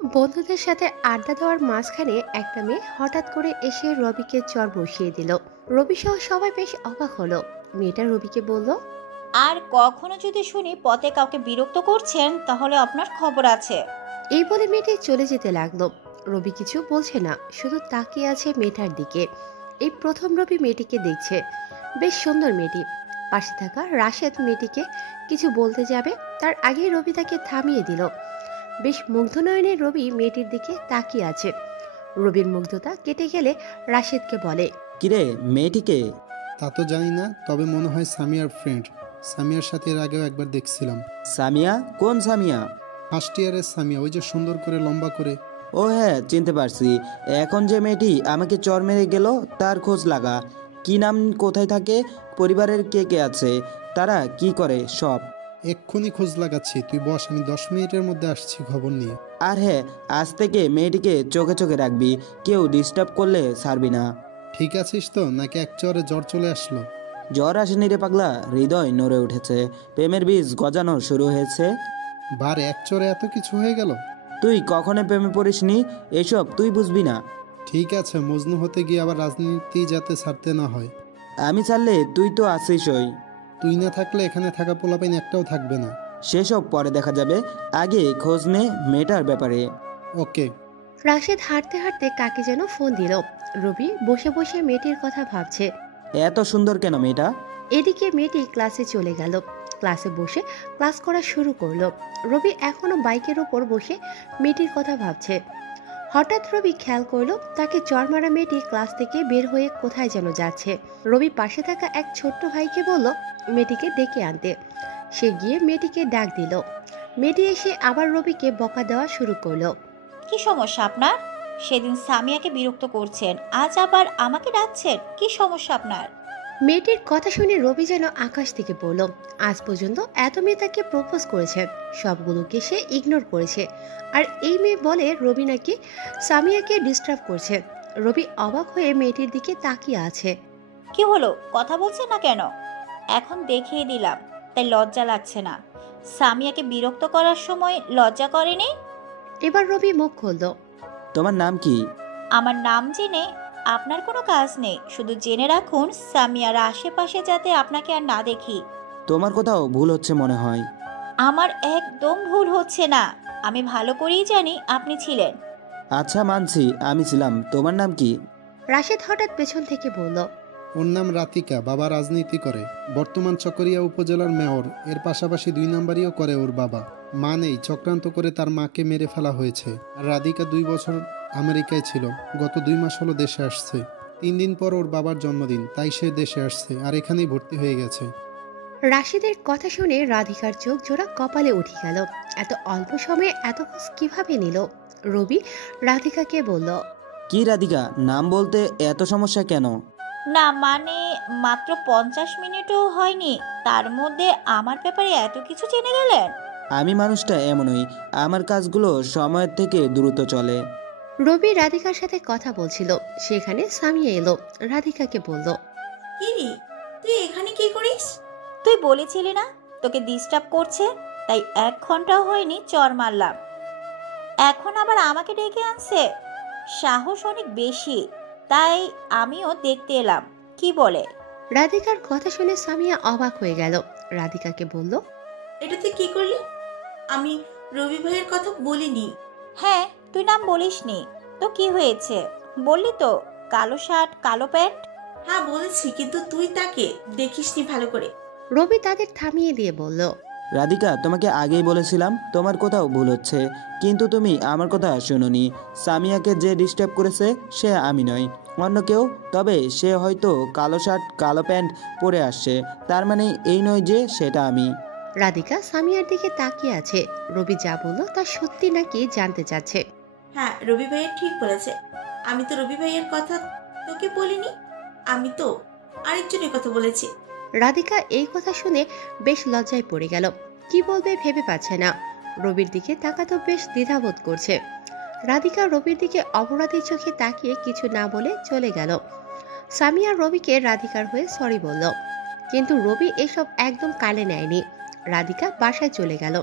বন্ধুদের সাথে আড্ডা দেওয়ার মাঝখানে একটা মেয়ে হঠাৎ করে এসে রবিকে চড় বসিয়ে দিল। রবি সহ সবাই বেশ অবাক হলো। মেয়েটা রবিকে বলল, আর কখনো যদি শুনি পথে কাউকে বিরক্ত করছেন তাহলে আপনার খবর আছে। এই বলে মেয়েটি চলে যেতে লাগলো। রবি কিছু বলছে না, শুধু তাকিয়ে আছে মেয়েটার দিকে। এই প্রথম রবি মেয়েটিকে দেখছে। বেশ সুন্দর মেয়েটি। পাশে থাকা রাশেদ মেয়েটিকে কিছু বলতে যাবে, তার আগেই রবি তাকে থামিয়ে দিল। বেশ মুগ্ধ নয়নে রবি মেয়েটির দিকে তাকিয়ে আছে। রবির মুগ্ধতা কেটে গেলে রাশেদকে বলে, কিরে, মেয়েটিকে? তা তো জানি না, তবে মনে হয় সামিয়ার ফ্রেন্ড। সামিয়ার সাথে এর আগেও একবার দেখছিলাম। সামিয়া? কোন সামিয়া? ফার্স্ট ইয়ারের সামিয়া, ওই যে সুন্দর করে লম্বা করে। ও হ্যাঁ, চিনতে পারছি। এখন যে মেয়েটি আমাকে চর মেরে গেল তার খোঁজ লাগা। কি নাম, কোথায় থাকে, পরিবারের কে কে আছে, তারা কি করে সব। এক্ষুনি খোঁজ লাগাচ্ছি, তুই বস, আমি 10 মিনিটের মধ্যে আসছি খবর নিয়ে। আর হ্যাঁ, আজ থেকে মেয়েটিকে চোখে চোখে রাখবি, কেউ ডিস্টার্ব করলে ছাড়বি না। ঠিক আছিস তো, নাকি এক চরে জ্বর চলে আসলো? জ্বর আসেনি রে পাগলা, হৃদয় নড়ে উঠেছে, প্রেমের বীজ গজানো শুরু হয়েছে। বার এক চরে এত কিছু হয়ে গেল? তুই কখনো প্রেমে পড়িসনি, এসব তুই বুঝবি না। ঠিক আছে, মজনু হতে গিয়ে আবার রাজনীতি যাতে ছাড়তে না হয়। আমি ছাড়লে তুই তো আছিসই। তুই না থাকলে এখানে থাকা পোলাপাইন একটাও থাকবে না। সেসব পরে দেখা যাবে, আগে খোঁজ নে মেয়েটার ব্যাপারে। ওকে। রাশেদ হাঁটতে হাঁটতে কাকে যেন ফোন দিল। রবি বসে বসে মেয়েটির কথা ভাবছে। এত সুন্দর কেন মেয়েটা? এদিকে মেয়েটি ক্লাসে চলে গেল। ক্লাসে বসে ক্লাস করা শুরু করলো। রবি এখনো বাইকের উপর বসে মেয়েটির কথা ভাবছে। হঠাৎ রবি খেয়াল করলো তাকে চড় মারা মেয়েটি ক্লাস থেকে বের হয়ে কোথায় যেন যাচ্ছে। রবি পাশে থাকা এক ছোট্ট ভাইকে বলল মেয়েটিকে ডেকে আনতে। সে গিয়ে মেয়েটিকে ডাক দিল। মেয়েটি এসে আবার রবিকে বকা দেওয়া শুরু করলো। কি সমস্যা আপনার? সেদিন সামিয়াকে বিরক্ত করছেন, আজ আবার আমাকে ডাকছেন, কি সমস্যা আপনার? মেয়েটির কথা শুনে রবি যেন আকাশ থেকে পড়ল। আজ পর্যন্ত এত মেয়ে তাকে প্রপোজ করেছে, সবগুলোকে সে ইগনোর করেছে। আর এই মেয়ে বলে রবি নাকি সামিয়াকে ডিস্টার্ব করছে। রবি অবাক হয়ে মেয়েটির দিকে তাকিয়ে আছে। কি হলো, কথা বলছেন না কেন? এখন দেখিয়ে দিলাম, তাই লজ্জা লাগছে না? সামিয়াকে বিরক্ত করার সময় লজ্জা করেনি? এবার রবি মুখ খুলল। তোমার নাম কি? আমার নাম জেনে আপনার কোনো কাজ নেই, শুধু জেনে রাখুন সামিয়ার আশেপাশে যাতে আপনাকে আর না দেখি। তোমার কোথাও ভুল হচ্ছে মনে হয়। আমার একদম ভুল হচ্ছে না, আমি ভালো করেই জানি আপনি ছিলেন। আচ্ছা মানছি আমি ছিলাম, তোমার নাম কি? রাশেদ হঠাৎ পেছন থেকে বলল, ওর নাম রাতিকা, বাবা রাজনীতি করে, বর্তমান চকরিয়া উপজেলার মেয়র। এর পাশাপাশি 2 নাম্বারিও করে ওর বাবা। মা নেই, চক্রান্ত করে তার মাকে মেরে ফেলা হয়েছে। আর রাধিকা 2 বছর আমেরিকায় ছিল, গত 2 মাস হলো দেশে আসছে। 3 দিন পর ওর বাবার জন্মদিন, তাই সে দেশে আসছে আর এখানেই ভর্তি হয়ে গেছে। রাশেদের কথা শুনে রাধিকার চোখ জোড়া কপালে উঠে গেল। এত অল্প সময়ে এত খোঁজ কিভাবে নিল? রবি রাধিকাকে বলল, কি রাধিকা, নাম বলতে এত সমস্যা কেন? না মানে, মাত্র 50 মিনিটও হয়নি, তার মধ্যে আমার ব্যাপারে এত কিছু জেনে গেলেন? আমি মানুষটা এমনই, আমার কাজগুলো সময়ের থেকে দ্রুত চলে। রবি রাধিকার সাথে কথা বলছিল, সেখানে সামিয়া এলো। রাধিকাকে বলল, কিরে, তুই এখানে কি করিস? তুই বলেছিলি না তোকে ডিস্টার্ব করছে, তাই 1 ঘন্টাও হয়নি চর মারলাম। এখন আবার আমাকে ডেকে আনছে, সাহস অনেক বেশি, তাই আমিও দেখতে এলাম কি বলে। রাধিকার কথা শুনে সামিয়া অবাক হয়ে গেল। রাধিকাকে বলল, এটা তুই কি করলি? আমি রবি ভাইয়ের কথা বলিনি। হ্যাঁ, তুই নাম বলিসনি তো কি হয়েছে? বললি তো, কালো শার্ট কালো প্যান্ট। হ্যাঁ বলেছি, কিন্তু তুই তাকে দেখিসনি ভালো করে। রবি তাদের থামিয়ে দিয়ে বলল, রাধিকা, তোমাকে আগেই বলেছিলাম তোমার কোথাও ভুল হচ্ছে, কিন্তু তুমি আমার কথা শোনোনি। সামিয়াকে যে ডিস্টার্ব করেছে সে আমি নয়, অন্য কেউ। তবে সে হয়তো কালো শার্ট কালো প্যান্ট পরে আসছে, তার মানে এই নয় যে সেটা আমি। রাধিকা সামিয়ার দিকে তাকিয়ে আছে। রবি যা বলল তা সত্যি নাকি জানতে চাচ্ছে। হ্যাঁ, রবি ভাইয়ের ঠিক বলেছে। আমি তো রবি ভাইয়ের কথা তোকে বলিনি, আমি তো আরেকজনের কথা বলেছি। রাধিকা এই কথা শুনে বেশ লজ্জায় পড়ে গেল। কি বলবে ভেবে পাচ্ছে না। রবির দিকে তাকাতো বেশ দ্বিধাবোধ করছে। রাধিকা রবির দিকে অপরাধী চোখে তাকিয়ে কিছু না বলে চলে গেল। সামিয়া রবিকে রাধিকার হয়ে সরি বলল, কিন্তু রবি এসব একদম কালে নেয়নি। রাধিকা বাসায় চলে গেল।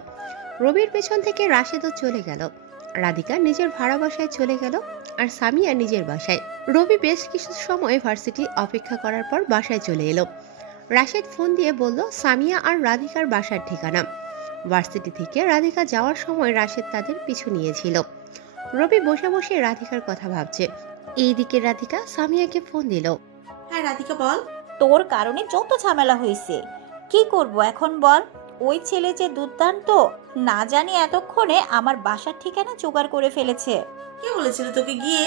রবির পেছন থেকে রাশেদও চলে গেল। রাধিকা নিজের ভাড়া বাসায় চলে গেল আর সামিয়া নিজের বাসায়। রবি বেশ কিছু সময় ভার্সিটি অপেক্ষা করার পর বাসায় চলে এলো। রাশেদ ফোন দিয়ে বলল সামিয়া আর রাধিকার বাসার ঠিকানা। ভার্সিটি থেকে রাধিকা যাওয়ার সময় রাশেদ তাদের পিছু নিয়েছিল। রবি বসে বসে রাধিকার কথা ভাবছে। এইদিকে রাধিকা সামিয়াকে ফোন দিল। হ্যাঁ রাধিকা বল। তোর কারণে যত ঝামেলা হয়েছে, কি করব এখন বল? ওই ছেলে যে দুর্দান্ত, না জানি এতক্ষণে আমার বাসার ঠিকানা জোগাড় করে ফেলেছে। কে বলেছিল তোকে গিয়ে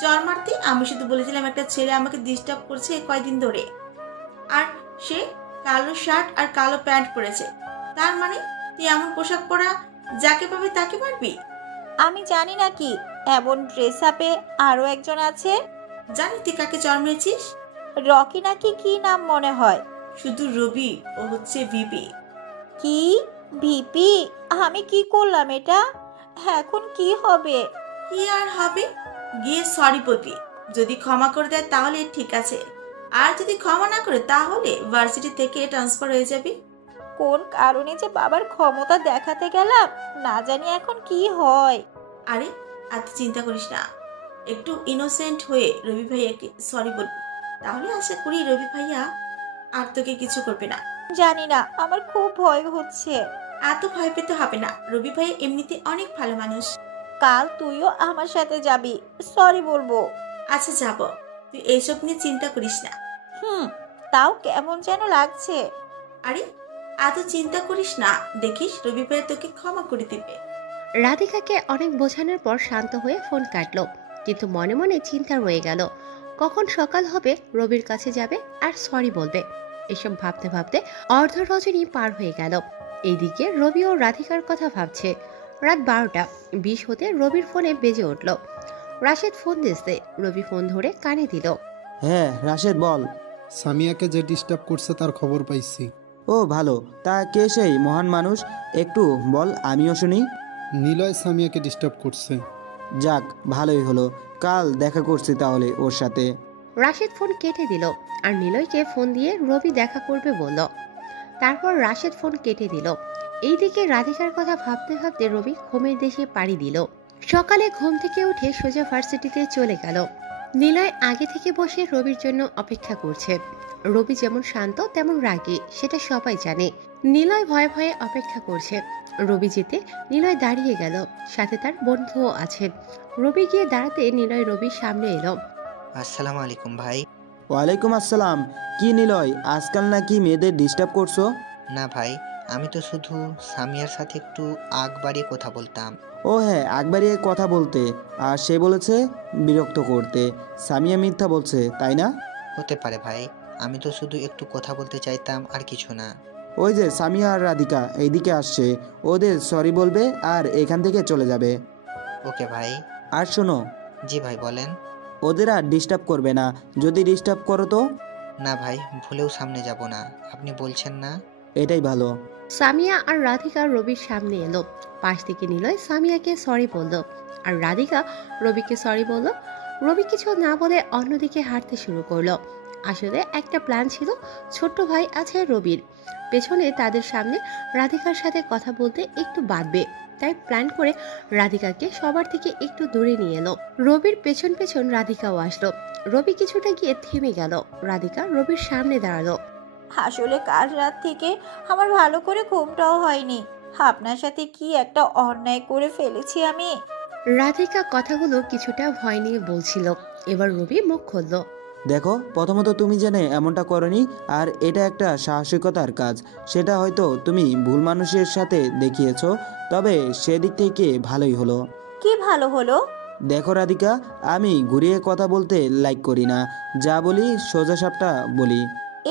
চর মারতে? আমি শুধু বলেছিলাম একটা ছেলে আমাকে ডিস্টার্ব করছে কয়দিন ধরে, আর সে কালো শার্ট আর কালো প্যান্ট পরেছে। তার মানে তুই এমন পোশাক পরা যাকে পাবে তাকে মারবি? আমি জানি না কি এমন ড্রেস আপে আরো একজন আছে। জানি তুই কাকে চর মেরেছিস? রকি নাকি কি নাম মনে হয়। শুধু রবি, ও হচ্ছে ভিপি। কি ভিপি? আমি কি করলাম এটা? এখন কি হবে? কি আর হবে, গিয়ে সরি বলবি। যদি ক্ষমা করে দেয় তাহলে ঠিক আছে, আর যদি ক্ষমা না করে তাহলে ভার্সিটি থেকে ট্রান্সফার হয়ে যাবি। কোন কারণে যে বাবার ক্ষমতা দেখাতে গেলাম, না জানি এখন কি হয়। আরে এত চিন্তা করিস না, একটু ইনোসেন্ট হয়ে রবি ভাইয়াকে সরি বলবি, তাহলে আশা করি রবি ভাইয়া আর তোকে কিছু করবে না। জানি না, আমার খুব ভয় হচ্ছে। এত ভয় পেতে হবে না, রবি ভাইয়া এমনিতে অনেক ভালো মানুষ। কাল তুইও আমার সাথে যাবি, সরি বলবো। আচ্ছা যাব, তুই এইসব নিয়ে চিন্তা করিস না। তাও কেমন যেন লাগছে। আরে এত চিন্তা করিস না, দেখিস রবি ভাইয়া তোকে ক্ষমা করে দিবে। রাধিকাকে অনেক বোঝানোর পর শান্ত হয়ে ফোন কাটলো, কিন্তু মনে মনে চিন্তা রয়ে গেল কখন সকাল হবে, রবির কাছে যাবে আর সরি বলবে। এসব ভাবতে ভাবতে অর্ধ রজনী পার হয়ে গেল। এইদিকে রবি ও রাধিকার কথা ভাবছে। রাত 12:20 হতে রবির ফোনে বেজে উঠল। রাশেদ ফোন দিচ্ছে। রবি ফোন ধরে কানে দিল। হ্যাঁ রাশেদ বল। সামিয়াকে যে ডিস্টার্ব করছে তার খবর পাইছি। ও ভালো, তা কে সেই মহান মানুষ? একটু বল, আমিও শুনি। নিলয় সামিয়াকে ডিস্টার্ব করছে। যাক, ভালোই হলো, কাল দেখা করছি তাহলে ওর সাথে। রাশেদ ফোন কেটে দিল আর নিলয়কে ফোন দিয়ে রবি দেখা করবে বলল। তারপর রাশেদ ফোন কেটে দিল। এইদিকে রাধিকার কথা ভাবতে ভাবতে রবি ঘুমের দেশে পাড়ি দিল। সকালে ঘুম থেকে উঠে সোজা ভার্সিটিতে চলে গেল। নিলয় আগে থেকে বসে রবির জন্য অপেক্ষা করছে। রবি যেমন শান্ত তেমন রাগী, সেটা সবাই জানে। নিলয় ভয়ে ভয়ে অপেক্ষা করছে। রবি যেতে নিলয় দাঁড়িয়ে গেল, সাথে তার বন্ধুও আছে। রবি গিয়ে দাঁড়াতে নিলয় রবির সামনে এলো। আসসালামু আলাইকুম ভাই। ওয়ালাইকুম আসসালাম। কি নিলয়, আজকাল নাকি মেয়েদের ডিস্টার্ব করছো? না ভাই, আমি তো শুধু সামিয়ার সাথে একটু আগ বাড়িয়ে কথা বলতাম। ও হ্যাঁ, একবারই কথা বলতে, আর সে বলেছে বিরক্ত করতে। সামিয়া মিথ্যা বলছে, তাই না? হতে পারে ভাই, আমি তো শুধু একটু কথা বলতে চাইতাম, আর কিছু না। ওই যে সামিয়া আর রাধিকা এইদিকে আসছে, ওদের সরি বলবে আর এখান থেকে চলে যাবে। ওকে ভাই। আর শোনো, জি ভাই বলেন। ওদের আর ডিস্টার্ব করবে না, যদি ডিস্টার্ব করো তো। না ভাই, ভুলেও সামনে যাব না, আপনি বলছেন না। এটাই ভালো। সামিয়া আর রাধিকা রবির সামনে এলো। পাশ থেকে নিলয় সামিয়াকে সরি বলল আর রাধিকা রবিকে সরি বলল। রবি কিছু না বলে অন্যদিকে হাঁটতে শুরু করলো। আসলে একটা প্ল্যান ছিল, ছোট্ট ভাই আছে রবির, পেছনে তাদের সামনে রাধিকার সাথে কথা বলতে একটু বাঁধবে, তাই প্ল্যান করে রাধিকাকে সবার থেকে একটু দূরে নিয়ে এলো। রবির পেছন পেছন রাধিকাও আসলো। রবি কিছুটা গিয়ে থেমে গেল। রাধিকা রবির সামনে দাঁড়ালো। আসলে কাল রাত থেকে আমার ভালো করে ঘুমটাও হয়নি। আপনার সাথে কি একটা অন্যায় করে ফেলেছি আমি। রাধিকা কথাগুলো কিছুটা ভয় নিয়ে বলছিল। এবার রবি মুখ খুলল। দেখো, প্রথমত তুমি জেনে এমনটা করনি, আর এটা একটা সাহসিকতার কাজ। সেটা হয়তো তুমি ভুল মানুষের সাথে দেখিয়েছো, তবে সেদিক থেকে ভালোই হলো। কি ভালো হলো? দেখো রাধিকা, আমি ঘুরিয়ে কথা বলতে লাইক করি না, যা বলি সোজাসাপটা বলি।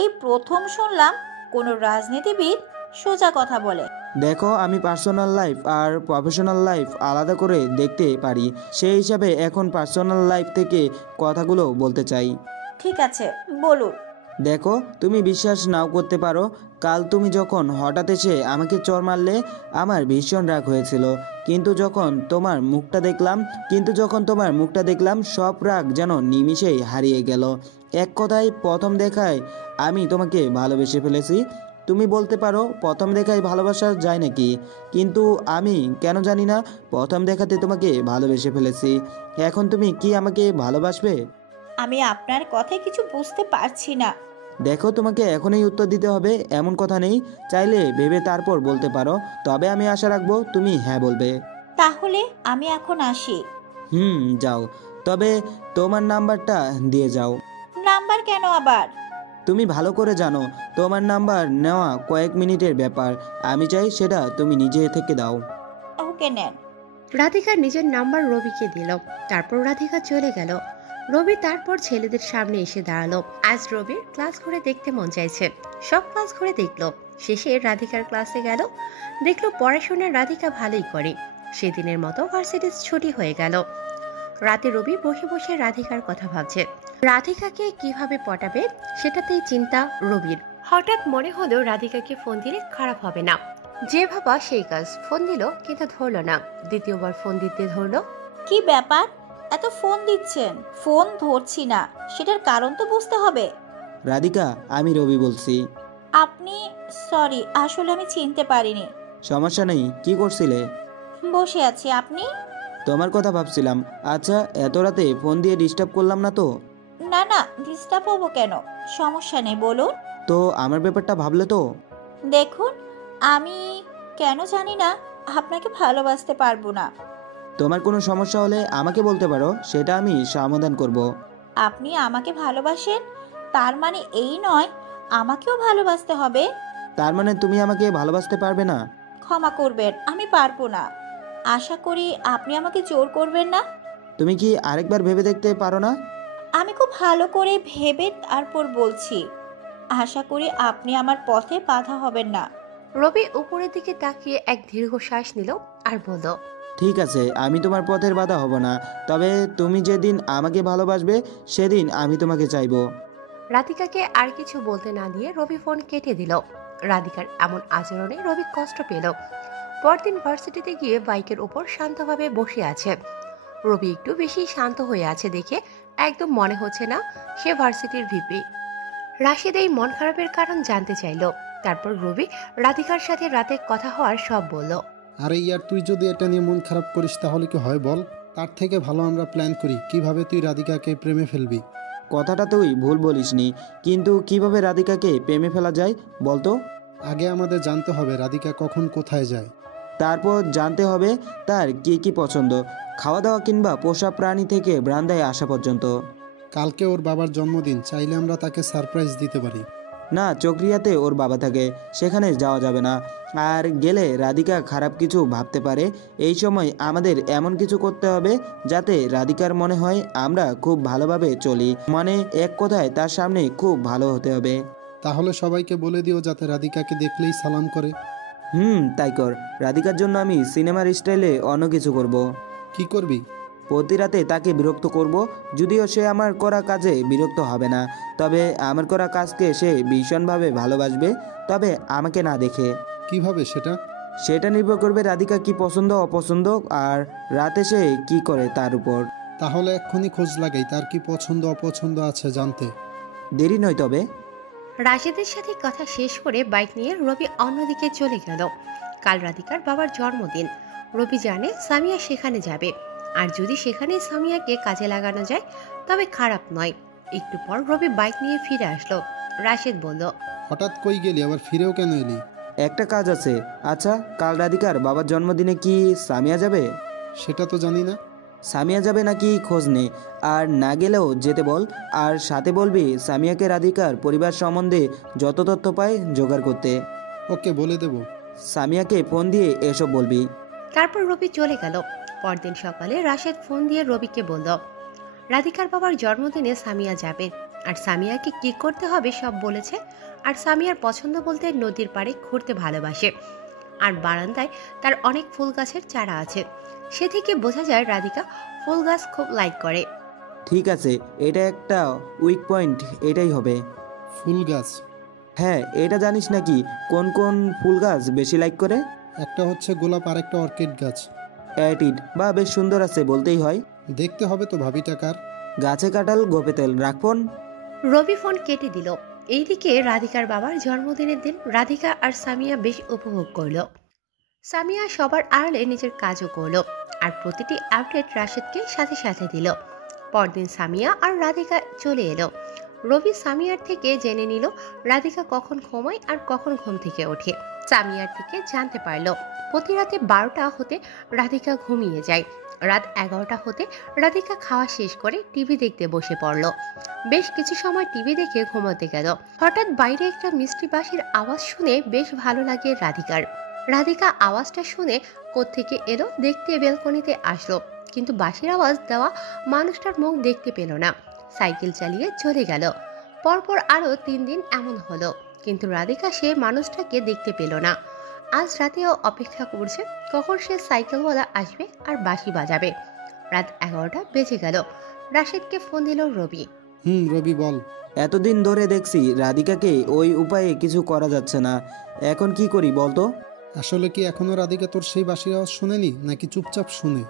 এই প্রথম শুনলাম কোনো রাজনীতিবিদ সোজা কথা বলে। দেখো, আমি পার্সোনাল লাইফ আর প্রফেশনাল লাইফ আলাদা করে দেখতে পারি, সেই হিসাবে এখন পার্সোনাল লাইফ থেকে কথাগুলো বলতে চাই। ঠিক আছে, বলুন। দেখো, তুমি বিশ্বাস নাও করতে পারো, কাল তুমি যখন হঠাৎ এসে আমাকে চড় মারলে আমার ভীষণ রাগ হয়েছিল, কিন্তু যখন তোমার মুখটা দেখলাম সব রাগ যেন নিমিষেই হারিয়ে গেল। এক কথায়, প্রথম দেখায় আমি তোমাকে ভালোবেসে ফেলেছি। তুমি বলতে পারো প্রথম দেখায় ভালোবাসা যায় নাকি, কিন্তু আমি কেন জানি না প্রথম দেখাতে তোমাকে ভালোবেসে ফেলেছি। এখন তুমি কি আমাকে ভালোবাসবে? আমি আপনার কথায় কিছু বুঝতে পারছি না। দেখো, তোমাকে এখনই উত্তর দিতে হবে এমন কথা নেই, চাইলে ভেবে তারপর বলতে পারো। তবে আমি আশা রাখবো তুমি হ্যাঁ বলবে। তাহলে আমি এখন আসি। যাও, তবে তোমার নাম্বারটা দিয়ে যাও। নাম্বার কেন আবার? তুমি ভালো করে জানো তোমার নাম্বার নেওয়া কয়েক মিনিটের ব্যাপার, আমি চাই সেটা তুমি নিজে থেকে দাও। ওকে নেন। রাধিকা নিজের নাম্বার রবিকে দিল। তারপর রাধিকা চলে গেল। রবি তারপর ছেলেদের সামনে এসে দাঁড়ালো। আজ রবির ক্লাস ঘুরে দেখতে মন চাইছে। সব ক্লাস ঘুরে দেখলো। শেষে রাধিকার ক্লাসে গেল। দেখলো পড়াশোনা রাধিকা ভালোই করে। সেদিনের মতো ভার্সিটির ছুটি হয়ে গেল। রাতে রবি বসে বসে রাধিকার কথা ভাবছে। রাধিকাকে কিভাবে পটাবে সেটাতেই চিন্তা রবির। হঠাৎ মনে হলো রাধিকাকে ফোন দিলে খারাপ হবে না। যে ভাবা সেই কাজ। ফোন দিল কিন্তু ধরলো না। দ্বিতীয়বার ফোন দিতে ধরলো। কি ব্যাপার, এত ফোন দিচ্ছেন? ফোন ধরছি না, সেটার কারণ তো বুঝতে হবে। রাধিকা, আমি রবি বলছি। আপনি? সরি, আসলে আমি চিনতে পারিনি। সমস্যা নেই, কি করছিলে? বসে আছি। আপনি? তোমার কথা ভাবছিলাম। আচ্ছা, এত রাতে ফোন দিয়ে ডিস্টার্ব করলাম না তো? না না, ডিস্টার্ব হবো কেন? সমস্যা নেই, বলুন। তো আমার ব্যাপারটা ভাবলে তো? দেখুন, আমি কেন জানি না আপনাকে ভালোবাসতে পারবো না। তোমার কোনো সমস্যা হলে আমাকে বলতে পারো, সেটা আমি সমাধান করব। আপনি আমাকে ভালোবাসেন, তার মানে এই নয় আমাকেও ভালোবাসতে হবে। তার মানে তুমি আমাকে ভালোবাসতে পারবে না? ক্ষমা করবেন, আমি পারবো না। আশা করি আপনি আমাকে জোর করবেন না। তুমি কি আরেকবার ভেবে দেখতে পারো না? আমি খুব ভালো করে ভেবে তারপর বলছি। আশা করি আপনি আমার পথে বাধা হবেন না। রবি উপরের দিকে তাকিয়ে এক দীর্ঘশ্বাস নিল আর বলল, ঠিক আছে, আমি তোমার পথের বাধা হব না। তবে তুমি যেদিন আমাকে ভালোবাসবে সেদিন আমি তোমাকে চাইবো। রাধিকাকে আর কিছু বলতে না দিয়ে রবি ফোন কেটে দিল। রাধিকার এমন আচরণে রবি কষ্ট পেল। পরদিন ভার্সিটিতে গিয়ে বাইকের উপর শান্তভাবে বসে আছে। রবি একটু বেশি শান্ত হয়ে আছে দেখে একদম মনে হচ্ছে না সে ভার্সিটির ভিপি। রাশেদ এই মন খারাপের কারণ জানতে চাইল। তারপর রবি রাধিকার সাথে রাতে কথা হওয়ার সব বলল। আরে ইয়ার, তুই যদি এটা নিয়ে মন খারাপ করিস তাহলে কি হয় বল? তার থেকে ভালো আমরা প্ল্যান করি কিভাবে তুই রাধিকাকে প্রেমে ফেলবি। কথাটা তুই ভুল বলিসনি, কিন্তু কিভাবে রাধিকাকে প্রেমে ফেলা যায় বলতো? আগে আমাদের জানতে হবে রাধিকা কখন কোথায় যায়। তারপর জানতে হবে তার কি কি পছন্দ, খাওয়া দাওয়া কিংবা পোষা প্রাণী থেকে ব্রান্দায় আসা পর্যন্ত। কালকে ওর বাবার জন্মদিন, চাইলে আমরা তাকে সারপ্রাইজ দিতে পারি। না, চক্রিয়াতে ওর বাবা থাকে, সেখানে যাওয়া যাবে না। আর গেলে রাধিকা খারাপ কিছু ভাবতে পারে। এই সময় আমাদের এমন কিছু করতে হবে যাতে রাধিকার মনে হয় আমরা খুব ভালোভাবে চলি, মানে এক কথায় তার সামনে খুব ভালো হতে হবে। তাহলে সবাইকে বলে দিও যাতে রাধিকাকে দেখলেই সালাম করে। তাই কর। রাধিকার জন্য আমি সিনেমার স্টাইলে অন্য কিছু করব। কি করবি? প্রতি রাতে তাকে বিরক্ত করব। যদিও সে আমার করা কাজে বিরক্ত হবে না, তবে আমার করা কাজকে সে ভীষণভাবে ভালোবাসবে, তবে আমাকে না দেখে। কিভাবে সেটা? সেটা নির্ভর করবে রাধিকা কি পছন্দ অপছন্দ আর রাতে সে কি করে তার উপর। তাহলে এক্ষুনি খোঁজ লাগাই তার কি পছন্দ অপছন্দ আছে জানতে। দেরি নয় তবে। রাশেদের সাথে কথা শেষ করে বাইক নিয়ে রবি অন্যদিকে চলে গেল। কাল রাধিকার বাবার জন্মদিন। রবি জানে সামিয়া সেখানে যাবে, আর যদি সেখানে সামিয়াকে কাজে লাগানো যায় তবে খারাপ নয়। একটু পর রবি বাইক নিয়ে ফিরে আসলো। রাশেদ বলল, হঠাৎ কই গেলি, আবার ফিরেও কেন এলি? একটা কাজ আছে। আচ্ছা, কাল রাধিকার বাবার জন্মদিনে কি সামিয়া যাবে? সেটা তো জানি না। সামিয়া যাবে নাকি খোঁজ নে, আর না গেলেও যেতে বল। আর সাথে বলবি সামিয়াকে রাধিকার পরিবার সম্বন্ধে যত তথ্য পায় জোগাড় করতে। ওকে, বলে দেব। সামিয়াকে ফোন দিয়ে এসব বলবি। তারপর রবি চলে গেল। পরদিন সকালে রাশেদ ফোন দিয়ে রবিকে বলল, রাধিকার বাবার জন্মদিনে সামিয়া যাবে, আর সামিয়াকে কি করতে হবে সব বলেছে। আর সামিয়ার পছন্দ বলতে নদীর পাড়ে ঘুরতে ভালোবাসে, আর বারান্দায় তার অনেক ফুল গাছের চারা আছে। সে থেকে বোঝা যায় রাধিকা ফুল গাছ খুব লাইক করে। ঠিক আছে, এটা একটা উইক পয়েন্ট, এটাই হবে। ফুল গাছ? হ্যাঁ, এটা জানিস নাকি কোন কোন ফুল গাছ বেশি লাইক করে? একটা হচ্ছে গোলাপ আর একটা অর্কিড গাছ। অ্যাটিড বা বেশ সুন্দর আছে বলতেই হয়। দেখতে হবে তো ভাবিটা কার। গাছে কাঁঠাল গোপে তেল রাখুন। রবি ফোন কেটে দিল। এইদিকে রাধিকার বাবার জন্মদিনের দিন রাধিকা আর সামিয়া বেশ উপভোগ করলো। সামিয়া সবার আড়ালে নিজের কাজও করলো আর প্রতিটি আপডেট রাশেদকে সাথে সাথে দিল। পরদিন সামিয়া আর রাধিকা চলে এলো। রবি সামিয়ার থেকে জেনে নিল রাধিকা কখন ঘুমায় আর কখন ঘুম থেকে ওঠে। সামিয়ার থেকে জানতে পারলো প্রতি রাতে 12টা হতে রাধিকা ঘুমিয়ে যায়। রাত 11টা হতে রাধিকা খাওয়া শেষ করে টিভি দেখতে বসে পড়ল। বেশ কিছু সময় টিভি দেখে ঘুমাতে গেল। হঠাৎ বাইরে একটা মিষ্টি বাঁশির আওয়াজ শুনে বেশ ভালো লাগে রাধিকার। রাধিকা আওয়াজটা শুনে কোত্থেকে এলো দেখতে বেলকনিতে আসলো, কিন্তু বাঁশির আওয়াজ দেওয়া মানুষটার মুখ দেখতে পেল না। সাইকেল চালিয়ে চলে গেল। পরপর আরও 3 দিন এমন হলো, কিন্তু রাধিকা সে মানুষটাকে দেখতে পেল না। আজ রাতেও অপেক্ষা করছে কখন সে সাইকেলওয়ালা আসবে আর বাঁশি বাজাবে। রাত 11টা বেজে গেল। রাশেদকে ফোন দিল রবি। রবি বল। এতদিন ধরে দেখছি রাধিকাকে ওই উপায়ে কিছু করা যাচ্ছে না, এখন কি করি বলতো? আসলে কি এখনো রাধিকা তোর সেই বাঁশির আওয়াজ শুনেনি, নাকি চুপচাপ শুনে?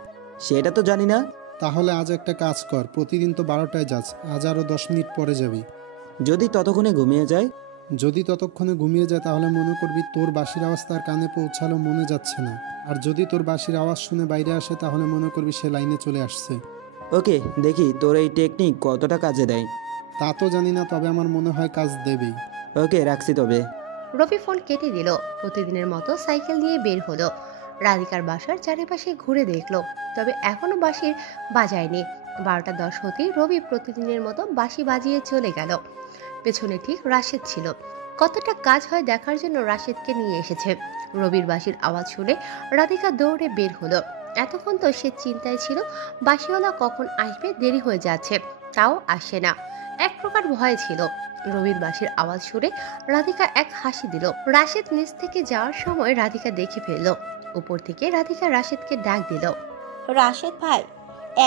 সেটা তো জানি না। তাহলে আজ একটা কাজ কর, প্রতিদিন তো 12টায় যাস, আজ আরও 10 মিনিট পরে যাবি। যদি ততক্ষণে ঘুমিয়ে যায়? যদি ততক্ষণে ঘুমিয়ে যায় তাহলে মনে করবি তোর বাঁশির আওয়াজ তার কানে পৌঁছালো, মনে যাচ্ছে না। আর যদি তোর বাঁশির আওয়াজ শুনে বাইরে আসে তাহলে মনে করবি সে লাইনে চলে আসছে। ওকে, দেখি তোর এই টেকনিক কতটা কাজে দেয়। তা তো জানি না, তবে আমার মনে হয় কাজ দেবেই। ওকে, রাখছি তবে। রবি ফোন কেটে দিল। প্রতিদিনের মতো সাইকেল নিয়ে বের হলো। রাধিকার বাসার চারিপাশে ঘুরে দেখলো, তবে এখনো বাঁশির বাজায়নি। 12টা 10 হতেই রবি প্রতিদিনের মতো বাঁশি বাজিয়ে চলে গেল। পেছনে ঠিক রাশেদ ছিল। কতটা কাজ হয় দেখার জন্য রাশেদকে নিয়ে এসেছে। রবির বাঁশির আওয়াজ শুনে রাধিকা দৌড়ে বের হলো। এতক্ষণ তো সে চিন্তায় ছিল বাঁশিওয়ালা কখন আসবে, দেরি হয়ে যাচ্ছে, তাও আসে না। এক প্রকার ভয় ছিল। রবির বাঁশির আওয়াজ শুনে রাধিকা এক হাসি দিল। রাশেদ নিচ থেকে যাওয়ার সময় রাধিকা দেখে ফেলল। উপর থেকে রাধিকা রাশেদকে ডাক দিল। রাশেদ ভাই,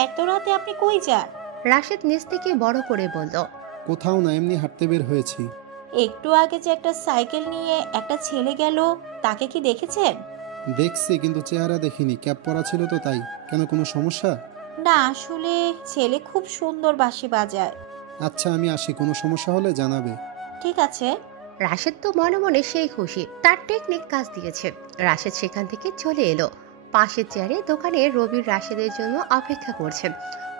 এত রাতে আপনি কই যান? রাশেদ নিচ থেকে বড় করে বলল, কোথাও না, এমনি হাঁটতে বের হয়েছি। একটু আগে যে একটা সাইকেল নিয়ে একটা ছেলে গেল, তাকে কি দেখেছেন? দেখছি, কিন্তু চেহারা দেখিনি, ক্যাপ পরা ছিল তো তাই। কেন, কোনো সমস্যা? না, আসলে ছেলে খুব সুন্দর বাঁশি বাজায়। আচ্ছা, আমি আসি, কোনো সমস্যা হলে জানাবে। ঠিক আছে। রাশেদ তো মনে মনে সেই খুশি, তার টেকনিক কাজ দিয়েছে। রাশেদ সেখান থেকে চলে এলো। পাশের চেয়ারে দোকানে রবির রাশেদের জন্য অপেক্ষা করছেন।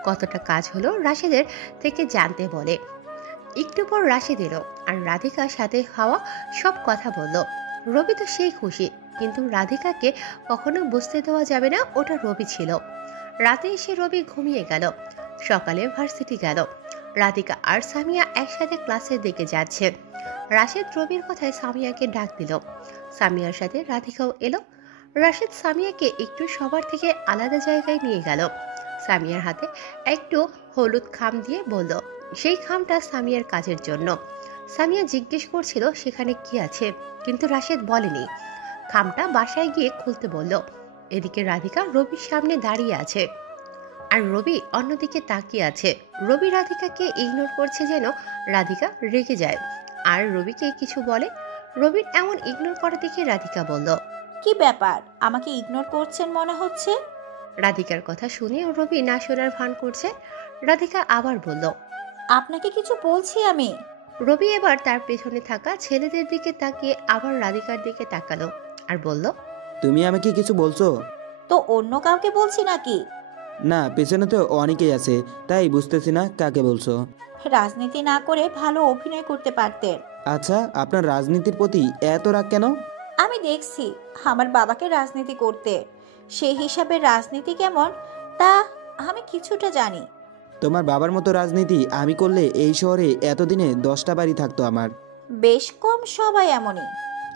কতটা কাজ হলো রাশেদের থেকে জানতে বলে। একটু পর রাশেদ এলো আর রাধিকার সাথে হওয়া সব কথা বলল। রবি তো সেই খুশি, কিন্তু রাধিকাকে কখনো বুঝতে দেওয়া যাবে না ওটা রবি ছিল। রাতে এসে রবি ঘুমিয়ে গেল। সকালে ভার্সিটি গেল। রাধিকা আর সামিয়া একসাথে ক্লাসের দিকে যাচ্ছে। রাশেদ রবির কথায় সামিয়াকে ডাক দিল। সামিয়ার সাথে রাধিকাও এলো। রাশেদ সামিয়াকে একটু সবার থেকে আলাদা জায়গায় নিয়ে গেল। সামিয়ার হাতে একটু হলুদ খাম দিয়ে বলল সেই খামটা সামিয়ার কাজের জন্য। সামিয়া জিজ্ঞেস করছিল সেখানে কি আছে, কিন্তু রাশেদ বলেনি। খামটা বাসায় গিয়ে খুলতে বলল। এদিকে রাধিকা রবির সামনে দাঁড়িয়ে আছে আর রবি অন্যদিকে তাকিয়ে আছে। রবি রাধিকাকে ইগনোর করছে যেন রাধিকা রেগে যায় আর রবিকে কিছু বলে। রবির এমন ইগনোর করা দেখে রাধিকা বলল, কি ব্যাপার, আমাকে ইগনোর করছেন মনে হচ্ছে? রাধিকার কথা শুনে রবি না শোনার ভান করছে। রাধিকা আবার বলল, আপনাকে কিছু বলছি আমি। রবি এবার তার পেছনে থাকা ছেলেদের দিকে তাকিয়ে আবার রাধিকার দিকে তাকালো আর বলল, তুমি আমাকে কিছু বলছো? তো অন্য কাউকে বলছি নাকি? না, পেছনে তো অনেকেই আছে, তাই বুঝতেছি না কাকে বলছো। রাজনীতি না করে ভালো অভিনয় করতে পারতেন। আচ্ছা, আপনার রাজনীতির প্রতি এত রাগ কেন? আমি দেখছি আমার বাবাকে রাজনীতি করতে, সেই হিসাবে রাজনীতি কেমন তা আমি কিছুটা জানি। তোমার বাবার মতো রাজনীতি আমি করলে এই শহরে এতদিনে 10টা বাড়ি থাকতো আমার। বেশ কম সবাই এমনই।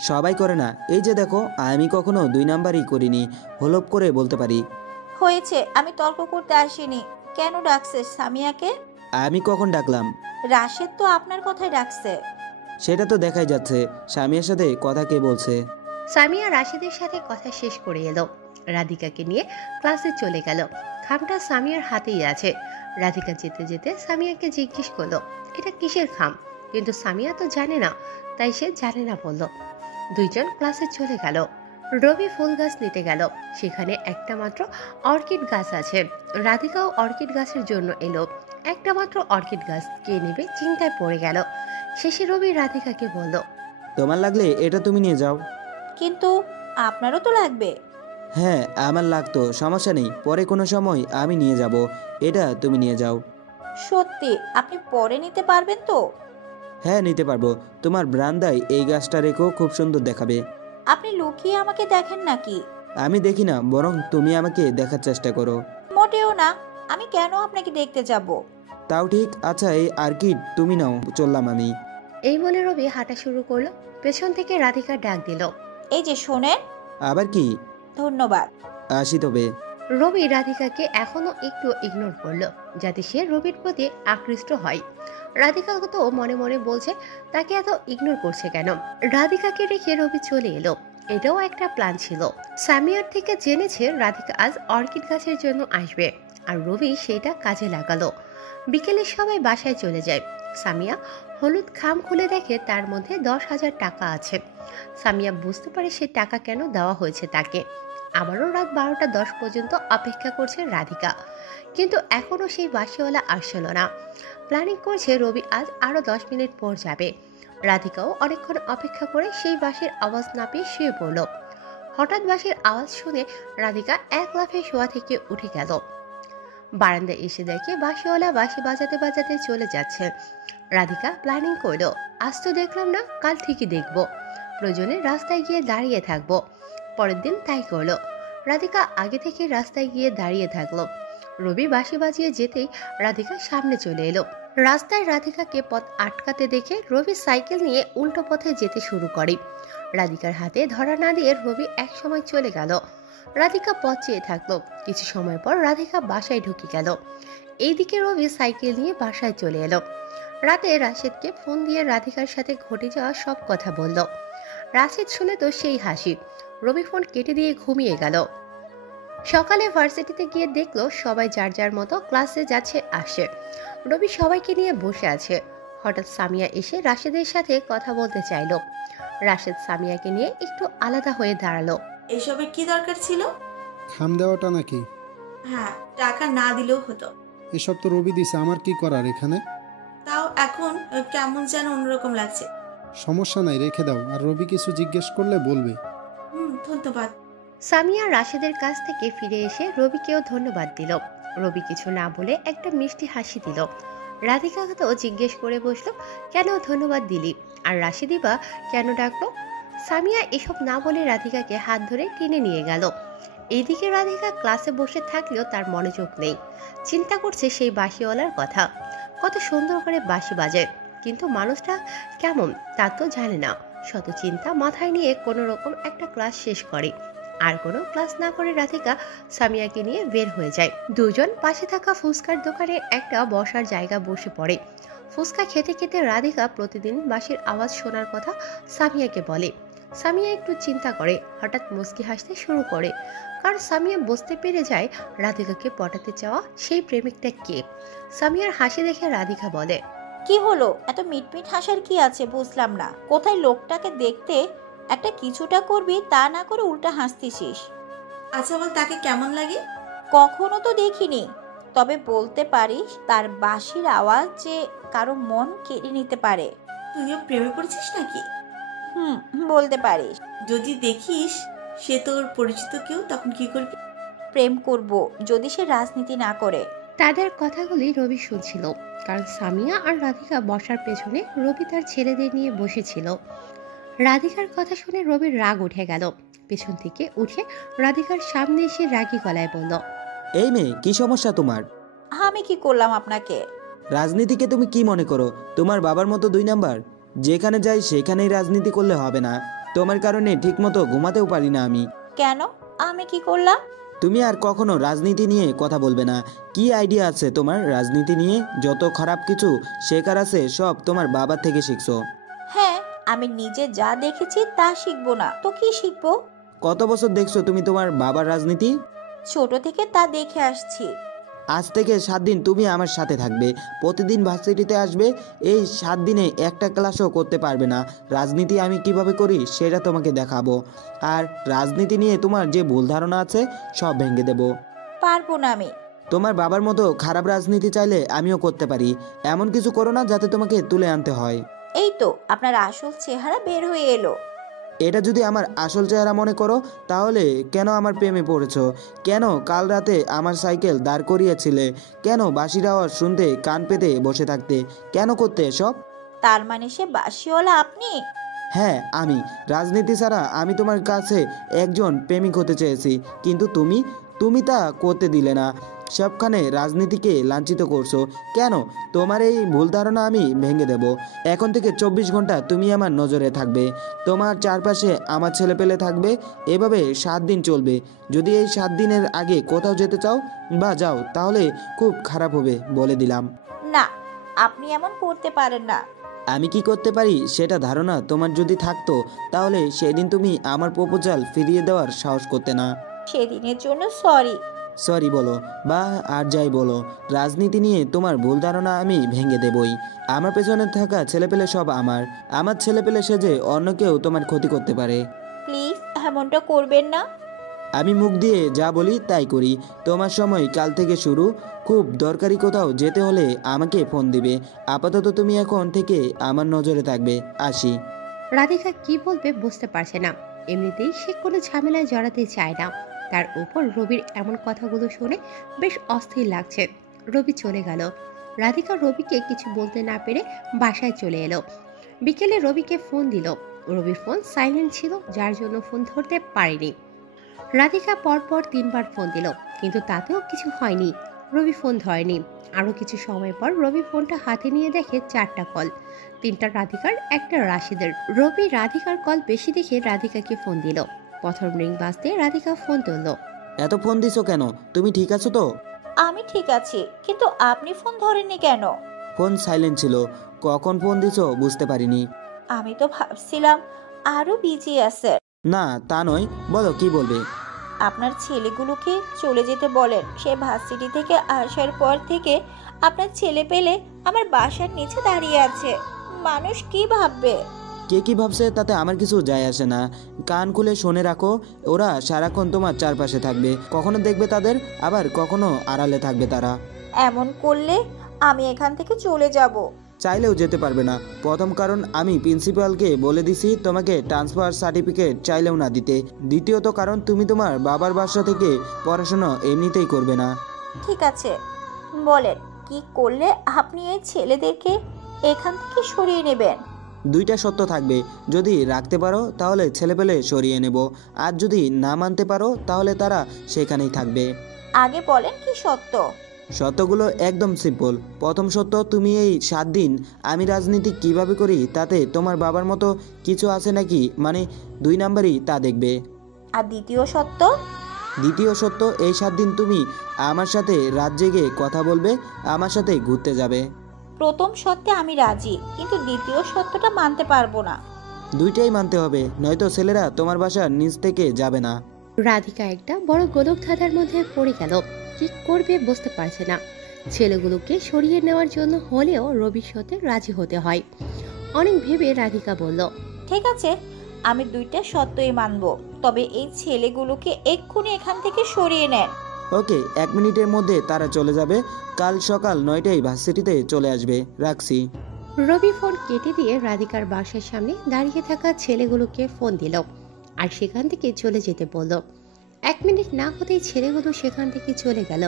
সবাই করে না, এই যে দেখো, আমি কখনো 2 নাম্বারই করিনি, হলপ করে বলতে পারি। হয়েছে, আমি তর্ক করতে আসিনি। কেন ডাকছে সামিয়াকে? আমি কখন ডাকলাম? রাশেদ তো আপনার কথাই ডাকছে। সেটা তো দেখাই যাচ্ছে, স্বামীর সাথে কথা কে বলছে। সামিয়া রাশেদের সাথে কথা শেষ করে এলো। রাধিকাকে নিয়ে ক্লাসে চলে গেল। খামটা সামিয়ার হাতেই আছে। রাধিকা যেতে যেতে সামিয়াকে জিজ্ঞেস করলো এটা কিসের খাম, কিন্তু সামিয়া তো জানে না, তাই সে জানে না বলল। দুইজন ক্লাসে চলে গেল। রবি ফুল গাছ নিতে গেল। সেখানে একটা মাত্র অর্কিড গাছ আছে। রাধিকাও অর্কিড গাছের জন্য এলো। একটা মাত্র অর্কিড গাছ কে নেবে চিন্তায় পড়ে গেল। শেষে রবি রাধিকাকে বলল, তোমার লাগলে এটা তুমি নিয়ে যাও। কিন্তু আপনারও তো লাগবে। হ্যাঁ, আমার লাগতো, সমস্যা নেই, পরে কোনো সময় আমি নিয়ে যাব। এটা তুমি নিয়ে যাও। সত্যি আপনি পরে নিতে পারবেন তো? হ্যাঁ, নিতে পারবো। তোমার ব্রান্দায় এই গাছটা রেখো, খুব সুন্দর দেখাবে। আপনি লুকিয়ে আমাকে দেখেন নাকি? আমি দেখি না, বরং তুমি আমাকে দেখার চেষ্টা করো। মোটেও না। আমি কেন আপনাকে দেখতে যাব? তাও ঠিক। আচ্ছা, এই আর্কিড তুমি নাও, চললাম আমি। এই বলে রবি হাঁটা শুরু করলো। পেছন থেকে রাধিকা ডাক দিল, এই যে শোনেন। আবার কি? ধন্যবাদ। আসি তবে। রবি রাধিকাকে এখনো একটু ইগনোর করলো, যাতে সে রবির প্রতি আকৃষ্ট হয়। রাধিকা তো মনে মনে বলছে তাকে এত ইগনোর করছে কেন। রাধিকাকে রেখে রবি চলে এলো। এটাও একটা প্ল্যান ছিল। সামিয়ার থেকে জেনেছে রাধিকা আজ অর্কিড গাছের জন্য আসবে, আর রবি সেটা কাজে লাগালো। বিকেলে সবাই বাসায় চলে যায়। সামিয়া হলুদ খাম খুলে দেখে তার মধ্যে 10,000 টাকা আছে। সামিয়া বুঝতে পারে সে টাকা কেন দেওয়া হয়েছে তাকে। আবারও রাত 12টা 10 পর্যন্ত অপেক্ষা করছে রাধিকা, কিন্তু এখনো সেই বাসিওয়ালা আসছিল না। প্ল্যানিং করছে রবি আজ আরো 10 মিনিট পর যাবে। রাধিকাও অনেকক্ষণ অপেক্ষা করে সেই বাঁশির আওয়াজ না পেয়ে শুয়ে পড়ল। হঠাৎ বাঁশির আওয়াজ শুনে রাধিকা এক লাফে শোয়া থেকে উঠে গেল। বারান্দায় এসে দেখে বাঁশিওয়ালা বাঁশি বাজাতে বাজাতে চলে যাচ্ছে। রাধিকা প্ল্যানিং করলো, আজ তো দেখলাম না, কাল ঠিকই দেখবো, প্রয়োজনে রাস্তায় গিয়ে দাঁড়িয়ে থাকবো। পরের দিন তাই করলো। রাধিকা আগে থেকে রাস্তায় গিয়ে দাঁড়িয়ে থাকলো। রবি বাঁশি বাজিয়ে যেতেই রাধিকা সামনে চলে এলো। রাস্তায় রাধিকাকে পথ আটকাতে দেখে রবি সাইকেল নিয়ে উল্টো পথে যেতে শুরু করে। রাধিকার হাতে ধরা না দিয়ে রবি এক সময় চলে গেল। রাধিকা পথ চেয়ে থাকলো। কিছু সময় পর রাধিকা বাসায় ঢুকে গেল। এইদিকে রবি সাইকেল নিয়ে বাসায় চলে এলো। রাতে রাশেদকে ফোন দিয়ে রাধিকার সাথে ঘটে যাওয়া সব কথা বলল। রাশেদ শুনে তো সেই হাসি। রবি ফোন কেটে দিয়ে ঘুমিয়ে গেল। সকালে ভার্সিটিতে গিয়ে দেখলো সবাই যার যার মতো ক্লাসে যাচ্ছে আসে। রবি সবাইকে নিয়ে বসে আছে। হঠাৎ সামিয়া এসে রাশেদের সাথে কথা বলতে চাইলো। রাশেদ সামিয়াকে নিয়ে একটু আলাদা হয়ে দাঁড়ালো। এসবের কি দরকার ছিল? খাম দেওয়াটা নাকি? হ্যাঁ, টাকা না দিলেও হতো। এসব তো রবি দিছে, আমার কি করার এখানে? তাও এখন কেমন যেন অন্যরকম লাগছে। সমস্যা নাই, রেখে দাও। আর রবি কিছু জিজ্ঞেস করলে বলবে। ধন্যবাদ। সামিয়া রাশেদের কাছ থেকে ফিরে এসে রবিকেও ধন্যবাদ দিল। রবি কিছু না বলে একটা মিষ্টি হাসি দিল। রাধিকাকে তো জিজ্ঞেস করে বসলো, কেন ধন্যবাদ দিলি, আর রাশেদই বা কেন ডাকলো। সামিয়া এসব না বলে রাধিকাকে হাত ধরে টেনে নিয়ে গেল। এইদিকে রাধিকা ক্লাসে বসে থাকলেও তার মনোযোগ নেই। চিন্তা করছে সেই বাঁশিওয়ালার কথা। কত সুন্দর করে বাঁশি বাজায়, কিন্তু মানুষটা কেমন তা তো জানে না। শত চিন্তা মাথায় নিয়ে কোনো রকম একটা ক্লাস শেষ করে। আর কোনো ক্লাস না করে রাধিকা সামিয়াকে নিয়ে বের হয়ে যায়। দুজন পাশে থাকা ফুচকার দোকানে একটা বসার জায়গা বসে পড়ে। ফুচকা খেতে খেতে রাধিকা প্রতিদিন বাঁশির আওয়াজ শোনার কথা সামিয়াকে বলে। সামিয়া একটু চিন্তা করে, হঠাৎ মুচকি হাসতে শুরু করে। কারণ সামিয়া বুঝতে পেরে যায় রাধিকাকে পটাতে চাওয়া সেই প্রেমিকটা কে। সামিয়ার হাসি দেখে রাধিকা বলে, কি হলো? এত মিটমিট হাসার কি আছে বুঝলাম না। কোথায় লোকটাকে দেখতে একটা কিছুটা করবি, তা না করে উল্টা হাসতেছিস। আচ্ছা বল, তাকে কেমন লাগে? কখনো তো দেখিনি, তবে বলতে পারিস তার বাঁশির আওয়াজ যে কারো মন কেড়ে নিতে পারে। তুইও প্রেমে পড়েছিস নাকি? বলতে পারিস। যদি দেখিস সে তোর পরিচিত কেউ, তখন কি করবি? প্রেম করব, যদি সে রাজনীতি না করে। তাদের কথাগুলি রবি শুনছিল, কারণ সামিয়া আর রাধিকা বসার পেছনে রবি তার ছেলেদের নিয়ে বসেছিল। রাধিকার কথা শুনে রবির রাগ উঠে গেল। পেছন থেকে উঠে রাধিকার সামনে এসে রাগী গলায় বলল, এই মেয়ে, কি সমস্যা তোমার? আমি কি করলাম আপনাকে? রাজনীতিকে তুমি কি মনে করো? তোমার বাবার মতো 2 নাম্বার? যেখানে যাই সেখানেই রাজনীতি করলে হবে না। তোমার কারণে ঠিকমতো ঘুমাতেও পারি না আমি। কেন? আমি কি করলাম? তুমি আর কখনো রাজনীতি নিয়ে কথা বলবে না। কি আইডিয়া আছে তোমার রাজনীতি নিয়ে? যত খারাপ কিছু শেখার আছে সব তোমার বাবার থেকে শিখছো। হ্যাঁ, আমি নিজে যা দেখেছি তা শিখবো না তো কি শিখবো? কত বছর দেখছো তুমি তোমার বাবার রাজনীতি? ছোট থেকে তা দেখে আসছি। আজ থেকে 7 দিন তুমি আমার সাথে থাকবে, প্রতিদিন ভার্সিটিতে আসবে। এই 7 দিনে একটা ক্লাসও করতে পারবে না। রাজনীতি আমি কিভাবে করি সেটা তোমাকে দেখাবো। আর রাজনীতি নিয়ে তোমার যে ভুল ধারণা আছে সব ভেঙে দেব। পারবো না আমি। তোমার বাবার মতো খারাপ রাজনীতি চাইলে আমিও করতে পারি। এমন কিছু করো না যাতে তোমাকে তুলে আনতে হয়। এই তো আপনার আসল চেহারা বের হয়ে এলো। এটা যদি আমার আসল চেহারা মনে করো, তাহলে কেন আমার প্রেমে পড়েছো? কেন কাল রাতে আমার সাইকেল দাঁড় করিয়েছিলে? কেন বাঁশির আওয়াজ শুনতে কান পেতে বসে থাকতে? কেন করতে এসব? তার মানে সে বাসিওয়ালা আপনি? হ্যাঁ আমি। রাজনীতি ছাড়া আমি তোমার কাছে একজন প্রেমিক হতে চেয়েছি, কিন্তু তুমি তুমি তা করতে দিলে না। সবখানে রাজনীতিকে লাঞ্ছিত করছো। কেন? তোমার এই ভুল ধারণা আমি ভেঙে দেব। এখন থেকে 24 ঘন্টা তুমি আমার নজরে থাকবে। তোমার চারপাশে আমার ছেলেপেলে থাকবে। এভাবে 7 দিন চলবে। যদি এই 7 দিনের আগে কোথাও যেতে চাও বা যাও, তাহলে খুব খারাপ হবে, বলে দিলাম। না, আপনি এমন করতে পারেন না। আমি কি করতে পারি সেটা ধারণা তোমার যদি থাকতো, তাহলে সেদিন তুমি আমার প্রপোজাল ফিরিয়ে দেওয়ার সাহস করতে না। সেদিনের জন্য সরি। সরি বলো বা আর যাই বলো, রাজনীতি নিয়ে তোমার ভুল ধারণা আমি ভেঙে দেবই। আমার পেছনে থাকা ছেলেপেলে সব আমার ছেলেপেলে সেজে অন্য কেউ তোমার ক্ষতি করতে পারে। প্লিজ এমনটা করবেন না। আমি মুখ দিয়ে যা বলি তাই করি। তোমার সময় কাল থেকে শুরু। খুব দরকারি কোথাও যেতে হলে আমাকে ফোন দিবে। আপাতত তুমি এখন থেকে আমার নজরে থাকবে। আসি। রাধিকা কি বলবে বুঝতে পারছে না। এমনিতেই সে কোনো ঝামেলায় জড়াতে চায় না, তার উপর রবির এমন কথাগুলো শুনে বেশ অস্থির লাগছে। রবি চলে গেল। রাধিকা রবিকে কিছু বলতে না পেরে বাসায় চলে এলো। বিকেলে রবিকে ফোন দিল। রবির ফোন সাইলেন্ট ছিল, যার জন্য ফোন ধরতে পারেনি। রাধিকা পরপর 3বার ফোন দিল, কিন্তু তাতেও কিছু হয়নি। রবি ফোন ধরেনি। আরও কিছু সময় পর রবি ফোনটা হাতে নিয়ে দেখে 4টা কল, 3টা রাধিকার, 1টা রাশিদের। রবি রাধিকার কল বেশি দেখে রাধিকাকে ফোন দিল। প্রথম রিং বাজতে রাধিকা ফোন তুলল। এত ফোন দিছো কেন? তুমি ঠিক আছো তো? আমি ঠিক আছি, কিন্তু আপনি ফোন ধরেননি কেন? ফোন সাইলেন্ট ছিল। কখন ফোন দিছো বুঝতে পারিনি। আমি তো ভাবছিলাম আরো বিজি আছে। না তা নয়, বলো কি বলবে। আপনার ছেলেগুলোকে চলে যেতে বলেন। সে ভার্সিটি থেকে আসার পর থেকে আপনার ছেলে পেলে আমার বাসার নিচে দাঁড়িয়ে আছে। মানুষ কি ভাববে? কে কি ভাবছে তাতে আমার কিছু যায় আসে না। কান খুলে শুনে রাখো, ওরা সারাক্ষণ তোমার চারপাশে থাকবে। কখনো দেখবে তাদের, আবার কখনো আড়ালে থাকবে তারা। এমন করলে আমি এখান থেকে চলে যাব। চাইলেও যেতে পারবে না। প্রথম কারণ, আমি প্রিন্সিপালকে বলে দিছি তোমাকে ট্রান্সফার সার্টিফিকেট চাইলেও না দিতে। দ্বিতীয়ত কারণ, তুমি তোমার বাবার বাসা থেকে পড়াশোনা এমনিতেই করবে না। ঠিক আছে, বলেন কি করলে আপনি এই ছেলেদেরকে এখান থেকে সরিয়ে নেবেন? 2টা সত্য থাকবে। যদি রাখতে পারো তাহলে ছেলেপেলে সরিয়ে নেব, আর যদি না মানতে পারো তাহলে তারা সেখানেই থাকবে। আগে বলেন কি সত্য? সত্যগুলো একদম সিম্পল। প্রথম সত্য, তুমি এই 7 দিন আমি রাজনীতি কিভাবে করি তাতে তোমার বাবার মতো কিছু আছে নাকি, মানে 2 নাম্বারই তা দেখবে। আর দ্বিতীয় সত্য? দ্বিতীয় সত্য, এই 7 দিন তুমি আমার সাথে রাত জেগে কথা বলবে, আমার সাথে ঘুরতে যাবে। প্রথম সত্যে আমি রাজি, কিন্তু দ্বিতীয় সত্যটা মানতে পারবো না। 2টাই মানতে হবে, নয়তো ছেলেরা তোমার বাসার নিচ থেকে যাবে না। রাধিকা একটা বড় গোলক ধাঁধার মধ্যে পড়ে গেল। কি করবে বুঝতে পারছে না। ছেলেগুলোকে সরিয়ে নেওয়ার জন্য হলেও রবির সাথে রাজি হতে হয়। অনেক ভেবে রাধিকা বলল, ঠিক আছে, আমি 2টা সত্যই মানবো, তবে এই ছেলেগুলোকে এক্ষুনি এখান থেকে সরিয়ে নেন। ওকে, 1 মিনিটের মধ্যে তারা চলে যাবে। কাল সকাল 9টায় ভার্সিটিতে চলে আসবে। রাখছি। রবি ফোন কেটে দিয়ে রাধিকার বাসার সামনে দাঁড়িয়ে থাকা ছেলেগুলোকে ফোন দিল আর সেখান থেকে চলে যেতে বলল। 1 মিনিট না হতেই ছেলেগুলো সেখান থেকে চলে গেল।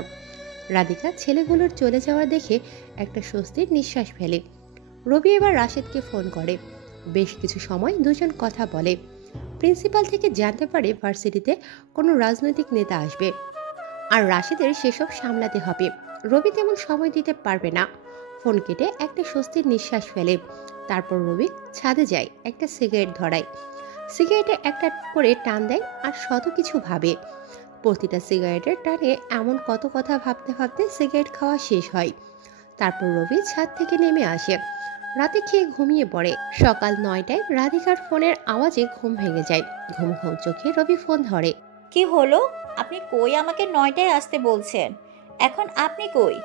রাধিকা ছেলেগুলোর চলে যাওয়া দেখে একটা স্বস্তির নিঃশ্বাস ফেলে। রবি এবার রাশেদকে ফোন করে। বেশ কিছু সময় দুজন কথা বলে। প্রিন্সিপাল থেকে জানতে পারে ভার্সিটিতে কোনো রাজনৈতিক নেতা আসবে আর রাশেদের সেসব সামলাতে হবে। রবি তেমন সময় দিতে পারবে না। ফোন কেটে একটা স্বস্তির নিঃশ্বাস ফেলে। তারপর রবি ছাদে যায়, একটা সিগারেট ধরায়। সিগারেটে একটা করে টান দেয় আর শত কিছু ভাবে। প্রতিটা সিগারেটের টানে এমন কত কথা ভাবতে ভাবতে সিগারেট খাওয়া শেষ হয়। তারপর রবি ছাদ থেকে নেমে আসে। রাতে খেয়ে ঘুমিয়ে পড়ে। সকাল 9টায় রাধিকার ফোনের আওয়াজে ঘুম ভেঙে যায়। ঘুম ঘুম চোখে রবি ফোন ধরে। কি হলো? আপনি কই? আমাকে 9টায় আসতে বলছেন, এখন আপনি কই?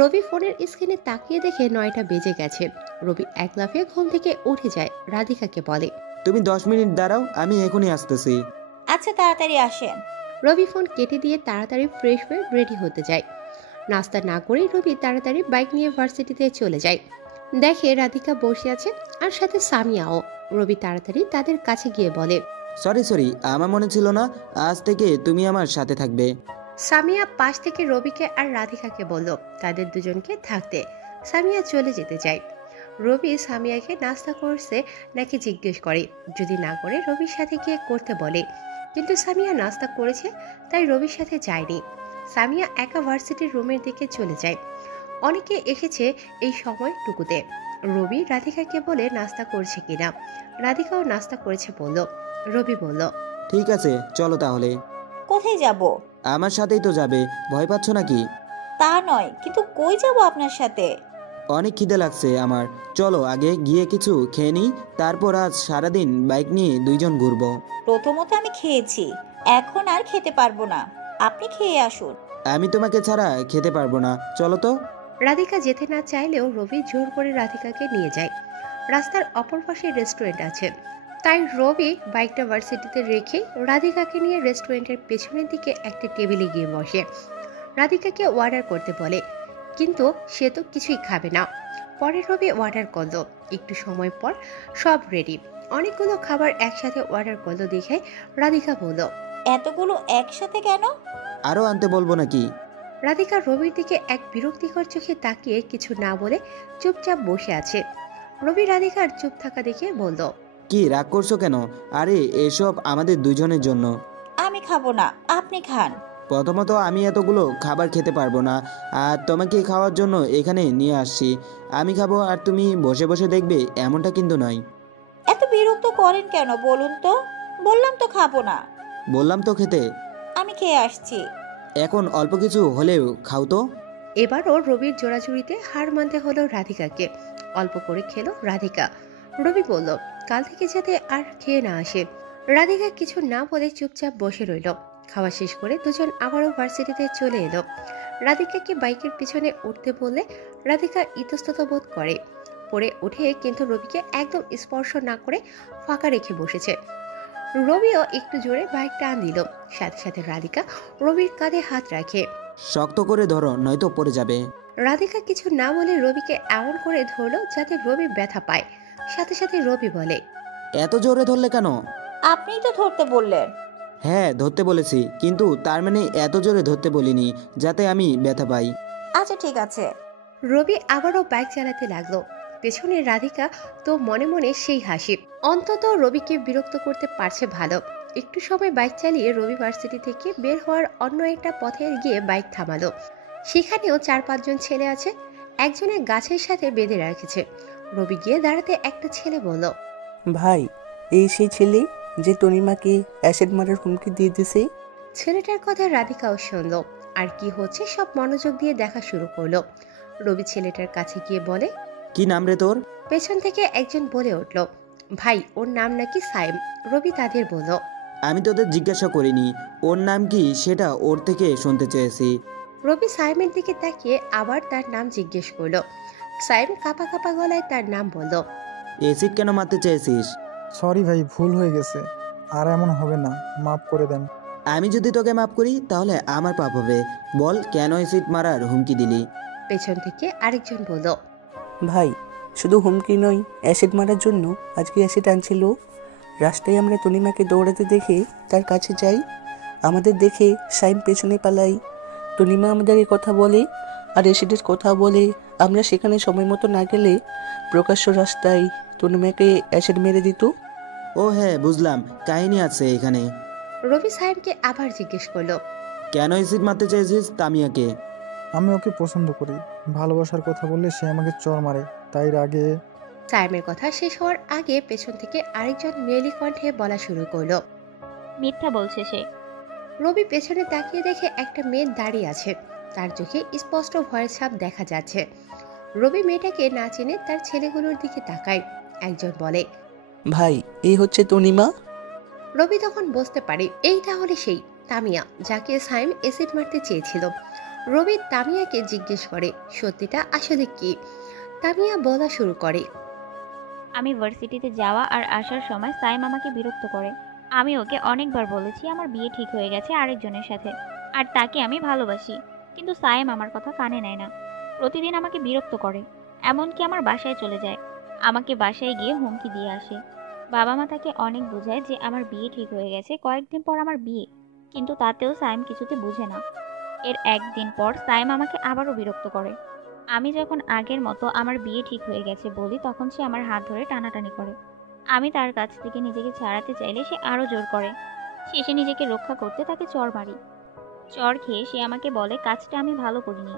রবি ফোনের স্ক্রিনে তাকিয়ে দেখে 9টা বেজে গেছে। রবি এক লাফে ঘুম থেকে উঠে যায়, রাধিকাকে বলে, তুমি 10 মিনিট দাঁড়াও, আমি এখনই আসতেছি। আচ্ছা, তাড়াতাড়ি আসেন। রবি ফোন কেটে দিয়ে তাড়াতাড়ি ফ্রেশ হয়ে রেডি হতে যায়। নাস্তা না করেই রবি তাড়াতাড়ি বাইক নিয়ে ভার্সিটিতে চলে যায়। দেখে রাধিকা বসে আছে আর সাথে সামিয়াও। রবি তাড়াতাড়ি তাদের কাছে গিয়ে বলে, সরি আমার মনে ছিল না আজ থেকে তুমি আমার সাথে থাকবে। সামিয়া পাশ থেকে রবিকে আর রাধিকাকে বলল তাদের দুজনকে থাকতে। সামিয়া চলে যেতে চায়। রবি সামিয়াকে নাস্তা করছে নাকি জিজ্ঞেস করে, যদি না করে রবির সাথে গিয়ে করতে বলে, কিন্তু সামিয়া নাস্তা করেছে তাই রবির সাথে যায়নি। সামিয়া একা ভার্সিটির রুমের দিকে চলে যায়। অনেকে এসেছে এই সময়টুকুতে। রবি রাধিকাকে বলে নাস্তা করছে কিনা। রাধিকাও নাস্তা করেছে বলল। রবি বলল, ঠিক আছে চলো তাহলে। কোথায় যাব? আমার সাথেই তো যাবে, ভয় পাচ্ছ নাকি? তা নয়, কিন্তু কই যাব আপনার সাথে? অনেক খিদে লাগছে আমার, চলো আগে গিয়ে কিছু খেয়ে নিই, তারপর আজ সারাদিন বাইক নিয়ে দুইজন ঘুরবো। প্রথমত আমি খেয়েছি, এখন আর খেতে পারবো না। আপনি খেয়ে আসুন। আমি তোমাকে ছাড়া খেতে পারবো না, চলো তো। রাধিকা যেতে না চাইলেও রবি জোর করে রাধিকাকে নিয়ে যায়। রাস্তার অপর পাশে রেস্টুরেন্ট আছে, তাই রবি বাইকটা ভার্সিটিতে রেখে রাধিকাকে নিয়ে রেস্টুরেন্টের পেছনের দিকে একটা টেবিলে গিয়ে বসে। রাধিকাকে অর্ডার করতে বলে, কিন্তু সে তো কিছুই খাবে না। পরে রবি অর্ডার করলো। একটু সময় পর সব রেডি। অনেকগুলো খাবার একসাথে অর্ডার করলো দেখে রাধিকা বলল, এতগুলো একসাথে কেন? আরও আনতে বলবো নাকি? রাধিকা রবির দিকে এক বিরক্তিকর চোখে তাকিয়ে কিছু না বলে চুপচাপ বসে আছে। রবি রাধিকার চুপ থাকা দেখে বলল, কি রাগ করছো কেন? আরে এসব আমাদের দুজনের জন্য। আমি খাবো না, আপনি খান। প্রথমত আমি এতগুলো খাবার খেতে পারবো না, আর তোমাকে খাওয়ার জন্য এখানে নিয়ে আসছি। আমি খাবো আর তুমি বসে বসে দেখবে, এমনটা কিন্তু নয়। এত বিরক্ত করেন কেন বলুন তো? বললাম তো খাবো না। বললাম তো খেতে। আমি খেয়ে আসছি। এখন অল্প কিছু হলেও খাও তো। এবারও রবির জোড়াজুড়িতে হার মানতে হলো রাধিকাকে। অল্প করে খেলো রাধিকা। রবি বলল, কাল থেকে যাতে আর খেয়ে না আসে। রাধিকা কিছু না বলে চুপচাপ বসে রইল। খাওয়া শেষ করে দুজন আবারও ভার্সিটিতে চলে এলো। রাধিকাকে বাইকের পিছনে উঠতে বললে রাধিকা ইতস্তত বোধ করে। পড়ে উঠে কিন্তু রবিকে একদম স্পর্শ না করে ফাঁকা রেখে বসেছে। রবিও একটু জোরে বাইক টান দিল। সাথে সাথে রাধিকা রবির কাঁধে হাত রাখে। শক্ত করে ধরো, নয়তো পড়ে যাবে। রাধিকা কিছু না বলে রবিকে এমন করে ধরলো যাতে রবি ব্যথা পায়। সাথে সাথে রবি বলে, এত জোরে ধরলে কেন? আপনিই তো ধরতে বললেন। হ্যাঁ ধরতে বলেছি, কিন্তু তার মানে এত জোরে ধরতে বলিনি যাতে আমি ব্যথা পাই। আচ্ছা ঠিক আছে। রবি আবারও বাইক চালাতে লাগলো। পেছনে রাধিকা তো মনে মনে সেই হাসি। অন্তত রবিকে বিরক্ত করতে পারছে ভালো। একটু সময় বাইক চালিয়ে রবি ভার্সিটি থেকে বের হওয়ার অন্য একটা পথে গিয়ে বাইক থামালো। সেখানেও 4-5 জন ছেলে আছে। একজনে গাছের সাথে বেঁধে রেখেছে। রবি গিয়ে দাঁড়াতে একটা ছেলে বলল, ভাই, এই সেই ছেলে যে তনিমাকে অ্যাসিড মারার হুমকি দিয়ে দিছে। ছেলেটার কথা রাধিকাও শুনল। আর কি হচ্ছে সব মনোযোগ দিয়ে দেখা শুরু করলো। রবি ছেলেটার কাছে গিয়ে বলে, কি নাম রে তোর? পেছন থেকে একজন বলে উঠল, ভাই ওর নাম নাকি সাইম। রবি তাদের বলল, আমি তোদের জিজ্ঞাসা করিনি ওর নাম কি, সেটা ওর থেকে শুনতে চেয়েছি। রবি সাইমের দিকে তাকিয়ে আবার তার নাম জিজ্ঞেস করলো। সাইম কাঁপা কাঁপা গলায় তার নাম বলল। এসিড কেন মারতে চেয়েছিস? সরি ভাই, ভুল হয়ে গেছে, আর এমন হবে না, মাফ করে দেন। আমি যদি তোকে মাফ করি তাহলে আমার পাপ হবে। বল কেন এসিড মারার হুমকি দিলি? পেছন থেকে আরেকজন বলল, ভাই, শুধু হুমকি নয়, অ্যাসিড মারার জন্য আজকে অ্যাসিড আনছিল। রাস্তায় আমরা তনিমাকে দৌড়াতে দেখে তার কাছে যাই। আমাদের দেখে সাইম পেছনে পালাই। তনিমা আমাদের কথা বলে আর অ্যাসিডের কথা বলে। আমরা সেখানে সময় মতো না গেলে প্রকাশ্য রাস্তায় তনিমাকে অ্যাসিড মেরে দিত। ও হ্যাঁ বুঝলাম, কাহিনী আছে এখানে। রবি সাইমকে আবার জিজ্ঞেস করলো, কেন এসিড মারতে চেয়েছিস তামিয়াকে? আমি ওকে পছন্দ করি, ভালোবাসার কথা বললে সে আমাকে চর মারে, তাই রাগে। সাইমের কথা শেষ হওয়ার আগে পেছন থেকে আরেকজন মেয়েলি কণ্ঠে বলা শুরু করলো, মিথ্যা বলছে সে। রবি পেছনে তাকিয়ে দেখে একটা মেয়ে দাঁড়িয়ে আছে। তার চোখে স্পষ্ট ভয়ের ছাপ দেখা যাচ্ছে। রবি মেয়েটাকে না চিনে তার ছেলেগুলোর দিকে তাকায়। একজন বলে, ভাই, এই হচ্ছে তনিমা। রবি তখন বুঝতে পারে এই তাহলে সেই তামিয়া যাকে সাইম এসিড মারতে চেয়েছিল। রবি তামিয়াকে জিজ্ঞেস করে সত্যিটা আসলে কি। তামিয়া বলা শুরু করে, আমি ভার্সিটিতে যাওয়া আর আসার সময় সাইম আমাকে বিরক্ত করে। আমি ওকে অনেকবার বলেছি আমার বিয়ে ঠিক হয়ে গেছে আরেকজনের সাথে, আর তাকে আমি ভালোবাসি, কিন্তু সাইম আমার কথা কানে নেয় না। প্রতিদিন আমাকে বিরক্ত করে। এমনকি আমার বাসায় চলে যায়। আমাকে বাসায় গিয়ে হুমকি দিয়ে আসে। বাবা মা তাকে অনেক বোঝায় যে আমার বিয়ে ঠিক হয়ে গেছে, কয়েকদিন পর আমার বিয়ে, কিন্তু তাতেও সাইম কিছুতে বুঝে না। এর একদিন পর সাইম আমাকে আবারও বিরক্ত করে। আমি যখন আগের মতো আমার বিয়ে ঠিক হয়ে গেছে বলি, তখন সে আমার হাত ধরে টানাটানি করে। আমি তার কাছ থেকে নিজেকে ছাড়াতে চাইলে সে আরও জোর করে। শেষে নিজেকে রক্ষা করতে তাকে চড় মারি। চড় খেয়ে সে আমাকে বলে কাজটা আমি ভালো করিনি,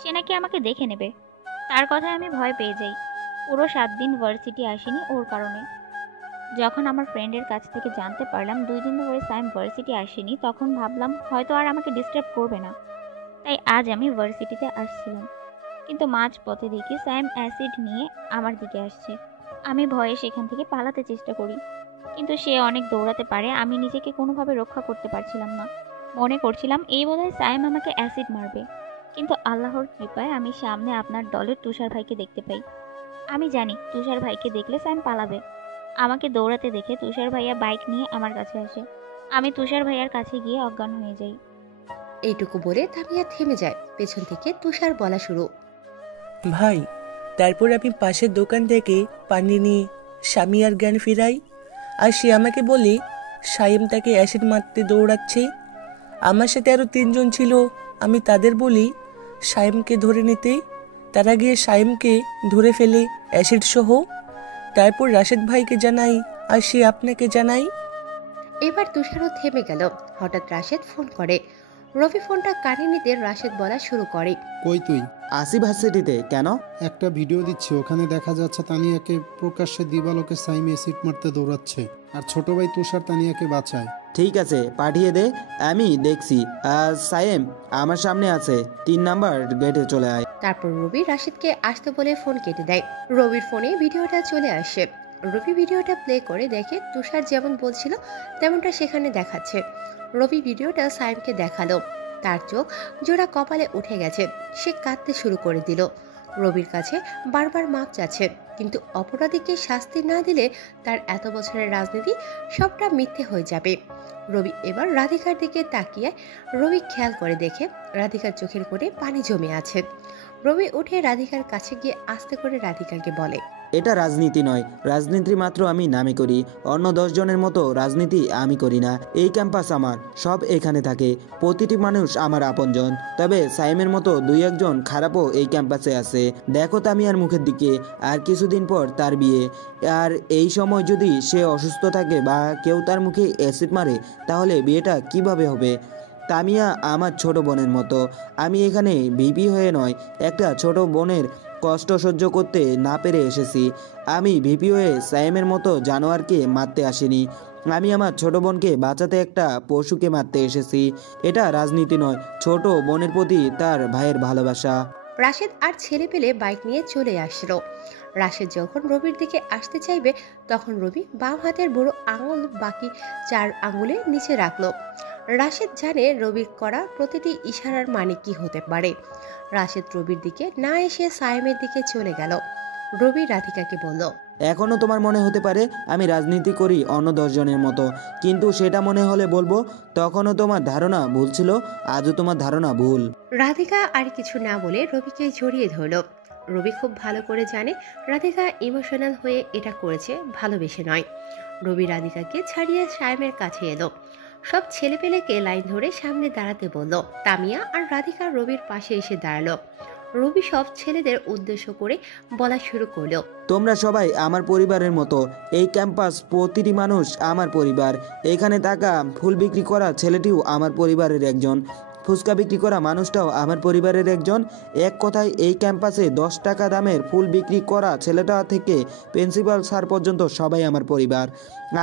সে নাকি আমাকে দেখে নেবে। তার কথায় আমি ভয় পেয়ে যাই। পুরো 7 দিন ভার্সিটি আসেনি ওর কারণে। যখন আমার ফ্রেন্ডের কাছ থেকে জানতে পারলাম 2 দিন ধরে সাইম ভার্সিটি আসেনি, তখন ভাবলাম হয়তো আর আমাকে ডিস্টার্ব করবে না। তাই আজ আমি ভার্সিটিতে আসছিলাম, কিন্তু মাঝ পথে দেখি সাইম অ্যাসিড নিয়ে আমার দিকে আসছে। আমি ভয়ে সেখান থেকে পালাতে চেষ্টা করি, কিন্তু সে অনেক দৌড়াতে পারে। আমি নিজেকে কোনোভাবে রক্ষা করতে পারছিলাম না। মনে করছিলাম এই বোধহয় সাইম আমাকে অ্যাসিড মারবে, কিন্তু আল্লাহর কৃপায় আমি সামনে আপনার দলের তুষার ভাইকে দেখতে পাই। আমি জানি তুষার ভাইকে দেখলে সাইম পালাবে। আমাকে দৌড়াতে দেখে তুষার ভাইয়া বাইক নিয়ে আমার কাছে আসে। আমি তুষার ভাইয়ার কাছে গিয়ে অজ্ঞান হয়ে যাই। এইটুকু বলে তামিয়া থেমে যায়। পেছন থেকে তুষার বলা শুরু। ভাই, তারপর আমি পাশের দোকান থেকে পানি নিয়ে সামিয়ার জ্ঞান ফিরাই, আর সে আমাকে বলে সাইম তাকে অ্যাসিড মারতে দৌড়াচ্ছে। আমার সাথে আরও 3 জন ছিল। আমি তাদের বলি সাইমকে ধরে নিতে। তারা গিয়ে সাইমকে ধরে ফেলে অ্যাসিড সহ। তারপর রাশেদ ভাইকে জানাই, আর সে আপনাকে জানাই। এবার তুষারও থেমে গেল। হঠাৎ রাশেদ ফোন করে। রবি ফোনটা কানে নিতে রাশেদ বলা শুরু করে। কই তুই? আসি ভার্সিটিতে। কেন? একটা ভিডিও দিচ্ছি, ওখানে দেখা যাচ্ছে তানিয়াকে প্রকাশ্যে দিবালোকে সাইম এসিড মারতে দৌড়াচ্ছে, আর ছোট ভাই তুষার তানিয়াকে বাঁচায়। ঠিক আছে, পাঠিয়ে দে, আমি দেখছি। সাইম আমার সামনে আছে, 3 নাম্বার গেটে চলে আয়। তারপর রবি রাশেদকে আসতে বলে ফোন কেটে দেয়। রবির ফোনে ভিডিওটা চলে আসে। রবি ভিডিওটা প্লে করে দেখে তুষার যেমন বলছিল তেমনটা সেখানে দেখাচ্ছে। রবি ভিডিওটা সাইমকে দেখালো। তার চোখ জোড়া কপালে উঠে গেছে। সে কাঁদতে শুরু করে দিল। রবির কাছে বারবার মাপ চাচ্ছে, কিন্তু অপরাধীকে শাস্তি না দিলে তার এত বছরের রাজনীতি সবটা মিথ্যে হয়ে যাবে। রবি এবার রাধিকার দিকে তাকিয়ে রবি খেয়াল করে দেখে রাধিকার চোখের কোণে পানি জমে আছে। রবি উঠে রাধিকার কাছে গিয়ে আস্তে করে রাধিকাকে বলে, এটা রাজনীতি নয়, রাজনীতি মাত্র আমি নামে করি। অন্য 10 জনের মতো রাজনীতি আমি করি না। এই ক্যাম্পাস আমার, সব এখানে থাকে, প্রতিটি মানুষ আমার আপনজন। তবে সাইমের মতো 2-1 জন খারাপও এই ক্যাম্পাসে আছে। দেখো তামিয়ার মুখের দিকে, আর কিছুদিন পর তার বিয়ে। আর এই সময় যদি সে অসুস্থ থাকে বা কেউ তার মুখে অ্যাসিড মারে, তাহলে বিয়েটা কিভাবে হবে? তামিয়া আমার ছোট বোনের মতো। আমি এখানে ভিপি হয়ে নয়, একটা ছোট বোনের কষ্ট সহ্য করতে না পেরে এসেছি। আমি ভিপি হয়ে সাইমের মতো জানোয়ারকে মারতে আসিনি। আমি আমার ছোট বোনকে বাঁচাতে একটা পশুকে মারতে এসেছি। এটা রাজনীতি নয়, ছোট বোনের প্রতি তার ভাইয়ের ভালোবাসা। রাশেদ আর ছেলে পেলে বাইক নিয়ে চলে আসলো। রাশেদ যখন রবির দিকে আসতে চাইবে, তখন রবি বাম হাতের বুড়ো আঙুল বাকি 4 আঙুলের নিচে রাখলো। রাশেদ জানে রবির করা প্রতিটি ইশারার মানে কি হতে পারে। রাশেদ রবির দিকে না এসে সাইমের দিকে চলে গেল। রবি রাধিকাকে বলল, এখনও তোমার মনে হতে পারে আমি রাজনীতি করি অন্য 10 জনের মতো, কিন্তু সেটা মনে হলে বলবো তখনও তোমার ধারণা ভুল ছিল, আজও তোমার ধারণা ভুল। রাধিকা আর কিছু না বলে রবিকে জড়িয়ে ধরল। রবি খুব ভালো করে জানে রাধিকা ইমোশনাল হয়ে এটা করেছে, ভালোবেসে নয়। রবি রাধিকাকে ছাড়িয়ে সাইমের কাছে এলো। সব ছেলেপেলেকে লাইন ধরে সামনে দাঁড়াতে বলল। তামিয়া আর রাধিকা রবির পাশে এসে দাঁড়ালো। রবি সব ছেলেদের উদ্দেশ্য করে বলা শুরু করলো, তোমরা সবাই আমার পরিবারের মতো। এই ক্যাম্পাস প্রতিটি মানুষ আমার পরিবার। এখানে থাকা ফুল বিক্রি করা ছেলেটিও আমার পরিবারের একজন, ফুচকা বিক্রি করা মানুষটাও আমার পরিবারের একজন। এক কথায় এই ক্যাম্পাসে 10 টাকা দামের ফুল বিক্রি করা ছেলেটা থেকে প্রিন্সিপাল স্যার পর্যন্ত সবাই আমার পরিবার।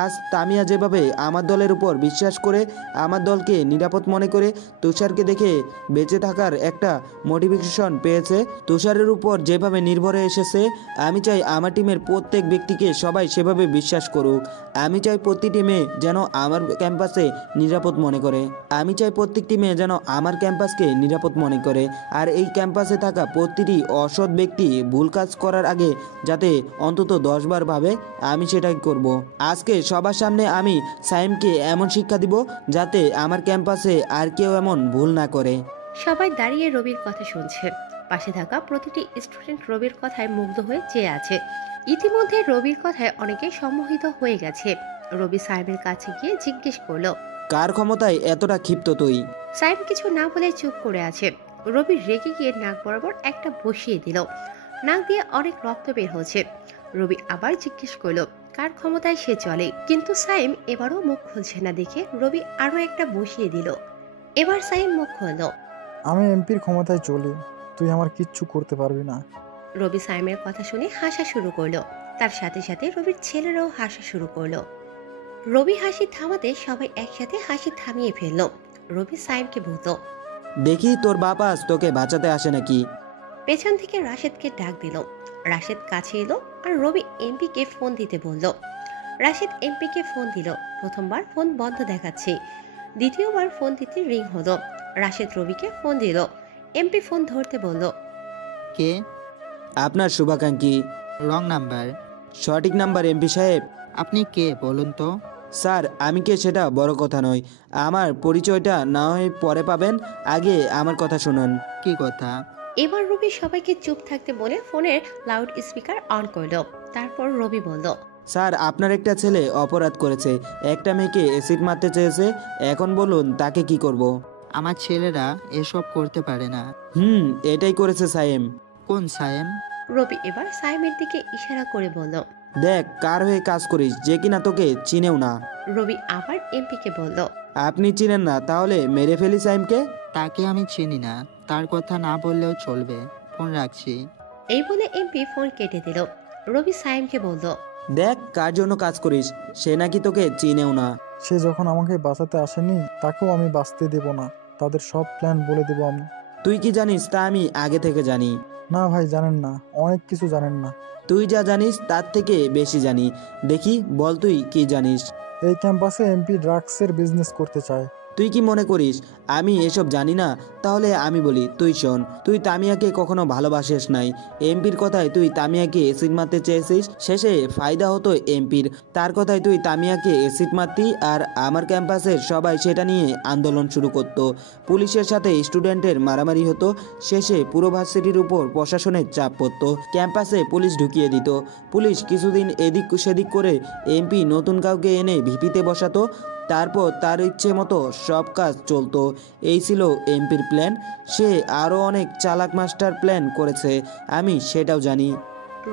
আজ তামিয়া যেভাবে আমার দলের উপর বিশ্বাস করে আমার দলকে নিরাপদ মনে করে তুষারকে দেখে বেঁচে থাকার একটা মোটিভেশন পেয়েছে, তুষারের উপর যেভাবে নির্ভরে এসেছে, আমি চাই আমার টিমের প্রত্যেক ব্যক্তিকে সবাই সেভাবে বিশ্বাস করুক। আমি চাই প্রতিটি মেয়ে যেন আমার ক্যাম্পাসে নিরাপদ মনে করে। আমি চাই প্রত্যেকটি মেয়ে যেন আমার ক্যাম্পাসকে নিরাপদ মনে করে। আর এই ক্যাম্পাসে থাকা প্রতিটি অসৎ ব্যক্তি ভুল কাজ করার আগে যাতে অন্তত 10 বার ভাবে, আমি সেটাই করব। আজকে সবার সামনে আমি সাইমকে এমন শিক্ষা দিব যাতে আমার ক্যাম্পাসে আর কেউ এমন ভুল না করে। সবাই দাঁড়িয়ে রবির কথা শুনছে। পাশে থাকা প্রতিটি স্টুডেন্ট রবির কথায় মুগ্ধ হয়ে চেয়ে আছে। ইতিমধ্যে রবির কথায় অনেকে সম্মোহিত হয়ে গেছে। রবি সাইমের কাছে গিয়ে জিজ্ঞেস করলো, কার ক্ষমতায় এতটা ক্ষিপ্ত তুই? সাইম কিছু না বলে চুপ করে আছে। রবি রেগে গিয়ে নাক বরাবর একটা বসিয়ে দিল। নাক দিয়ে অনেক রক্ত বের হচ্ছে। রবি আবার জিজ্ঞেস করলো, কার ক্ষমতায় সে চলে? কিন্তু সাইম এবারও মুখ খুলছে না দেখে রবি আরো একটা বসিয়ে দিল। এবার সাইম মুখ খুলল। আমি এমপির ক্ষমতায় চলি, তুই আমার কিচ্ছু করতে পারবি না। রবি সাইমের কথা শুনে হাসা শুরু করলো। তার সাথে সাথে রবির ছেলেরাও হাসা শুরু করলো। রবি হাসি থামাতে সবাই একসাথে হাসি থামিয়ে ফেললো। রবি সাইমকে বলল, দেখি তোর বাবা আজ তোকে বাঁচাতে আসে নাকি। পেছন থেকে রাশেদকে ডাক দিল। রাশেদ কাছে এলো আর রবি এমপিকে ফোন দিতে বলল। রাশেদ এমপিকে ফোন দিল। প্রথমবার ফোন বন্ধ দেখাচ্ছে, দ্বিতীয়বার ফোন দিতে রিং হলো। রাশেদ রবিকে ফোন দিল। এমপি ফোন ধরতে বলল, কে? আপনার শুভাকাঙ্ক্ষী। Wrong number. সঠিক নাম্বার এমপি সাহেব। আপনি কে বলুন তো? স্যার আমি কে সেটা বড় কথা নয়, আমার পরিচয়টা না হয় পরে পাবেন, আগে আমার কথা শুনুন। কি কথা? এবার রবি সবাইকে চুপ থাকতে বলে ফোনের লাউড স্পিকার অন করলো। তারপর রবি বলল, স্যার আপনার একটা ছেলে অপরাধ করেছে, একটা মেয়েকে অ্যাসিড মারতে চেয়েছে, এখন বলুন তাকে কি করব। আমার ছেলেরা এসব করতে পারে না। এটাই করেছে সাইম। কোন সায়েম? রবি এবার সাইমের দিকে ইশারা করে বলল, দেখ কার হয়ে কাজ করিস, যে কিনা তোকে চিনেও না। রবি আবার এমপিকে বলল, আপনি চিনেন না, তাহলে মেরে ফেলি সাইমকে। তাকে আমি চিনি না, তার কথা না বললেও চলবে। ফোন রাখছি। এই বলে এমপি ফোন কেটে দিল। রবি সাইমকে বলল, দেখ কার জন্য কাজ করিস, সে নাকি তোকে চিনেও না। সে যখন আমাকে বাঁচাতে আসেনি, তাকেও আমি বাঁচতে দেব না। তাদের সব প্ল্যান বলে দেব আমি। তুই কি জানিস তা আমি আগে থেকে জানি। না ভাই, জানেন না, অনেক কিছু জানেন না। তুই যা জানিস তার থেকে বেশি জানি। দেখি বল তুই কি জানিস। এই ক্যাম্পাসে এমপি ড্রাগসের বিজনেস করতে চায়। তুই কি মনে করিস আমি এসব জানি না? তাহলে আমি বলি, তুই শোন, তুই তামিয়াকে কখনো ভালোবাসিস নাই। এমপির কথায় তুই তামিয়াকে অ্যাসিড মারতে চেয়েছিস, শেষে ফায়দা হতো এমপির। তার কথায় তুই তামিয়াকে অ্যাসিড মারতি, আর আমার ক্যাম্পাসের সবাই সেটা নিয়ে আন্দোলন শুরু করত। পুলিশের সাথে স্টুডেন্টের মারামারি হতো, শেষে পুরো ভার্সিটির উপর প্রশাসনের চাপ পড়তো, ক্যাম্পাসে পুলিশ ঢুকিয়ে দিত। পুলিশ কিছুদিন এদিক সেদিক করে এমপি নতুন কাউকে এনে ভিপিতে বসাতো, তারপর তার ইচ্ছে মতো সব কাজ চলতো। এই ছিল এমপির প্ল্যান। সে আরও অনেক চালাক মাস্টার প্ল্যান করেছে, আমি সেটাও জানি।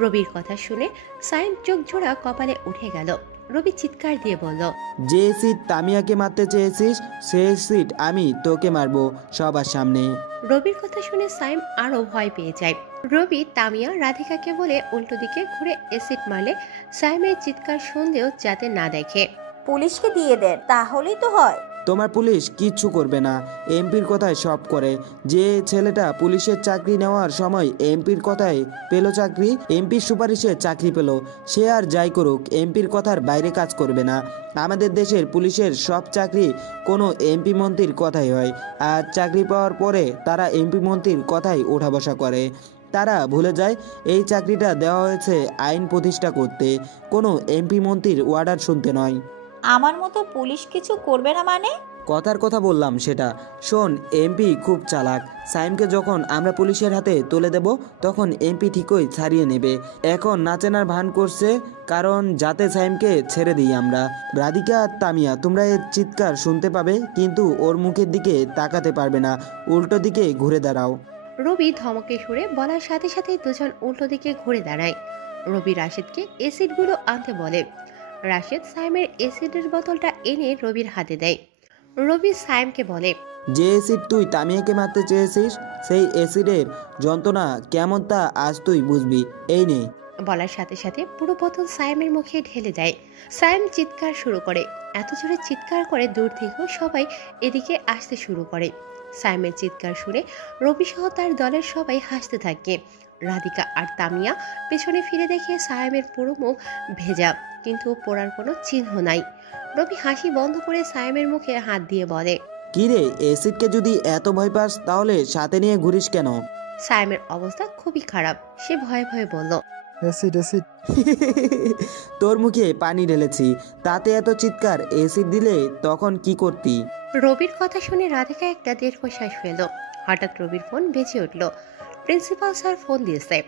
রবির কথা শুনে সাইম চোখ জোড়া কপালে উঠে গেল। রবি চিৎকার দিয়ে বলল, যে সিট তামিয়াকে মারতে চেয়েছিস, সেই সিট আমি তোকে মারবো সবার সামনে। রবির কথা শুনে সাইম আরো ভয় পেয়ে যায়। রবি তামিয়া রাধিকাকে বলে উল্টো দিকে ঘুরে অ্যাসিড মারলে সাইমের চিৎকার শুনলেও যাতে না দেখে। পুলিশকে দিয়ে দেন, তাহলেই তো হয়। তোমার পুলিশ কিচ্ছু করবে না, এমপির কথায় সব করে। যে ছেলেটা পুলিশের চাকরি নেওয়ার সময় এমপির কথায় পেল চাকরি, এমপির সুপারিশে চাকরি পেল, সে আর যাই করুক এমপির কথার বাইরে কাজ করবে না। আমাদের দেশের পুলিশের সব চাকরি কোনো এমপি মন্ত্রীর কথাই হয়, আর চাকরি পাওয়ার পরে তারা এমপি মন্ত্রীর কথাই ওঠা বসা করে। তারা ভুলে যায় এই চাকরিটা দেওয়া হয়েছে আইন প্রতিষ্ঠা করতে, কোনো এমপি মন্ত্রীর অর্ডার শুনতে নয়। আমার মতো পুলিশ কিছু করবে না মানে? কথার কথা বললাম সেটা শোন। এমপি খুব চালাক, সাইমকে যখন আমরা পুলিশের হাতে তুলে দেব তখন এমপি ঠিকই ছাড়িয়ে নেবে। এখন নাচেনার ভান করছে, কারণ যাতে সাইমকে ছেড়ে দিই আমরা। রাধিকা আর তামিয়া, তোমরা এর চিৎকার শুনতে পাবে, কিন্তু ওর মুখের দিকে তাকাতে পারবে না, উল্টো দিকে ঘুরে দাঁড়াও। রবি ধমকে সুরে বলার সাথে সাথে দুজন উল্টো দিকে ঘুরে দাঁড়ায়। রবি রাশেদকে অ্যাসিডগুলো আনতে বলে। রাশেদ সাইমের অ্যাসিডের বোতলটা এনে রবির হাতে দেয়। রবি সাইমকে বলে, যে অ্যাসিড তুই তামিয়াকে মারতে চেয়েছিস, সেই অ্যাসিডের যন্ত্রণা কেমন তা আজ তুই বুঝবি, এই নে। বলার সাথে সাথে পুরো বোতল সাইমের মুখে ঢেলে দেয়। সাইম চিৎকার শুরু করে। এত জোরে চিৎকার করে দূর থেকেও সবাই এদিকে আসতে শুরু করে। সাইমের চিৎকার শুনে রবি সহ তার দলের সবাই হাসতে থাকে। রাধিকা আর তামিয়া পেছনে ফিরে দেখে সাইমের পুরো মুখ ভেজা, কিন্তু পড়ার কোনো চিহ্ন নাই। রবি হাসি বন্ধ করে সাইমের মুখে হাত দিয়ে বলে, কিরে, অ্যাসিডকে যদি এত ভয় পাস তাহলে সাথে নিয়ে ঘুরিস কেন? সাইমের অবস্থা খুবই খারাপ। সে ভয়ে ভয়ে বলল, অ্যাসিড অ্যাসিড। তোর মুখে পানি ঢেলেছি, তাতে এত চিৎকার, অ্যাসিড দিলে তখন কি করতি? রবির কথা শুনে রাধিকা একটা দীর্ঘশ্বাস ফেল। হঠাৎ রবির ফোন বেজে উঠল। প্রিন্সিপাল স্যার ফোন দিয়েছে।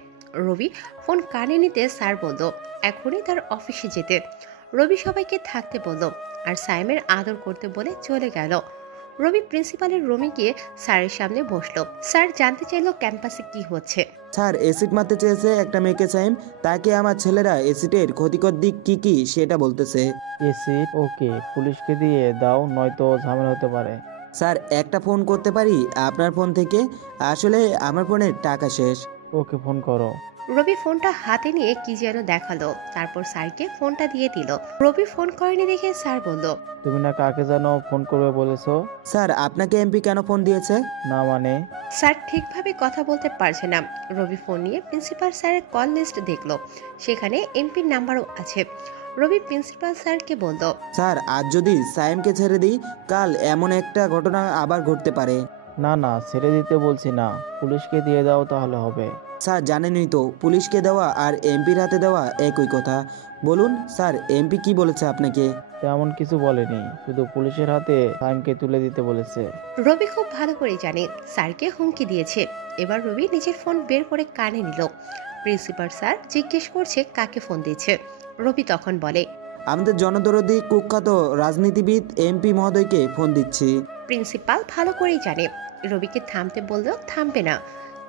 রবি ফোন কানে নিতে স্যার বলল এখনই তার অফিসে যেতে। রবি সবাইকে থাকতে বলল আর সাইমের আদর করতে বলে চলে গেল। রবি প্রিন্সিপালের রুমে গিয়ে স্যারের সামনে বসলো। স্যার জানতে চাইলো ক্যাম্পাসে কি হচ্ছে। স্যার, অ্যাসিড মারতে চেয়েছে একটা মেয়েকে সাইম, তাকে আমার ছেলেরা অ্যাসিডের ক্ষতিকর দিক কি কি সেটা বলতেছে। এসিড ওকে, পুলিশকে দিয়ে দাও, নয়তো ঝামেলা হতে পারে। স্যার, একটা ফোন করতে পারি আপনার ফোন থেকে? আসলে আমার ফোনের টাকা শেষ। ওকে, ফোন করো। রবি ফোনটা হাতে নিয়ে কি যেন দেখালো, তারপর স্যারকে ফোনটা দিয়ে দিল। রবি ফোন করেনি দেখে স্যার বলল তুমি না কাকে যেন ফোন করবে বলেছো? স্যার, আপনাকে এমপি কেন ফোন দিয়েছে? না মানে? স্যার ঠিকভাবে কথা বলতে পারছে না। রবি ফোন নিয়ে প্রিন্সিপাল স্যারের কল লিস্ট দেখলো, সেখানে এমপির নাম্বারও আছে। রবি প্রিন্সিপাল স্যারকে বলল স্যার, আজ যদি সাইমকে ছেড়ে দিই, কাল এমন একটা ঘটনা আবার ঘটতে পারে। না না, ছেড়ে দিতে বলছি না, পুলিশকে দিয়ে দাও তাহলে হবে। স্যার, জানেনই তো পুলিশকে দেওয়া আর এমপির হাতে দেওয়া একই কথা। বলুন স্যার, এমপি কি বলেছে আপনাকে? তেমন কিছু বলেনি, শুধু পুলিশের হাতে সাইমকে তুলে দিতে বলেছে। রবি খুব ভালো করে জানে স্যারকে হুমকি দিয়েছে। এবার রবি নিজের ফোন বের করে কানে নিল। প্রিন্সিপাল স্যার জিজ্ঞেস করছে কাকে ফোন দিচ্ছে। রবি তখন বলে আমাদের জনদরদি কুখ্যাত রাজনীতিবিদ এমপি মহোদয়কে ফোন দিচ্ছি। প্রিন্সিপাল ভালো করেই জানে রবিকে থামতে বললেও থামবে না,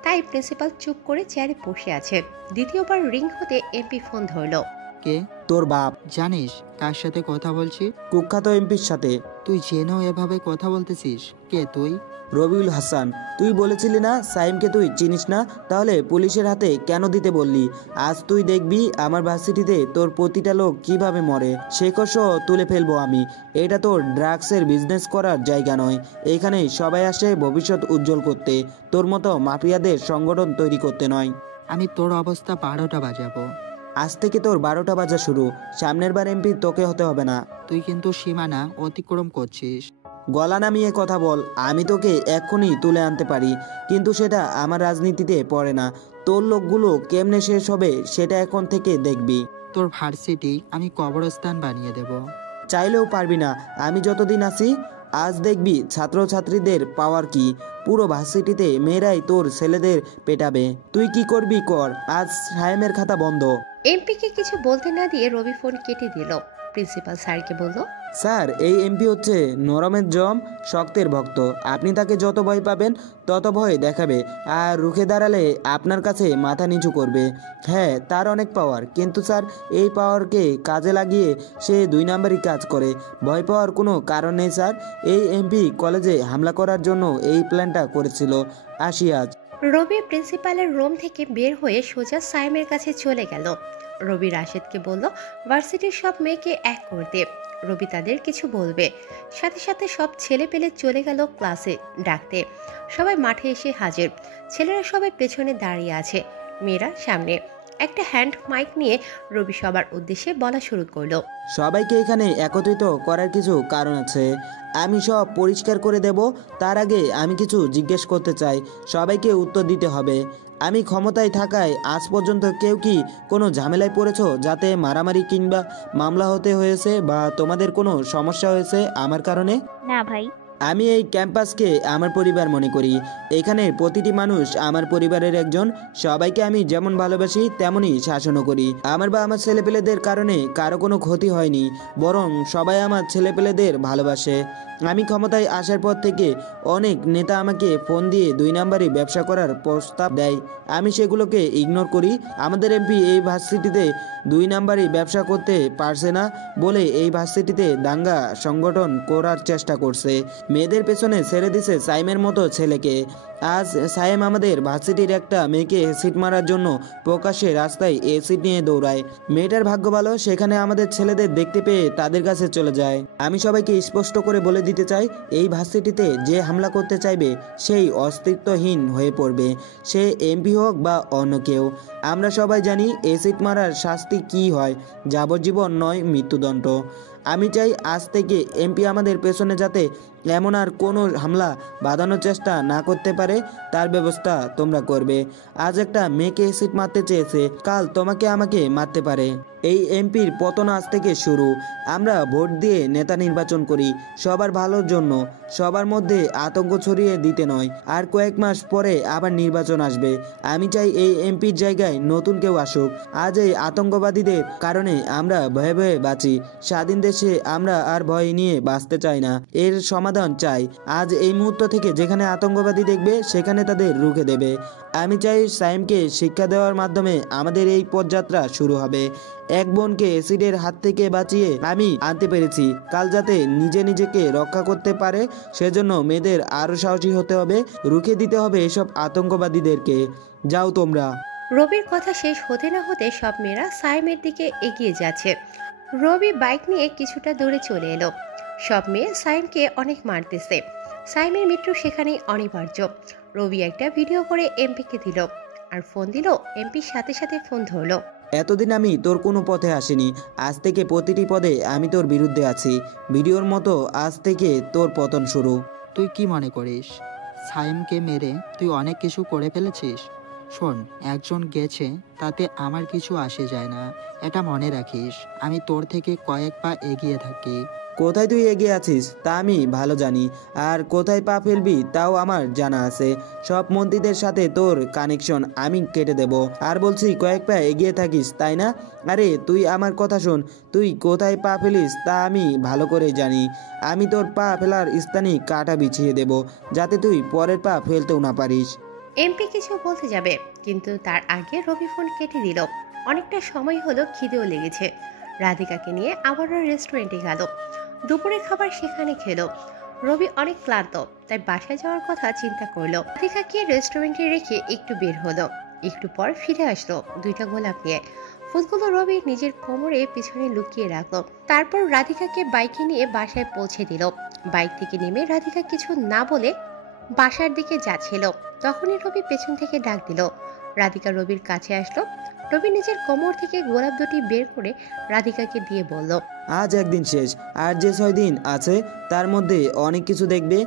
তাই প্রিন্সিপাল চুপ করে চেয়ারে বসে আছে। দ্বিতীয়বার রিং হতে এমপি ফোন ধরলো। কে? তোর বাপ। জানিস কার সাথে কথা বলছি? কুখ্যাত এমপির সাথে। তুই জেনেও এভাবে কথা বলতেছিস? কে তুই? রবিউল হাসান। তুই বলেছিলি না সাইমকে তুই চিনিস না, তাহলে পুলিশের হাতে কেন দিতে বললি? আজ তুই দেখবি আমার ভার্সিটিতে তোর প্রতিটা লোক কিভাবে মরে, সে কষও তুলে ফেলবো আমি। এটা তোর ড্রাগসের বিজনেস করার জায়গা নয়। এখানে সবাই আসে ভবিষ্যৎ উজ্জ্বল করতে, তোর মতো মাফিয়াদের সংগঠন তৈরি করতে নয়। আমি তোর অবস্থা 12টা বাজাবো। আজ থেকে তোর 12টা বাজা শুরু। সামনের বার এমপি তোকে হতে হবে না। তুই কিন্তু সীমানা অতিক্রম করছিস। গলা নামিয়ে কথা বল, আমি তোকে এক্ষুনি তুলে আনতে পারি, কিন্তু সেটা আমার রাজনীতিতে পড়ে না। তোর লোকগুলো কেমনে শেষ হবে সেটা এখন থেকে দেখবি। তোর ভার্সিটি আমি কবরস্থান বানিয়ে দেব। চাইলেও পারবি না। আমি যতদিন আছি, আজ দেখবি ছাত্রছাত্রীদের পাওয়ার কি। পুরো ভার্সিটিতে মেয়েরাই তোর ছেলেদের পেটাবে। তুই কি করবি কর, আজ সায়েমের খাতা বন্ধ। এমপিকে কিছু বলতে না দিয়ে রবি ফোন কেটে দিল। প্রিন্সিপাল স্যারকে বলল স্যার, এই এমপি হচ্ছে নরমের জম, শক্তের ভক্ত। আপনি তাকে যত ভয় পাবেন তত ভয় দেখাবে, আর রুখে দাঁড়ালে আপনার কাছে মাথা নিচু করবে। হ্যাঁ, তার অনেক পাওয়ার, কিন্তু স্যার এই পাওয়ারকে কাজে লাগিয়ে সে 2 নাম্বারই কাজ করে। ভয় পাওয়ার কোনো কারণ নেই স্যার। এই এমপি কলেজে হামলা করার জন্য এই প্ল্যানটা করেছিল। আসি আজ। রবি প্রিন্সিপালের রুম থেকে বের হয়ে সোজা সাইমের কাছে চলে গেল। রবি রাশেদকে বলল ভার্সিটির সব মেয়েকে এক করতে। রবি তাদের কিছু বলবে, সাথে সাথে সব ছেলে পেলে চলে গেল ক্লাসে ডাকতে। সবাই মাঠে এসে হাজির। ছেলেরা সবাই পেছনে দাঁড়িয়ে আছে, মেয়েরা সামনে। একটা হ্যান্ড মাইক নিয়ে রবি সবার উদ্দেশ্যে বলা শুরু করলো। সবাইকে এখানে একত্রিত করার কিছু কারণ আছে, আমি সব পরিষ্কার করে দেব। তার আগে আমি কিছু জিজ্ঞেস করতে চাই, সবাইকে উত্তর দিতে হবে। আমি ক্ষমতায় থাকায় আজ পর্যন্ত কেউ কি কোনো ঝামেলায় পড়েছো, যাতে মারামারি কিংবা মামলা হতে হয়েছে, বা তোমাদের কোনো সমস্যা হয়েছে আমার কারণে? না ভাই। আমি এই ক্যাম্পাসকে আমার পরিবার মনে করি। এখানে প্রতিটি মানুষ আমার পরিবারের একজন। সবাইকে আমি যেমন ভালোবাসি তেমনই শাসনও করি। আমার বা আমার ছেলেপেলেদের কারণে কারো কোনো ক্ষতি হয়নি, বরং সবাই আমার ছেলেপেলেদের ভালোবাসে। আমি ক্ষমতায় আসার পর থেকে অনেক নেতা আমাকে ফোন দিয়ে 2 নাম্বারই ব্যবসা করার প্রস্তাব দেয়, আমি সেগুলোকে ইগনোর করি। আমাদের এমপি এই ভার্সিটিতে 2 নাম্বারই ব্যবসা করতে পারছে না বলে এই ভার্সিটিতে দাঙ্গা সংগঠন করার চেষ্টা করছে। মেয়েদের পেছনে ছেড়ে দিছে সাইমের মতো ছেলেকে। আজ সাইম আমাদের ভার্সিটির একটা মেয়েকে অ্যাসিড মারার জন্য প্রকাশ্যে রাস্তায় অ্যাসিড নিয়ে দৌড়ায়। মেয়েটার ভাগ্য ভালো, সেখানে আমাদের ছেলেদের দেখতে পেয়ে তাদের কাছে চলে যায়। আমি সবাইকে স্পষ্ট করে বলে দিতে চাই, এই ভার্সিটিতে যে হামলা করতে চাইবে সেই অস্তিত্বহীন হয়ে পড়বে, সে এমপি হোক বা অন্য কেউ। আমরা সবাই জানি অ্যাসিড মারার শাস্তি কি হয়, যাবজ্জীবন নয় মৃত্যুদণ্ড। আমি চাই আজ থেকে এমপি আমাদের পেছনে যাতে এমন আর কোনো হামলা বাঁধানোর চেষ্টা না করতে পারে তার ব্যবস্থা তোমরা করবে। আজ একটা মেয়েকে অ্যাসিড মারতে চেয়েছে, কাল তোমাকে আমাকে মারতে পারে। এই এমপির পতন আজ থেকে শুরু। আমরা ভোট দিয়ে নেতা নির্বাচন করি সবার ভালোর জন্য, সবার মধ্যে আতঙ্ক ছড়িয়ে দিতে নয়। আর কয়েক মাস পরে আবার নির্বাচন আসবে। আমি চাই এই এমপির জায়গায় নতুন কেউ আসুক। আজ এই আতঙ্কবাদীদের কারণে আমরা ভয়ে ভয়ে বাঁচি। স্বাধীন দেশে আমরা আর ভয় নিয়ে বাঁচতে চাই না, এর সমাধান চাই। আজ এই মুহূর্ত থেকে যেখানে আতঙ্কবাদী দেখবে সেখানে তাদের রুখে দেবে। আমি চাই সাইমকে শিক্ষা দেওয়ার মাধ্যমে আমাদের এই পথযাত্রা শুরু হবে। এক বোনকে অ্যাসিডের হাত থেকে বাঁচিয়ে আমি আনতে পেরেছি, কাল যাতে নিজেকে রক্ষা করতে পারে সেজন্য মেয়েদের আরও সাহসী হতে হবে, রুখে দিতে হবে এসব আতঙ্কবাদীদেরকে। যাও তোমরা। রবির কথা শেষ হতে না হতে সব মেয়েরা সাইমের দিকে এগিয়ে যাচ্ছে। রবি বাইক নিয়ে কিছুটা দূরে চলে এলো। সব মেয়ে সাইমকে অনেক মারতেছে। সাইমের মৃত্যু সেখানেই অনিবার্য। রবি একটা ভিডিও করে এমপিকে দিল আর ফোন দিল। এমপির সাথে সাথে ফোন ধরলো। এতদিন আমি তোর কোনো পথে আসিনি, আজ থেকে প্রতিটি পদে আমি তোর বিরুদ্ধে আছি। ভিডিওর মতো আজ থেকে তোর পতন শুরু। তুই কি মনে করিস সাইমকে মেরে তুই অনেক কিছু করে ফেলেছিস? শোন, একজন গেছে তাতে আমার কিছু আসে যায় না, এটা মনে রাখিস। আমি তোর থেকে কয়েক পা এগিয়ে থাকি। কোথায় তুই এগিয়ে আছিস তা আমি ভালো জানি, আর কোথায় পা ফেলবি তাও আমার জানা আছে। সব মন্ত্রীদের সাথে তোর কানেকশন আমি কেটে দেব। আর বলছি কয়েক পা এগিয়ে থাকিস, তাই না? আরে তুই আমার কথা শোন, তুই কোথায় পা ফেলিস তা আমি ভালো করে জানি। আমি তোর পা ফেলার স্থানে কাঁটা বিছিয়ে দেব যাতে তুই পরের পা ফেলতেও না পারিস। এমপি কিছু বলতে যাবে, কিন্তু তার আগে রবি ফোন কেটে দিল। অনেকটা সময় হলো, খিদেও লেগেছে। রাধিকাকে নিয়ে আবারও রেস্টুরেন্টে গেল। দুপুরের খাবার সেখানে খেলো। রবি অনেক ক্লান্ত, তাই বাসায় যাওয়ার কথা চিন্তা করলো। রাধিকাকে রেস্টুরেন্টে রেখে একটু বের হলো। একটু পর ফিরে আসলো 2টা গোলাপ নিয়ে। ফুলগুলো রবি নিজের কোমরে পিছনে লুকিয়ে রাখলো। তারপর রাধিকাকে বাইকে নিয়ে বাসায় পৌঁছে দিল। বাইক থেকে নেমে রাধিকা কিছু না বলে বাসার দিকে যাচ্ছিল। তখনই রবি পেছন থেকে ডাক দিল। রাধিকা রবির কাছে আসলো। রবি নিজের কোমর থেকে গোলাপ দুটি বের করে রাধিকাকে দিয়ে বলল, আজ একদিন শেষ, আর যে 6 দিন আছে তার মধ্যে অনেক কিছু দেখবে।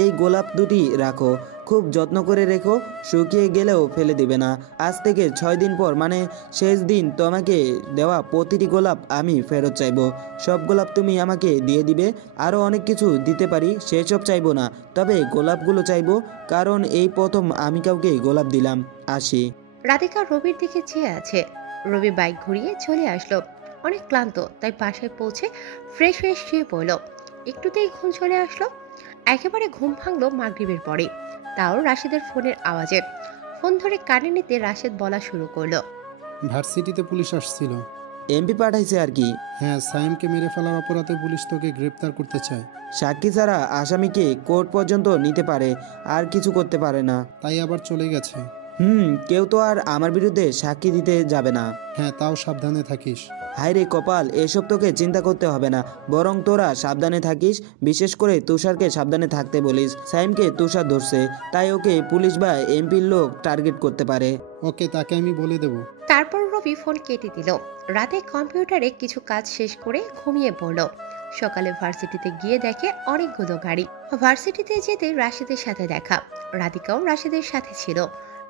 এই গোলাপ দুটি রাখো, খুব যত্ন করে রেখো, শুকিয়ে গেলেও ফেলে দিবে না। আজ থেকে 6 দিন পর মানে শেষ দিন তোমাকে দেওয়া প্রতিটি গোলাপ আমি ফেরত চাইবো। সব গোলাপ তুমি আমাকে দিয়ে দিবে। আরও অনেক কিছু দিতে পারি, সেসব চাইবো না, তবে গোলাপগুলো চাইবো, কারণ এই প্রথম আমি কাউকে গোলাপ দিলাম। আসি। রাধিকা রবির দিকে চেয়ে আছে। রবি বাইক ঘুরিয়ে চলে আসলো। অনেক ক্লান্ত, তাই বাসায় পৌঁছে ফ্রেশ হয়ে শুয়ে পড়ল। একটুতেই ঘুম চলে আসলো। একেবারে ঘুম ভাঙলো মাগরিবের পরে, তাও রাশেদের ফোনের আওয়াজে। ফোন ধরে কানে নিতে রাশেদ বলা শুরু করলো, ভার্সিটিতে পুলিশ আসছিল। এমপি পাঠাইছে আর কি? হ্যাঁ, সাইমকে মেরে ফেলার অপরাধে পুলিশ তোকে গ্রেপ্তার করতে চায়। সাক্ষী ছাড়া আসামিকে কোর্ট পর্যন্ত নিতে পারে, আর কিছু করতে পারে না। তাই আবার চলে গেছে। কেউ তো আর আমার বিরুদ্ধে সাক্ষী দিতে যাবে না। হ্যাঁ, তাও সাবধানে থাকিস। হায় রে কপাল, এসব তোকে চিন্তা করতে হবে না, বরং তোরা সাবধানে থাকিস। বিশেষ করে তুষারকে সাবধানে থাকতে বলিস। সাইমকে তুষার ধরছে, তাই ওকে পুলিশ বা এমপির লোক টার্গেট করতে পারে। ওকে, তাকে আমি বলে দেব। তারপর রবি ফোন কেটে দিল। রাতে কম্পিউটারে কিছু কাজ শেষ করে ঘুমিয়ে পড়ল। সকালে ভার্সিটিতে গিয়ে দেখে অনেকগুলো গাড়ি। ভার্সিটিতে যেতে রাশেদের সাথে দেখা। রাধিকাও রাশেদের সাথে ছিল।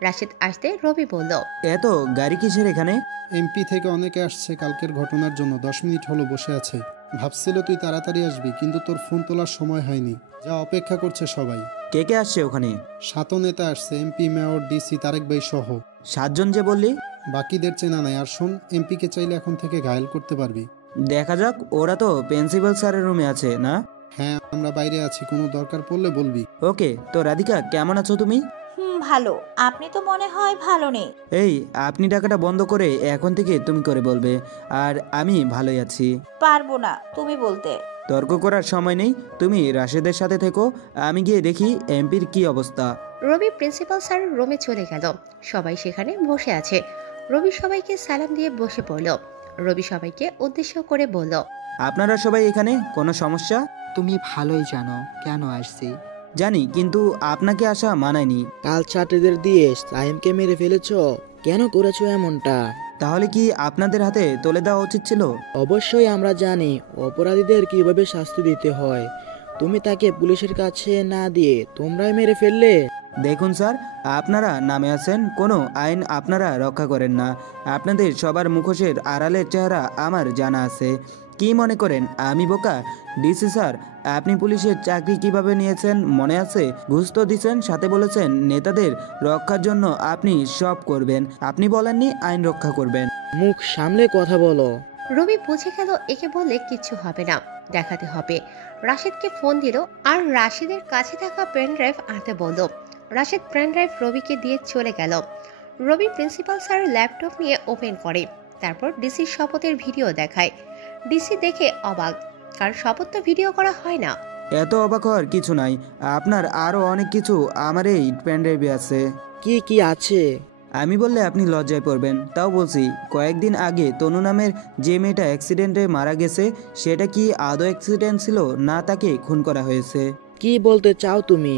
রাশেদ আসতে রবি বলল, এত গাড়ি কিসের এখানে? এমপি থেকে অনেকে আসছে কালকের ঘটনার জন্য। 10 মিনিট হলো বসে আছে। ভাবছিল তুই তাড়াতাড়ি আসবি, কিন্তু তোর ফোন তোলার সময় হয়নি। যা, অপেক্ষা করছে সবাই। কে কে আসছে ওখানে? 7 নেতা আসছে, এমপি, মেয়র, ডিসি, তারেক ভাই সহ। 7 জন যে বললি? বাকিদের চেনা নাই। আর শোন, এমপিকে চাইলে এখন থেকে ঘায়েল করতে পারবি। দেখা যাক। ওরা তো প্রিন্সিপাল স্যারের রুমে আছে না? হ্যাঁ, আমরা বাইরে আছি, কোনো দরকার পড়লে বলবি। ওকে। তো রাধিকা, কেমন আছো তুমি? ভালো। আপনি তো মনে হয় ভালো নেই। এই, আপনি ডাকাটা বন্ধ করে এখন থেকে তুমি করে বলবে। আর আমি ভালোই আছি। পারবো না তুমি বলতে। তর্ক করার সময় নেই, তুমি রাশেদের সাথে থেকো, আমি গিয়ে দেখি এমপির কি অবস্থা। রবি প্রিন্সিপাল স্যারের রুমে চলে গেল। সবাই সেখানে বসে আছে। রবি সবাইকে সালাম দিয়ে বসে পড়ল। রবি সবাইকে উদ্দেশ্য করে বলল, আপনারা সবাই এখানে? কোনো সমস্যা? তুমি ভালোই জানো কেন আসছি। জানি, কিন্তু আপনাকে আসা মানায়নি। কাল ছাত্রীদের দিয়ে সাইমকে মেরে ফেলেছ, কেন করেছো এমনটা? তাহলে কি আপনাদের হাতে তুলে দেওয়া উচিত ছিল? অবশ্যই আমরা জানি অপরাধীদের কিভাবে শাস্তি দিতে হয়। তুমি তাকে পুলিশের কাছে না দিয়ে তোমরাই মেরে ফেললে। দেখুন স্যার, আপনারা নামে আছেন, কোনো আইন আপনারা রক্ষা করেন না। আপনাদের সবার মুখোশের আড়ালের চেহারা আমার জানা আছে। কি মনে করেন আমি বোকা? ডিসি স্যার, আপনি পুলিশের চাকরি কিভাবে নিয়েছেন মনে আছে? ঘুষ তো দিচ্ছেন, সাথে বলেছেন নেতাদের রক্ষার জন্য আপনি সব করবেন। আপনি বলেননি আইন রক্ষা করবেন। মুখ সামলে কথা বলো। রবি বুঝে গেল একে বললে কিচ্ছু হবে না, দেখাতে হবে। রাশেদকে ফোন দিল আর রাশেদের কাছে থাকা পেন ড্রাইভ আনতে বলল। রাশেদ পেন ড্রাইভ রবিকে দিয়ে চলে গেল। রবি প্রিন্সিপাল স্যারের ল্যাপটপ নিয়ে ওপেন করে, তারপর ডিসির শপথের ভিডিও দেখায়। ডিসি দেখে অবাক, কারণ শপথ তো ভিডিও করা হয় না। এত অবাক হওয়ার কিছু নাই, আপনার আরও অনেক কিছু আমার এই পেনড্রাইভে আছে। কি কি আছে? আমি বললে আপনি লজ্জায় পড়বেন, তাও বলছি। কয়েকদিন আগে তনু নামের যে মেয়েটা অ্যাক্সিডেন্টে মারা গেছে, সেটা কি আদৌ অ্যাক্সিডেন্ট ছিল না তাকে খুন করা হয়েছে? কি বলতে চাও তুমি?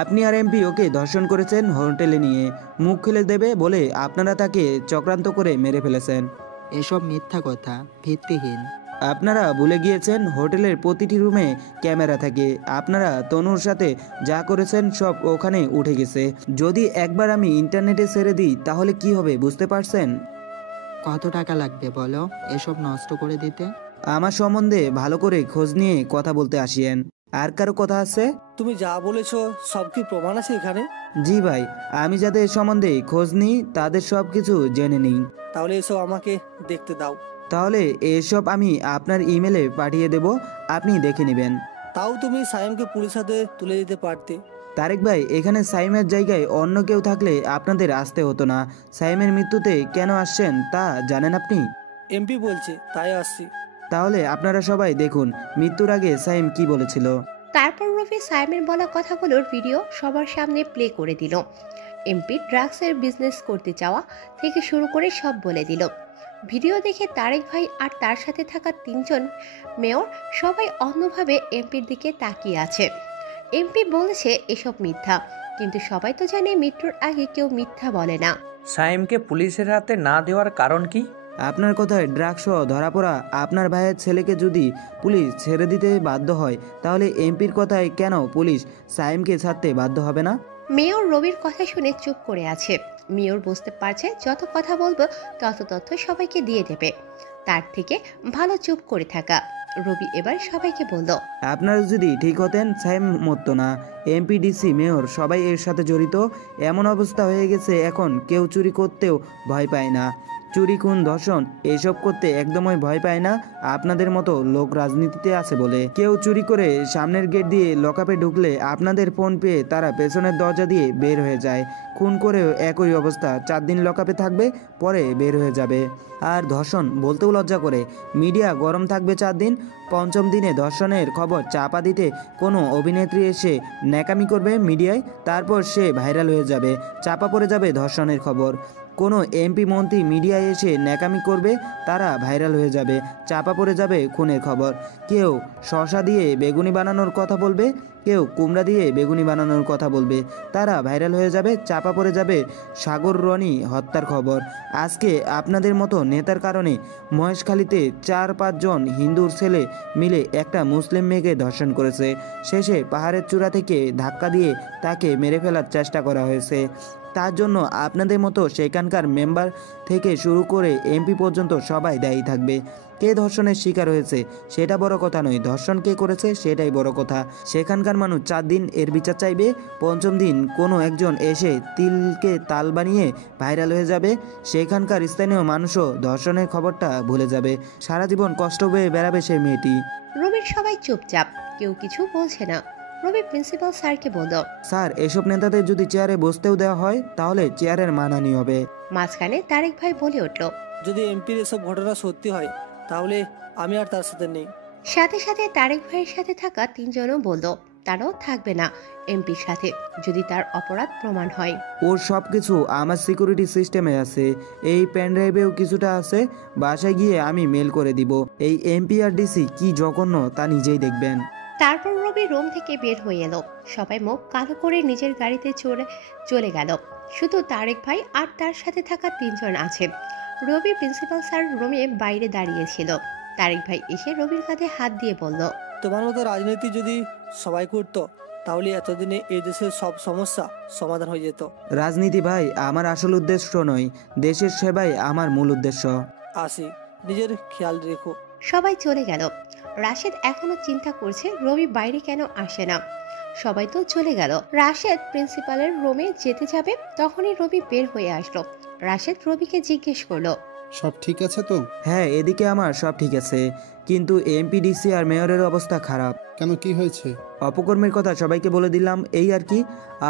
আপনি আর এমপি ওকে ধর্ষণ করেছেন হোটেলে নিয়ে, মুখ খুলে দেবে বলে আপনারা তাকে চক্রান্ত করে মেরে ফেলেছেন। এসব মিথ্যা কথা, ভিত্তিহীন। আপনারা ভুলে গিয়েছেন হোটেলের প্রতিটি রুমে ক্যামেরা থাকে। আপনারা তনুর সাথে যা করেছেন সব ওখানে উঠে গেছে। যদি একবার আমি ইন্টারনেটে ছেড়ে দিই তাহলে কি হবে বুঝতে পারছেন? কত টাকা লাগবে বলো এসব নষ্ট করে দিতে? আমার সম্বন্ধে ভালো করে খোঁজ নিয়ে কথা বলতে আসিয়েন। আর কারো কথা আছে? তুমি যা বলেছো সব কি প্রমাণ আছে এখানে? জি ভাই, আমি যাদের সম্বন্ধে খোঁজ নিই তাদের সব কিছু জেনে নিই। তাহলে এসব আমাকে দেখতে দাও। তাহলে এসব আমি আপনার ইমেলে পাঠিয়ে দেব, আপনি দেখে নেবেন। তাও তুমি সাইমকে পুলিশ হাতে তুলে দিতে পারতে। তারেক ভাই, এখানে সাইমের জায়গায় অন্য কেউ থাকলে আপনাদের আসতে হতো না। সাইমের মৃত্যুতে কেন আসছেন তা জানেন আপনি? এমপি বলছে তাই আসছি। তাহলে আপনারা সবাই দেখুন মৃত্যুর আগে সাইম কি বলেছিল। তারপর রবি সাইমের বলা কথাগুলোর ভিডিও সবার সামনে প্লে করে দিল। এমপি ড্রাগসের বিজনেস করতে চাওয়া থেকে শুরু করে সব বলে দিল। ভিডিও দেখে তারেক ভাই আর তার সাথে থাকা 3 জন মেয়র সবাই অন্যভাবে এমপির দিকে তাকিয়ে আছে। এমপি বলেছে এসব মিথ্যা, কিন্তু সবাই তো জানে মৃত্যুর আগে কেউ মিথ্যা বলে না। সাইমকে পুলিশের হাতে না দেওয়ার কারণ কি? আপনার কথায় ড্রাগস ধরা পড়া আপনার ভাইয়ের ছেলেকে যদি পুলিশ ছেড়ে দিতে বাধ্য হয়, তাহলে এমপির কথায় কেন পুলিশ সাইমকে ছাড়তে বাধ্য হবে না? মেয়র রবির কথা শুনে চুপ করে আছে। মেয়র বুঝতে পারছে যত কথা বলবো তত তথ্য সবাইকে দিয়ে দেবে, তার থেকে ভালো চুপ করে থাকা। রবি এবার সবাইকে বলল, আপনারা যদি ঠিক হতেন সাইম মরতো না। এমপি, ডিসি, মেয়র সবাই এর সাথে জড়িত। এমন অবস্থা হয়ে গেছে এখন কেউ চুরি করতেও ভয় পায় না। চুরি, খুন, ধর্ষণ এসব করতে একদমই ভয় পায় না আপনাদের মতো লোক রাজনীতিতে আছে বলে। কেউ চুরি করে সামনের গেট দিয়ে লকআপে ঢুকলে আপনাদের ফোন পেয়ে তারা পেছনের দরজা দিয়ে বের হয়ে যায়। খুন করেও একই অবস্থা, 4 দিন লকআপে থাকবে, পরে বের হয়ে যাবে। আর ধর্ষণ বলতেও লজ্জা করে। মিডিয়া গরম থাকবে 4 দিন, 5ম দিনে ধর্ষণের খবর চাপা দিতে কোনো অভিনেত্রী এসে ন্যাকামি করবে মিডিয়ায়, তারপর সে ভাইরাল হয়ে যাবে, চাপা পড়ে যাবে ধর্ষণের খবর। কোনো এমপি, মন্ত্রী মিডিয়ায় এসে ন্যাকামি করবে, তারা ভাইরাল হয়ে যাবে, চাপা পড়ে যাবে খুনের খবর। কেউ শসা দিয়ে বেগুনি বানানোর কথা বলবে, কেউ কুমড়া দিয়ে বেগুনি বানানোর কথা বলবে, তারা ভাইরাল হয়ে যাবে, চাপা পড়ে যাবে সাগর রনি হত্যার খবর। আজকে আপনাদের মতো নেতার কারণে মহেশখালীতে 4-5 জন হিন্দুর ছেলে মিলে একটা মুসলিম মেয়েকে ধর্ষণ করেছে। শেষে পাহাড়ের চূড়া থেকে ধাক্কা দিয়ে তাকে মেরে ফেলার চেষ্টা করা হয়েছে। তার জন্য আপনাদের মতো সেখানকার মেম্বার থেকে শুরু করে এমপি পর্যন্ত সবাই দায়ী থাকবে। কে ধর্ষণের শিকার হয়েছে সেটা বড় কথা নয়, ধর্ষণ কে করেছে সেটাই বড় কথা। সেখানকার মানুষ 4 দিন এর বিচার চাইবে, 5ম দিন কোনো একজন এসে তিলকে তাল বানিয়ে ভাইরাল হয়ে যাবে। সেখানকার স্থানীয় মানুষও ধর্ষণের খবরটা ভুলে যাবে, সারা জীবন কষ্ট পেয়ে বেড়াবে সেই মেয়েটি। রবির সবাই চুপচাপ, কেউ কিছু বলছে না। রবি প্রিন্সিপাল স্যারকে বলল, স্যার, এসব নেতাদের যদি চেয়ারে বসতেও দেওয়া হয় তাহলে চেয়ারের মানহানি হবে। মাঝখানে তারেক ভাই বলে উঠল, যদি এমপির এসব ঘটনা সত্যি হয় তাহলে আমি আর তার সাথে নেই। সাথে সাথে তারেক ভাইয়ের সাথে থাকা 3 জনও বলল তারাও থাকবে না এমপির সাথে যদি তার অপরাধ প্রমাণ হয়। ওর সব কিছু আমার সিকিউরিটি সিস্টেমে আছে, এই পেন ড্রাইভেও কিছুটা আছে, বাসায় গিয়ে আমি মেল করে দিব। এই এমপি আর ডিসি কি জঘন্য তা নিজেই দেখবেন। তারপর রবি রুম থেকে বের হয়ে এলো। সবাই মুখ কালো করে নিজের গাড়িতে চলে গেল। শুধু তারেক ভাই আর তার সাথে থাকা 3 জন আছে। রবি প্রিন্সিপাল স্যার রুমে বাইরে দাঁড়িয়েছিল। তারেক ভাই এসে রবির কাঁধে হাত দিয়ে বলল, তোমার মতো রাজনীতি যদি সবাই করতো তাহলে এতদিনে এই দেশের সব সমস্যা সমাধান হয়ে যেত। রাজনীতি ভাই আমার আসল উদ্দেশ্য নয়, দেশের সেবাই আমার মূল উদ্দেশ্য। আসি, নিজের খেয়াল রেখো। সবাই চলে গেল। রাশেদ এখনো চিন্তা করছে রবি বাইরে কেন আসে না। সবাই তো চলে গেল। রাশেদ প্রিন্সিপালের রুমে যেতে যাবে, তখনই রবি বের হয়ে আসলো। রাশেদ রবিকে জিজ্ঞেস করলো, সব ঠিক আছে তো? হ্যাঁ, এদিকে আমার সব ঠিক আছে, কিন্তু এমপিডিসি আর মেয়রের অবস্থা খারাপ। কেন, কি হয়েছে? অপকর্মের কথা সবাইকে বলে দিলাম, এই আর কি।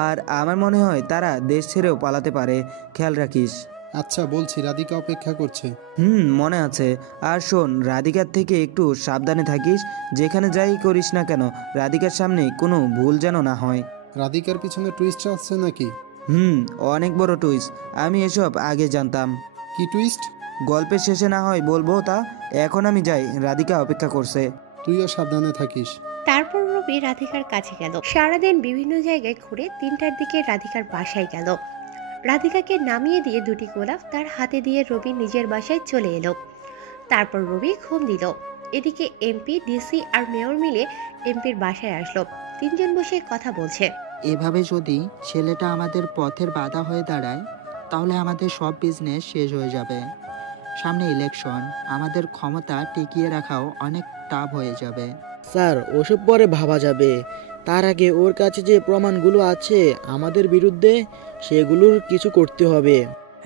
আর আমার মনে হয় তারা দেশ ছেড়েও পালাতে পারে, খেয়াল রাখিস। আচ্ছা বলছি, রাধিকা অপেক্ষা করছে। মনে আছে। আর শোন, রাধিকার থেকে একটু সাবধানে থাকিস, যেখানে যাই করিস না কেন রাধিকার সামনে কোনো ভুল যেন না হয়। রাধিকার পিছনে টুইস্ট আছে নাকি? অনেক বড় টুইস্ট। আমি এসব আগে জানতাম। কি টুইস্ট? গল্পের শেষে না হয় বলবো তা, এখন আমি যাই, রাধিকা অপেক্ষা করছে। তুইও সাবধানে থাকিস। তারপর রবি রাধিকার কাছে গেল। সারাদিন বিভিন্ন জায়গায় ঘুরে 3টার দিকে রাধিকার বাসায় গেল। রাধিকাকে নামিয়ে দিয়ে দুটি গোলাপ তার হাতে দিয়ে রবি নিজের বাসায় চলে এলো। তারপর রবি ঘুম দিল। এদিকে এমপি, ডিসি আর মেয়র মিলে এমপির বাসায় আসলো। 3জন বসে কথা বলছে। এভাবে যদি ছেলেটা আমাদের পথের বাধা হয়ে দাঁড়ায় তাহলে আমাদের সব বিজনেস শেষ হয়ে যাবে। সামনে ইলেকশন, আমাদের ক্ষমতা টিকিয়ে রাখাও অনেক টাফ হয়ে যাবে। স্যার, ওসব পরে ভাবা যাবে। তার আগে ওর কাছে যে প্রমাণগুলো আছে আমাদের বিরুদ্ধে, সেগুলোর কিছু করতে হবে।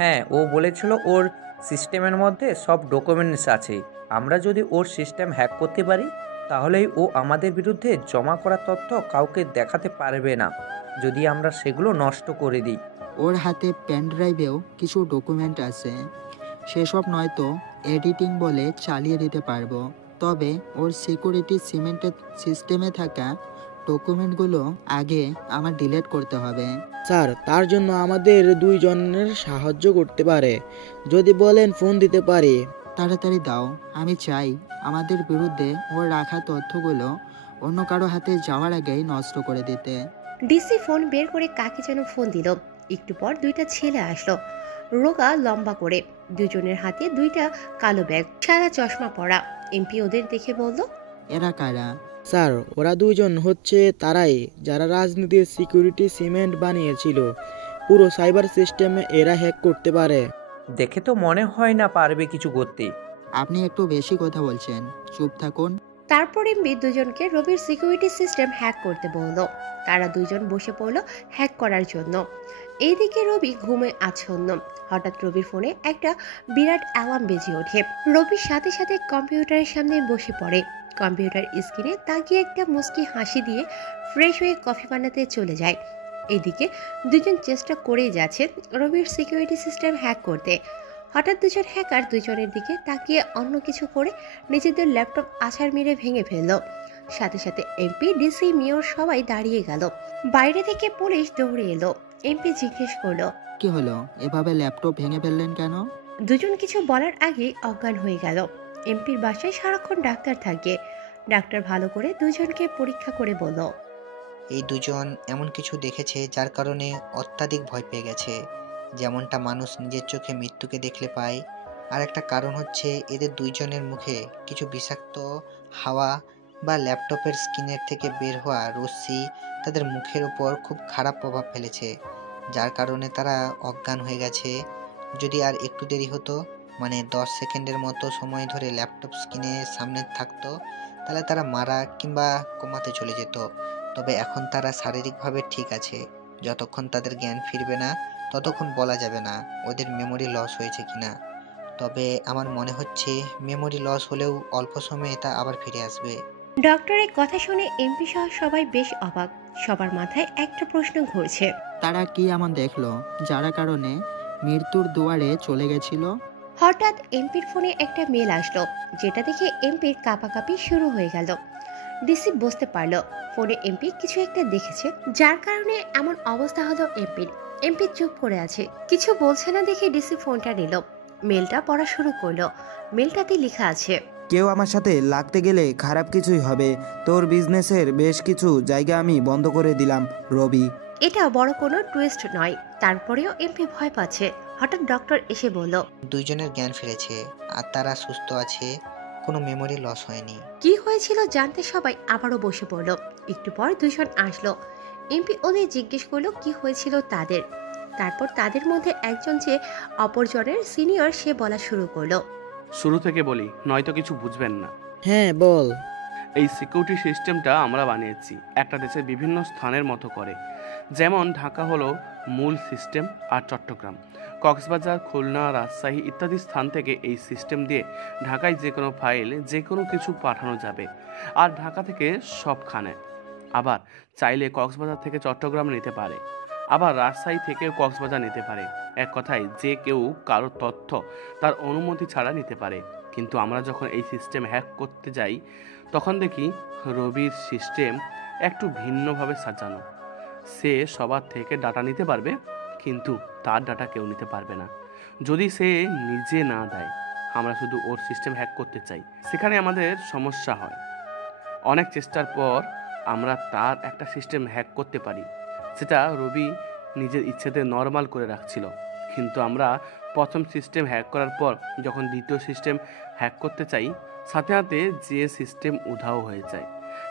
হ্যাঁ, ও বলেছিল ওর সিস্টেমের মধ্যে সব ডকুমেন্টস আছে। আমরা যদি ওর সিস্টেম হ্যাক করতে পারি তাহলেই ও আমাদের বিরুদ্ধে জমা করা তথ্য কাউকে দেখাতে পারবে না, যদি আমরা সেগুলো নষ্ট করে দিই। ওর হাতে পেন ড্রাইভেও কিছু ডকুমেন্ট আছে, সেসব নয়তো এডিটিং বলে চালিয়ে দিতে পারবো। তবে ওর সিকিউরিটি সিমেন্টের সিস্টেমে থাকা ডকুমেন্টগুলো আগে আমার ডিলিট করতে হবে। স্যার, তার জন্য আমাদের 2 জনের সাহায্য করতে পারে, যদি বলেন ফোন দিতে পারি। তাড়াতাড়ি দাও, আমি চাই আমাদের বিরুদ্ধে ওর রাখা তথ্যগুলো অন্য কারো হাতে যাওয়ার আগেই নষ্ট করে দিতে। ডিসি ফোন বের করে কাকে যেন ফোন দিল। একটু পর 2টা ছেলে আসলো, রোগা লম্বা করে, 2জনের হাতে 2টা কালো ব্যাগ, সাদা চশমা পরা। এমপি ওদের দেখে বলল, এরা কারা? স্যার, ওরা 2 জন হচ্ছে তারাই যারা রাজনীতির সিকিউরিটি সিমেন্ট বানিয়েছিল। পুরো সাইবার সিস্টেমে এরা হ্যাক করতে পারে। দেখে তো মনে হয় না পারবে কিছু করতে। আপনি একটু বেশি কথা বলছেন, চুপ থাকুন। তারপর এমপি 2জনকে রবির সিকিউরিটি সিস্টেম হ্যাক করতে বলল। তারা 2জন বসে পড়ল হ্যাক করার জন্য। এইদিকে রবি ঘুমে আচ্ছন্ন। হঠাৎ রবির ফোনে একটা বিরাট অ্যালার্ম বেজে ওঠে। রবির সাথে সাথে কম্পিউটারের সামনে বসে পড়ে। কম্পিউটার স্ক্রিনে তাকিয়ে একটা মুচকি হাসি দিয়ে ফ্রেশ হয়ে কফি বানাতে চলে যায়। এদিকে 2জন চেষ্টা করেই যাচ্ছে রবির সিকিউরিটি সিস্টেম হ্যাক করতে। হঠাৎ 2জন হ্যাকার 2জনের দিকে তাকিয়ে অন্য কিছু করে নিজেদের ল্যাপটপ আছাড় মেরে ভেঙে ফেলল। সাথে সাথে এমপি, ডিসি, মেয়র সবাই দাঁড়িয়ে গেল। বাইরে থেকে পুলিশ দৌড়ে এলো। এমপি জিজ্ঞেস করলো, কি হলো, এভাবে ল্যাপটপ ভেঙে ফেললেন কেন? 2জন কিছু বলার আগেই অজ্ঞান হয়ে গেল। এমপির বাসায় সারাক্ষণ ডাক্তার থাকে। ডাক্তার ভালো করে 2জনকে পরীক্ষা করে বলল, এই 2জন এমন কিছু দেখেছে যার কারণে অত্যাধিক ভয় পেয়ে গেছে, যেমনটা মানুষ নিজের চোখে মৃত্যুকে দেখলে পায়। আর একটা কারণ হচ্ছে এদের 2জনের মুখে কিছু বিষাক্ত হাওয়া বা ল্যাপটপের স্ক্রিনের থেকে বের হওয়া রশ্মি তাদের মুখের উপর খুব খারাপ প্রভাব ফেলেছে, যার কারণে তারা অজ্ঞান হয়ে গেছে। যদি আর একটু দেরি হতো, মানে 10 সেকেন্ডের মতো সময় ধরে ল্যাপটপ স্ক্রিনের সামনে থাকতো, তাহলে তারা মারা কিংবা কোমাতে চলে যেত। তবে এখন তারা শারীরিকভাবে ঠিক আছে। যতক্ষণ তাদের জ্ঞান ফিরবে না ততক্ষণ বলা যাবে না ওদের মেমোরি লস হয়েছে কিনা। তবে আমার মনে হচ্ছে মেমোরি লস হলেও অল্প সময়ে তা আবার ফিরে আসবে। ডক্টরের কথা শুনে এমপি সহ সবাই বেশ অবাক। সবার মাথায় একটা প্রশ্ন ঘুরছে, তারা কি এমন দেখলো যার কারণে মৃত্যুর দুয়ারে চলে গেছিল? হঠাৎ এমপির ফোনে একটা মেল আসলো, যেটা দেখে এমপির কাঁপাকাঁপি শুরু হয়ে গেল। ডিসি বুঝতে পারলো ফোনে এমপি কিছু একটা দেখেছে, যার কারণে এমন অবস্থা হলো এমপির। এমপি চুপ করে আছে, কিছু বলছে না দেখে ডিসি ফোনটা নিল, মেলটা পড়া শুরু করলো। মেলটাতে লেখা আছে, কেউ আমার সাথে লাগতে গেলে খারাপ কিছুই হবে। তোর বিজনেসের বেশ কিছু জায়গা আমি বন্ধ করে দিলাম, রবি। এটা বড় কোনো টুইস্ট নয়, তারপরেও এমপি ভয় পাচ্ছে। হঠাৎ ডক্টর এসে বলল, দুইজনের জ্ঞান ফিরেছে আর তারা সুস্থ আছে, কোনো মেমোরি লস হয়নি। কি হয়েছিল জানতে সবাই আবারও বসে পড়ল। একটু পর দুজন আসলো। এমপি ওদের জিজ্ঞেস করলো কি হয়েছিল তাদের। তারপর তাদের মধ্যে একজন যে অপরজনের সিনিয়র সে বলা শুরু করলো। শুরু থেকে বলি, নয়তো কিছু বুঝবেন না। হ্যাঁ বল। এই সিকিউরিটি সিস্টেমটা আমরা বানিয়েছি একটা দেশের বিভিন্ন স্থানের মতো করে। যেমন ঢাকা হলো মূল সিস্টেম, আর চট্টগ্রাম, কক্সবাজার, খুলনা, রাজশাহী ইত্যাদি স্থান থেকে এই সিস্টেম দিয়ে ঢাকায় যে কোনো ফাইল যে কোনো কিছু পাঠানো যাবে। আর ঢাকা থেকে সবখানে। আবার চাইলে কক্সবাজার থেকে চট্টগ্রাম নিতে পারে, আবার রাজশাহী থেকে কক্সবাজার নিতে পারে। এক কথায় যে কেউ কারো তথ্য তার অনুমতি ছাড়া নিতে পারে। কিন্তু আমরা যখন এই সিস্টেম হ্যাক করতে যাই তখন দেখি রবির সিস্টেম একটু ভিন্নভাবে সাজানো। সে সবার থেকে ডাটা নিতে পারবে, কিন্তু তার ডাটা কেউ নিতে পারবে না যদি সে নিজে না দেয়। আমরা শুধু ওর সিস্টেম হ্যাক করতে চাই, সেখানে আমাদের সমস্যা হয়। অনেক চেষ্টার পর আমরা তার একটা সিস্টেম হ্যাক করতে পারি, সেটা রবি নিজের ইচ্ছেতে নর্মাল করে রাখছিল। কিন্তু আমরা প্রথম সিস্টেম হ্যাক করার পর যখন দ্বিতীয় সিস্টেম হ্যাক করতে চাই, সাথে সাথে যে সিস্টেম উধাও হয়ে যায়,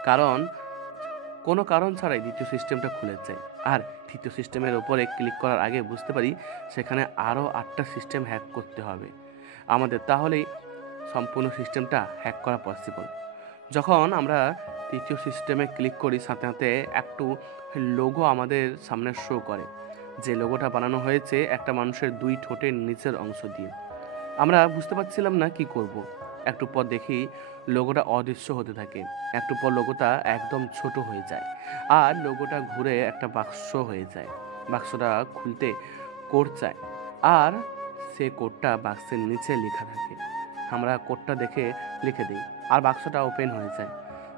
কারণ কোনো কারণ ছাড়াই দ্বিতীয় সিস্টেমটা খুলে যায়। আর তৃতীয় সিস্টেমের ওপরে ক্লিক করার আগে বুঝতে পারি সেখানে আরও 8টা সিস্টেম হ্যাক করতে হবে আমাদের, তাহলেই সম্পূর্ণ সিস্টেমটা হ্যাক করা পসিবল। যখন আমরা তৃতীয় সিস্টেমে ক্লিক করি, সাথে সাথে একটু লোগো আমাদের সামনে শো করে। যে লোগোটা বানানো হয়েছে একটা মানুষের 2 ঠোঁটের নিচের অংশ দিয়ে। আমরা বুঝতে পারছিলাম না কি করব। একটু পর দেখি লোগোটা অদৃশ্য হতে থাকে, একটু পর লোগোটা একদম ছোট হয়ে যায়, আর লোগোটা ঘুরে একটা বাক্স হয়ে যায়। বাক্সটা খুলতে কোড চায়, আর সে কোডটা বাক্সের নিচে লেখা থাকে। আমরা কোডটা দেখে লিখে দিই, আর বাক্সটা ওপেন হয়ে যায়।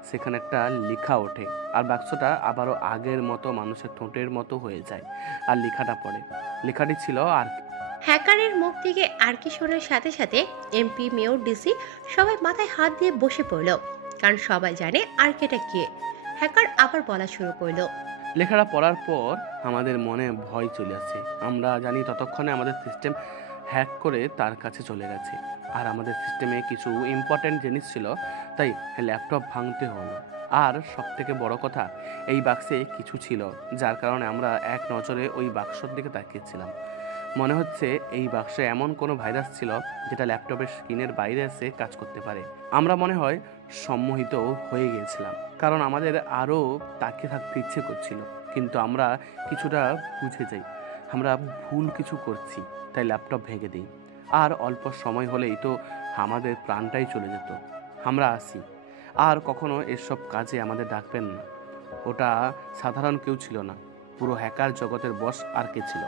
সেখানে একটা লেখা ওঠে, আর বাক্সটা আবারও আগের মতো মানুষের ঠোঁটের মতো হয়ে যায়, আর লেখাটা পড়ে। লেখাটি ছিল আর হ্যাকারের মুখ থেকে আর কি শোনার সাথে সাথে এমপি, মেয়র, ডিসি সবাই মাথায় হাত দিয়ে বসে পড়ল, কারণ সবাই জানে আর কেটা কে। হ্যাকার আবার বলা শুরু করলো। লেখাটা পড়ার পর আমাদের মনে ভয় চলে আসে। আমরা জানি ততক্ষণে আমাদের সিস্টেম হ্যাক করে তার কাছে চলে গেছে, আর আমাদের সিস্টেমে কিছু ইম্পর্ট্যান্ট জিনিস ছিল, তাই ল্যাপটপ ভাঙতে হলো। আর সব থেকে বড় কথা, এই বাক্সে কিছু ছিল, যার কারণে আমরা এক নজরে ওই বাক্সর দিকে তাকিয়েছিলাম। মনে হচ্ছে এই বাক্সে এমন কোনো ভাইরাস ছিল যেটা ল্যাপটপের স্ক্রিনের বাইরে এসে কাজ করতে পারে। আমরা মনে হয় সম্মোহিত হয়ে গিয়েছিলাম, কারণ আমাদের আরও তাকিয়ে থাকতে ইচ্ছে করছিল। কিন্তু আমরা কিছুটা বুঝে যাই আমরা ভুল কিছু করছি, তাই ল্যাপটপ ভেঙে দিই। আর অল্প সময় হলেই তো আমাদের প্রাণটাই চলে যেত। আমরা আসি, আর কখনো এসব কাজে আমাদের ডাকবেন না। ওটা সাধারণ কেউ ছিল না, পুরো হ্যাকার জগতের বস আর কে ছিল।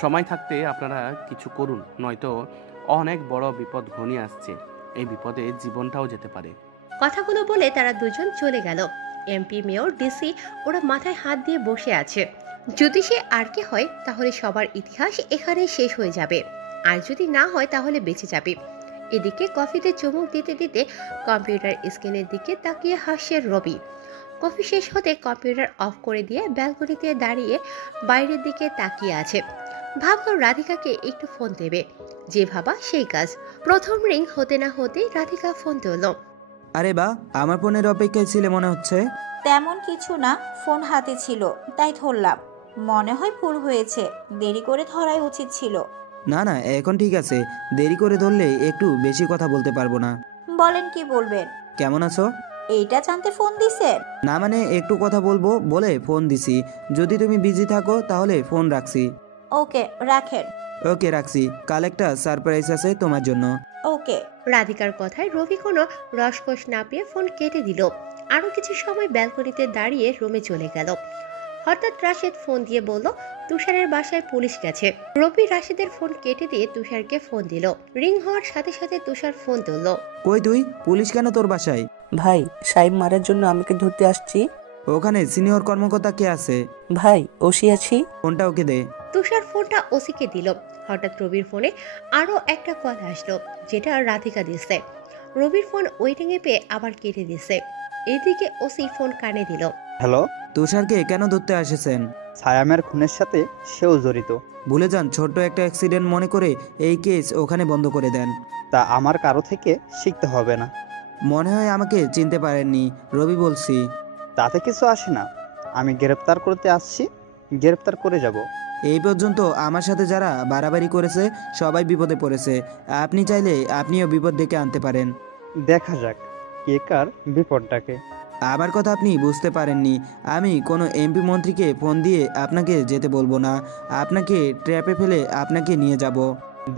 সময় থাকতে আপনারা কিছু করুন, নয়তো অনেক বড় বিপদ ঘনিয়ে আসছে। এই বিপদে জীবনটাও যেতে পারে। কথাগুলো বলে তারা দুজন চলে গেল। এমপি, মেয়র, ডিসি ওরা মাথায় হাত দিয়ে বসে আছে। যদি সে আর কে হয় তাহলে সবার ইতিহাস এখানেই শেষ হয়ে যাবে, আর যদি না হয় তাহলে বেঁচে যাবে। এদিকে কফিতে চুমুক দিতে দিতে কম্পিউটার স্ক্রিনের দিকে তাকিয়ে হাসছে রবি। কফি শেষ হতে কম্পিউটার অফ করে দিয়ে ব্যালকনিতে দাঁড়িয়ে বাইরের দিকে তাকিয়ে আছে। ভাবলো রাধিকাকে একটু ফোন দেবে, যে ভাবা সেই কাজ। প্রথম রিং হতে না হতেই রাধিকা ফোন তুলল। আরে বা, আমার ফোনের অপেক্ষায় ছিলে মনে হচ্ছে। তেমন কিছু না, ফোন হাতে ছিল তাই ধরলাম। মনে হয় ভুল হয়েছে, দেরি করে ধরাই উচিত ছিল। না না, এখন ঠিক আছে। দেরি করে ধরলে একটু বেশি কথা বলতে পারবো না। বলেন, কি বলবেন? কেমন আছো? এইটা জানতে ফোন দিছেন? না মানে একটু কথা বলবো বলে ফোন দিছি। যদি তুমি বিজি থাকো তাহলে ফোন রাখছি। ওকে, রাখেন। ওকে, রাখছি। কাল একটা সারপ্রাইজ আছে তোমার জন্য। ওকে। রাধিকার কথায় রবি কোনো রসকস না পেয়ে ফোন কেটে দিল। আরো কিছু সময় ব্যালকনিতে দাঁড়িয়ে রুমে চলে গেল। হঠাৎ রাশেদ ফোন দিয়ে বলল তুষারের বাসায় পুলিশ গেছে। রবি রাশেদের ফোন কেটে দিয়ে তুষারকে ফোন দিল। রিং হওয়ার সাথে সাথে তুষার ফোন তুলল। কই তুই? পুলিশ কেন তোর বাসায়? ভাই, সাহেব মারার জন্য আমাকে ধরতে আসছি। ওখানে সিনিয়র কর্মকর্তা কে আছে? ভাই, ওসি আছি। ফোনটা ওকে দে। তুষার ফোনটা ওসিকে দিল। হঠাৎ রবির ফোনে আরো একটা কল আসলো, যেটা রাধিকা দিচ্ছে। রবির ফোন ওয়েটিং এ পেয়ে আবার কেটে দিচ্ছে। এদিকে ওসি ফোন কানে দিল। হ্যালো, তুষারকে কেন ধরতে আসেছেন? সায়ামের খুনের সাথে সেও জড়িত। ভুলে যান ছোট্ট একটা অ্যাক্সিডেন্ট মনে করে এই কেস ওখানে বন্ধ করে দেন। তা আমার কারো থেকে শিখতে হবে না। মনে হয় আমাকে চিনতে পারেননি, রবি বলছি। তাতে কিছু আসে না, আমি গ্রেপ্তার করতে আসছি, গ্রেপ্তার করে যাব। এই পর্যন্ত আমার সাথে যারা বাড়াবাড়ি করেছে সবাই বিপদে পড়েছে, আপনি চাইলে আপনিও বিপদ ডেকে আনতে পারেন। দেখা যাক কে কার বিপদ ডাকে। আমার কথা আপনি বুঝতে পারেননি, আমি কোনো এমপি মন্ত্রীকে ফোন দিয়ে আপনাকে যেতে বলবো না, আপনাকে ট্র্যাপে ফেলে আপনাকে নিয়ে যাব।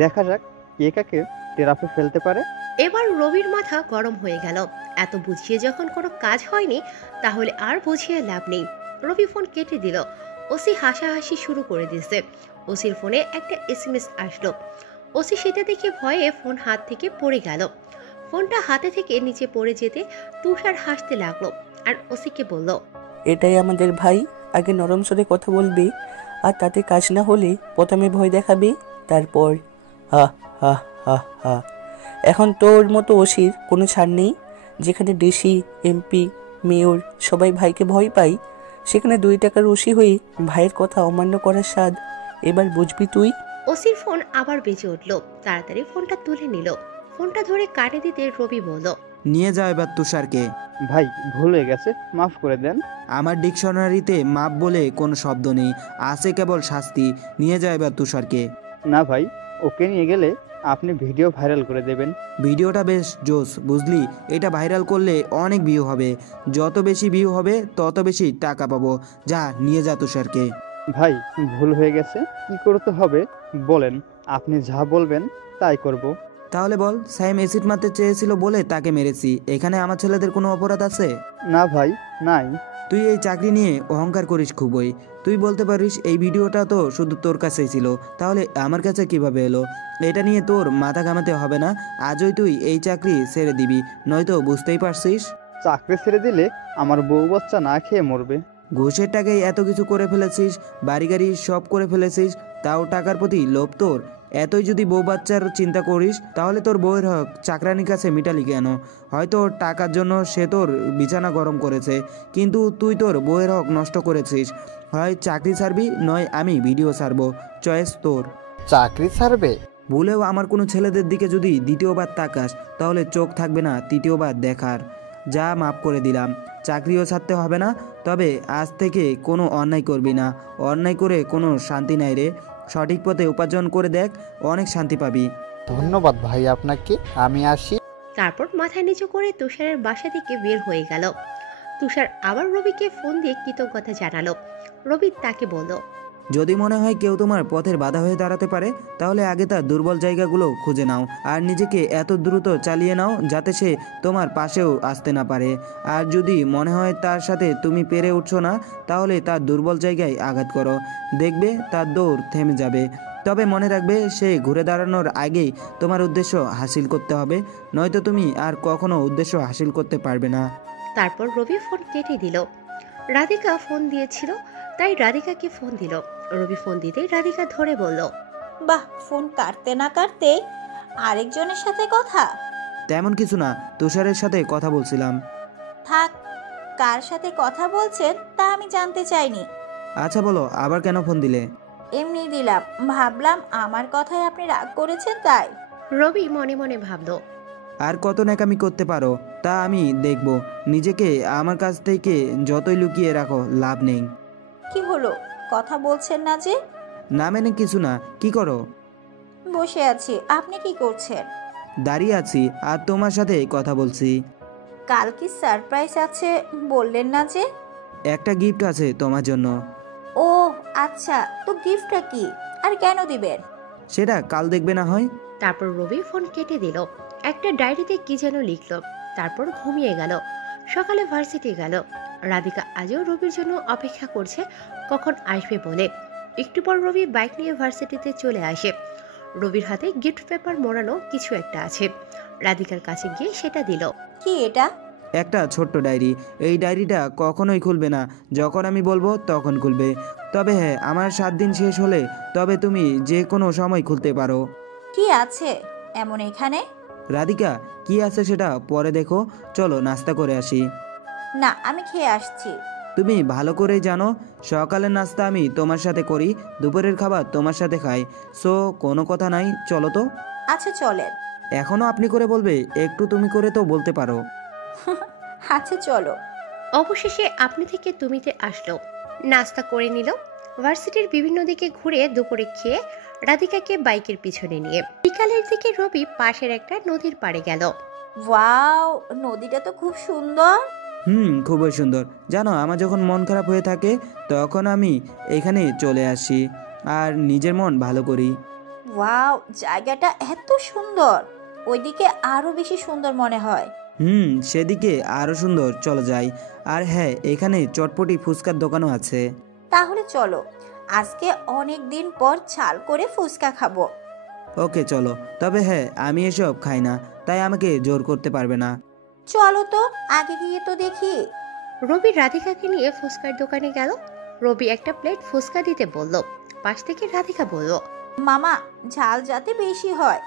দেখা যাক কে কাকে ট্র্যাপে ফেলতে পারে। এবার রবির মাথা গরম হয়ে গেল। এত বুঝিয়ে যখন কোনো কাজ হয়নি তাহলে আর বুঝিয়ে লাভ নেই। রবি ফোন কেটে দিল। ওসি হাসাহাসি শুরু করে দিয়েছে। ওসির ফোনে একটা SMS আসলো। ওসি সেটা দেখে ভয়ে ফোন হাত থেকে পড়ে গেল। ফোনটা হাতে থেকে নিচে পড়ে যেতে তুষার হাসতে লাগলো আর ওসিকে বলল, এটাই আমাদের ভাই, আগে নরম স্বরে কথা বলবি, আর তাতে কাজ না হলে প্রথমে ভয় দেখাবি, তারপর হা হা হা হা। এখন তোর মতো ওসির কোনো ছাড় নেই। যেখানে ডিসি, এমপি, মেয়র সবাই ভাইকে ভয় পায়, সেখানে 2 টাকার ওসি হয়ে ভাইয়ের কথা অমান্য করার স্বাদ এবার বুঝবি তুই। ওসির ফোন আবার বেজে উঠলো। তাড়াতাড়ি ফোনটা তুলে নিল। ফোনটা ধরে কাটে দিতে রবি বলল, নিয়ে যাও এবার তুষারকে। ভাই ভুল হয়ে গেছে, মাফ করে দেন। আমার ডিকশনারিতে মাপ বলে কোনো শব্দ নেই, আছে কেবল শাস্তি। নিয়ে যাও এবার তুষারকে। না ভাই, ওকে নিয়ে গেলে আপনি ভিডিও ভাইরাল করে দেবেন। ভিডিওটা বেশ জোস বুঝলি, এটা ভাইরাল করলে অনেক ভিউ হবে, যত বেশি ভিউ হবে তত বেশি টাকা পাবো। যা নিয়ে যা তুষারকে। ভাই ভুল হয়ে গেছে, কি করতে হবে বলেন, আপনি যা বলবেন তাই করব। তাহলে বল, সাইম অ্যাসিড মারতে চেয়েছিল বলে তাকে মেরেছি, এখানে আমার ছেলেদের কোনো অপরাধ আছে? না ভাই, নাই। তুই এই চাকরি নিয়ে অহংকার করিস খুবই। তুই বলতে পারিস এই ভিডিওটা তো শুধু তোর কাছেই ছিল, তাহলে আমার কাছে কিভাবে এলো? এটা নিয়ে তোর মাথা ঘামাতে হবে না, আজই তুই এই চাকরি ছেড়ে দিবি, নয়তো বুঝতেই পারছিস। চাকরি ছেড়ে দিলে আমার বউ বাচ্চা না খেয়ে মরবে। ঘুষের টাকায় এত কিছু করে ফেলেছিস, বাড়ি গাড়ি সব করে ফেলেছিস, তাও টাকার প্রতি লোভ তোর। এতই যদি বউ বাচ্চার চিন্তা করিস তাহলে তোর বউয়ের হক চাকরানির কাছে মিটালি কেন? হয়তো টাকার জন্য সে তোর বিছানা গরম করেছে, কিন্তু তুই তোর বউয়ের হক নষ্ট করেছিস। হয় চাকরি ছাড়বি, নয় আমি ভিডিও ছাড়বো, চয়েস তোর। চাকরি ছাড়বে? ভুলেও আমার কোনো ছেলেদের দিকে যদি দ্বিতীয়বার তাকাস তাহলে চোখ থাকবে না তৃতীয়বার দেখার। যা মাফ করে দিলাম, চাকরিও ছাড়তে হবে না, তবে আজ থেকে কোনো অন্যায় করবি না। অন্যায় করে কোনো শান্তি নাই রে, সঠিক পথে উপার্জন করে দেখ, অনেক শান্তি পাবি। ধন্যবাদ ভাই আপনাকে, আমি আসি। তারপর মাথা নিচু করে তুষারের বাসা থেকে বের হয়ে গেল। তুষার আবার রবিকে ফোন দিয়ে কৃতজ্ঞতা জানালো। রবি তাকে বলল, যদি মনে হয় কেউ তোমার পথের বাধা হয়ে দাঁড়াতে পারে তাহলে আগে তার দুর্বল জায়গাগুলো খুঁজে নাও, আর নিজেকে এত দ্রুত চালিয়ে নাও যাতে সে তোমার পাশেও আসতে না পারে। আর যদি মনে হয় তার সাথে তুমি পেরে উঠছো না তাহলে তার দুর্বল জায়গায় আঘাত করো, দেখবে তার দৌড় থেমে যাবে। তবে মনে রাখবে, সে ঘুরে দাঁড়ানোর আগেই তোমার উদ্দেশ্য হাসিল করতে হবে, নয়তো তুমি আর কখনো উদ্দেশ্য হাসিল করতে পারবে না। তারপর রবি ফোন কেটে দিল। রাধিকা ফোন দিয়েছিল, তাই রাধিকাকে ফোন দিল। রবি ফোন দিতেই রাধিকা ধরে বলল, বাহ, ফোন কাটতে না কাটতে আরেকজনের সাথে কথা। তেমন কিছু না, তুষারের সাথে কথা বলছিলাম। থাক, কার সাথে কথা বলছেন তা আমি জানতে চাইনি। আচ্ছা বলো, আবার কেন ফোন দিলে? এমনি দিলাম, ভাবলাম আমার কথায় আপনি রাগ করেছেন তাই। রবি মনে মনে ভাবল, আর কত ন্যাকামি করতে পারো তা আমি দেখব, নিজেকে আমার কাছ থেকে যতই লুকিয়ে রাখো লাভ নেই। কি হলো, কথা বলছেন না যে? না মেনে কিছু না। কি করো? বসে আছি, আপনি কি করছেন? দাঁড়িয়ে আছি আর তোমার সাথে কথা বলছি। কাল কি সারপ্রাইজ আছে বললেন না যে? একটা গিফট আছে তোমার জন্য। ও আচ্ছা, তো গিফটটা কি আর কেন দিবেন? সেটা কাল দেখবে না হয়। তারপর রবি ফোন কেটে দিল। একটা ডায়েরিতে কি যেন লিখলো, তারপর ঘুমিয়ে গেল। সকালে ভার্সিটি গেল। রাধিকা আজও রবির জন্য অপেক্ষা করছে কখন আসবে বলে। একটু পর রবি বাইক নিয়ে ভার্সিটিতে চলে আসে। রবির হাতে গিফট পেপার মোড়ানো কিছু একটা আছে। রাধিকার কাছে গিয়ে সেটা দিল। কি এটা? একটা ছোট্ট ডায়েরি। এই ডায়েরিটা কখনোই খুলবে না, যখন আমি বলবো তখন খুলবে। তবে হ্যাঁ, আমার 7 দিন শেষ হলে তবে তুমি যে কোনো সময় খুলতে পারো। কি আছে এমন এখানে? রাধিকা, কি আছে সেটা পরে দেখো, চলো নাস্তা করে আসি। না, আমি খেয়ে আসছি। তুমি ভালো করেই জানো সকালের নাস্তা আমি তোমার সাথে করি, দুপুরের খাবার তোমার সাথে খাই। সো কোনো কথা নাই, চলো তো। আচ্ছা চলেন। এখনও আপনি করে বলবে? একটু তুমি করে তো বলতে পারো। আচ্ছা চলো। অবশেষে আপনি থেকে তুমিতে আসলো, নাস্তা করে নিল। ভার্সিটির বিভিন্ন দিকে ঘুরে দুপুরে খেয়ে রাধিকাকে বাইকের পিছনে নিয়ে বিকালের দিকে রবি পাশের একটা নদীর পাড়ে গেল। ওয়াও, নদীটা তো খুব সুন্দর। খুবই সুন্দর। জানো, আমার যখন মন খারাপ হয়ে থাকে তখন আমি এখানে চলে আসি আর নিজের মন ভালো করি। ওয়াও, জায়গাটা এত সুন্দর, ওইদিকে আরো বেশি সুন্দর মনে হয়। সেদিকে আরো সুন্দর, চলো যাই। আর হ্যাঁ, এখানে চটপটি ফুচকার দোকানও আছে। তাহলে চলো, আজকে অনেক দিন পর ঝাল করে ফুচকা খাবো। ওকে চলো। তবে হ্যাঁ, আমি এসব খাই না, তাই আমাকে জোর করতে পারবে না। চলো তো, আগে গিয়ে তো দেখি। রবি রাধিকাকে নিয়ে ফুচকার দোকানে গেল। রবি একটা প্লেট ফুচকা দিতে বলল। পাশ থেকে রাধিকা বলল, মামা ঝাল যাতে বেশি হয়।